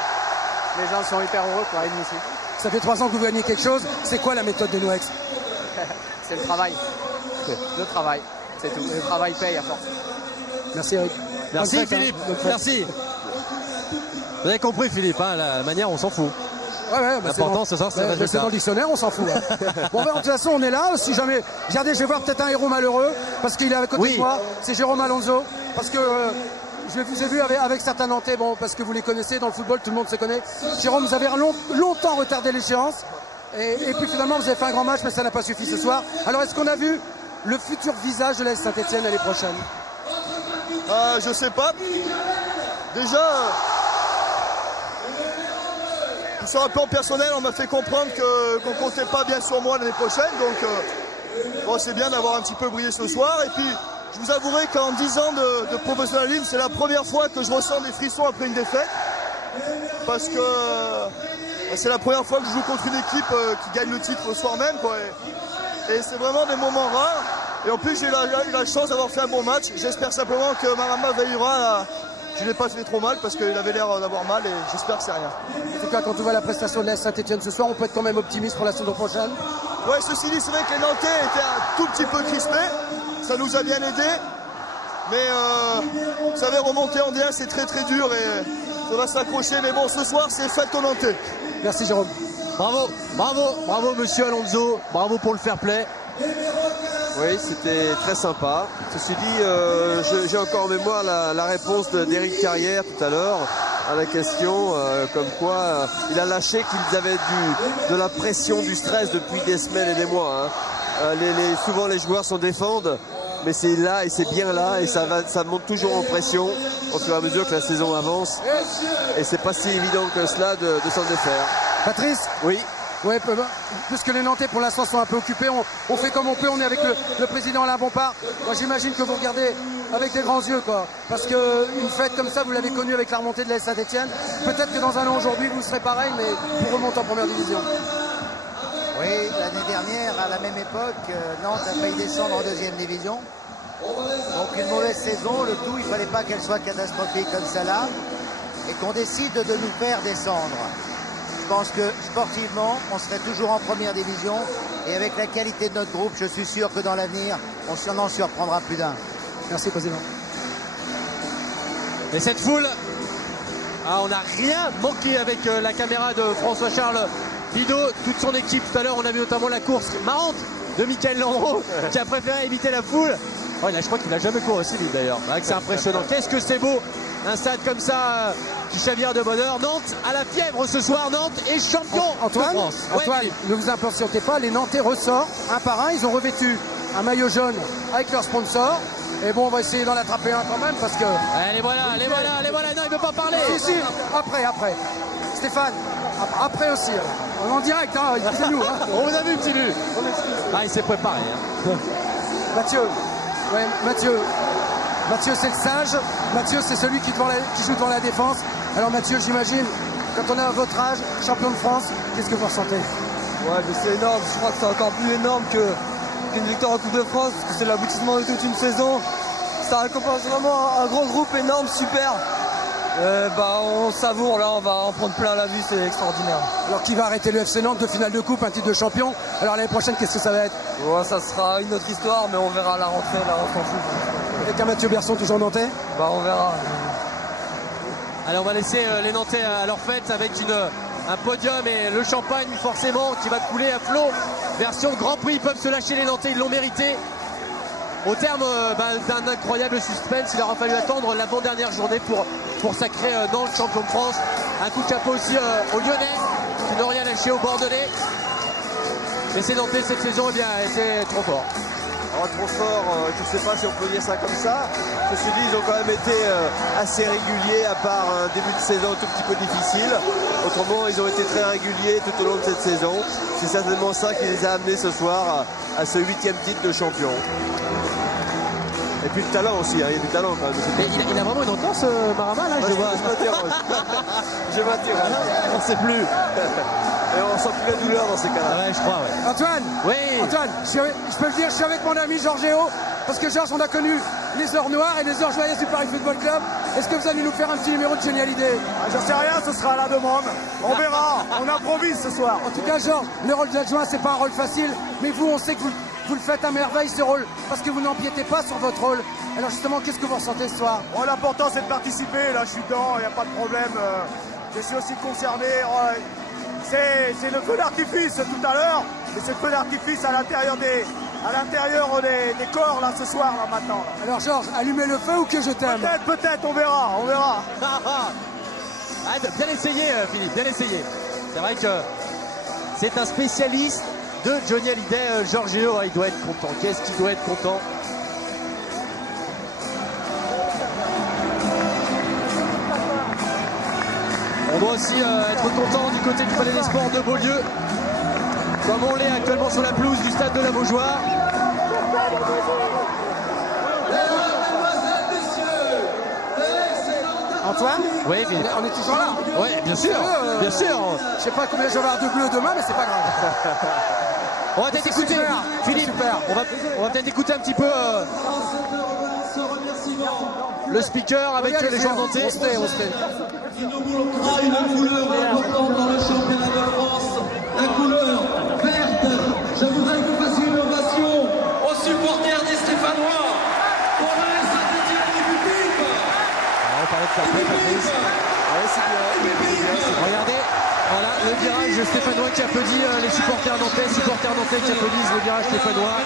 les gens sont hyper heureux pour aller ici. Ça fait 3 ans que vous gagnez quelque chose, c'est quoi la méthode de Noex? C'est le travail. Le travail, c'est tout. Le travail paye à force. Merci Eric. Merci Philippe, merci. Vous avez compris Philippe, hein, la manière on s'en fout. Ouais, l'important ce soir c'est le résultat. C'est dans le dictionnaire, on s'en fout. Hein. Bon, de toute façon on est là, si jamais... Regardez, je vais voir peut-être un héros malheureux, parce qu'il est à côté de moi, c'est Jérôme Alonso, parce que... je vous ai vu avec certains Nantais, bon, parce que vous les connaissez, dans le football tout le monde se connaît. Jérôme, vous avez longtemps retardé l'échéance, et puis finalement vous avez fait un grand match, mais ça n'a pas suffi ce soir. Alors est-ce qu'on a vu le futur visage de l'AS Saint-Etienne l'année prochaine? Je sais pas. Déjà, sur un plan personnel, on m'a fait comprendre qu'on comptait pas bien sur moi l'année prochaine. Donc, bon, c'est bien d'avoir un petit peu brillé ce soir. Et puis, je vous avouerai qu'en 10 ans de professionnalisme, c'est la première fois que je ressens des frissons après une défaite. Parce que c'est la première fois que je joue contre une équipe qui gagne le titre au soir même, quoi. Et c'est vraiment des moments rares. Et en plus, j'ai eu la chance d'avoir fait un bon match. J'espère simplement que Marama Veillura, je ne l'ai pas fait trop mal parce qu'il avait l'air d'avoir mal et j'espère que c'est rien. En tout cas, quand on voit la prestation de l'AS Saint-Etienne ce soir, on peut être quand même optimiste pour la saison prochaine. Ouais, ceci dit, c'est vrai que les Nantais étaient un tout petit peu crispés. Ça nous a bien aidé. Mais vous savez, remonter en D1, c'est très très dur et on va s'accrocher. Mais bon, ce soir, c'est fête aux Nantais. Merci Jérôme. Bravo monsieur Alonso. Bravo pour le fair play. Oui, c'était très sympa. Ceci dit, j'ai encore en mémoire la réponse d'Éric Carrière tout à l'heure à la question comme quoi il a lâché qu'ils avaient de la pression, du stress depuis des semaines et des mois. Hein. Souvent les joueurs s'en défendent, mais c'est là et c'est bien là et ça monte toujours en pression au fur et à mesure que la saison avance. Et c'est pas si évident que cela de s'en défaire. Patrice? Oui. Ouais, puisque les Nantais pour l'instant sont un peu occupés, on fait comme on peut, on est avec le président Alain Bompard. Moi j'imagine que vous regardez avec des grands yeux, quoi. Parce qu'une fête comme ça, vous l'avez connue avec la remontée de l'AS Saint-Etienne. Peut-être que dans un an aujourd'hui, vous serez pareil, mais vous remontez en première division. Oui, l'année dernière, à la même époque, Nantes a failli descendre en deuxième division. Donc une mauvaise saison, le tout, il ne fallait pas qu'elle soit catastrophique comme ça là, et qu'on décide de nous faire descendre. Je pense que sportivement, on serait toujours en première division et avec la qualité de notre groupe, je suis sûr que dans l'avenir, on en surprendra plus d'un. Merci, président. Et cette foule, on n'a rien manqué avec la caméra de François-Charles Bidot, toute son équipe. Tout à l'heure, on a vu notamment la course marrante de Michael Landreau qui a préféré éviter la foule. Oh, là, je crois qu'il n'a jamais couru aussi vite d'ailleurs. C'est impressionnant. Qu'est-ce que c'est beau un stade comme ça qui chavire de bonheur. Nantes à la fièvre ce soir, Nantes est champion Antoine, de France. Antoine, ne vous impatientez pas, les Nantais ressortent un par un, ils ont revêtu un maillot jaune avec leur sponsor. Et bon, on va essayer d'en attraper un quand même parce que... Les voilà, non, il veut pas parler. Si, après. Stéphane, après aussi. On est en direct, hein, c'est nous. Hein. On vous a vu, petit Lu. Ah, il s'est préparé. Hein. Mathieu, c'est le sage. Mathieu, c'est celui qui joue devant la défense. Alors Mathieu, j'imagine, quand on est à votre âge, champion de France, qu'est-ce que vous ressentez? Ouais, mais c'est énorme. Je crois que c'est encore plus énorme qu'une victoire en Coupe de France, parce que c'est l'aboutissement de toute une saison. Ça récompense vraiment un gros groupe énorme, super. On savoure, là, on va en prendre plein la vue, c'est extraordinaire. Alors qui va arrêter le FC Nantes, 2 finales de coupe, un titre de champion? Alors l'année prochaine, qu'est-ce que ça va être? Ouais, ça sera une autre histoire, mais on verra à la rentrée, là, on s'en fout. Avec un Mathieu Berson toujours nantais? On verra. Allez, on va laisser les Nantais à leur fête avec un podium et le champagne forcément qui va couler à flot. Version Grand Prix, ils peuvent se lâcher les Nantais, ils l'ont mérité. Au terme d'un incroyable suspense, il leur a fallu attendre l'avant-dernière journée pour sacrer Nantes champion de France. Un coup de chapeau aussi aux Lyonnais qui n'ont rien lâché, aux Bordelais. Mais ces Nantais cette saison étaient trop forts. Alors, trop fort, je ne sais pas si on peut dire ça comme ça. Ceci dit, ils ont quand même été assez réguliers, à part un début de saison un tout petit peu difficile. Autrement, ils ont été très réguliers tout au long de cette saison. C'est certainement ça qui les a amenés ce soir à ce 8e titre de champion. Et puis le talent aussi, hein, il y a du talent quand même. Mais il a vraiment une entente, Marama, là, je vois. Je m'interroge. On ne sait plus. Et on sent plus la douleur dans ces cas-là. Ouais, je crois, ouais. Antoine, oui. Antoine, je peux le dire, je suis avec mon ami Georgéo, parce que Georges, on a connu les heures noires et les heures joyeuses du Paris Football Club. Est-ce que vous allez nous faire un petit numéro de génialité? J'en sais rien, ce sera à la demande. On verra, on improvise ce soir. En tout cas, Georges, le rôle d'adjoint, c'est pas un rôle facile, mais vous, on sait que vous le faites à merveille ce rôle, parce que vous n'empiétez pas sur votre rôle. Alors justement, qu'est-ce que vous ressentez ce soir? L'important c'est de participer, là je suis dedans, il n'y a pas de problème. Je suis aussi concerné. C'est le feu d'artifice tout à l'heure, mais c'est le feu d'artifice à l'intérieur des corps là ce soir là maintenant. Là. Alors Georges, allumez le feu ou que je t'aime? Peut-être, on verra. Bien essayé, Philippe, bien essayé. C'est vrai que c'est un spécialiste de Johnny Hallyday, Georgéo. Il doit être content. Qu'est-ce qu'il doit être content? On doit aussi être content du côté du Palais des Sports de Beaulieu, comme on l'est actuellement sur la pelouse du stade de la Beaujoire. Antoine? Oui, on est toujours là. Oui, bien sûr, bien sûr. Je sais pas combien je vais avoir de bleu demain, mais c'est pas grave. On va peut-être écouter, Philippe, on va peut-être écouter un petit peu le speaker avec les gens nantais. On se tait. Inaugurera une couleur importante dans le championnat de France, la couleur verte. Je voudrais que vous fassiez une ovation aux supporters des Stéphanois pour la stratégie du public. On parlait de sa plaie, Patrice. Ouais, c'est bien. Regardez, voilà le virage stéphanois qui applaudit les supporters nantais qui applaudissent le virage stéphanois.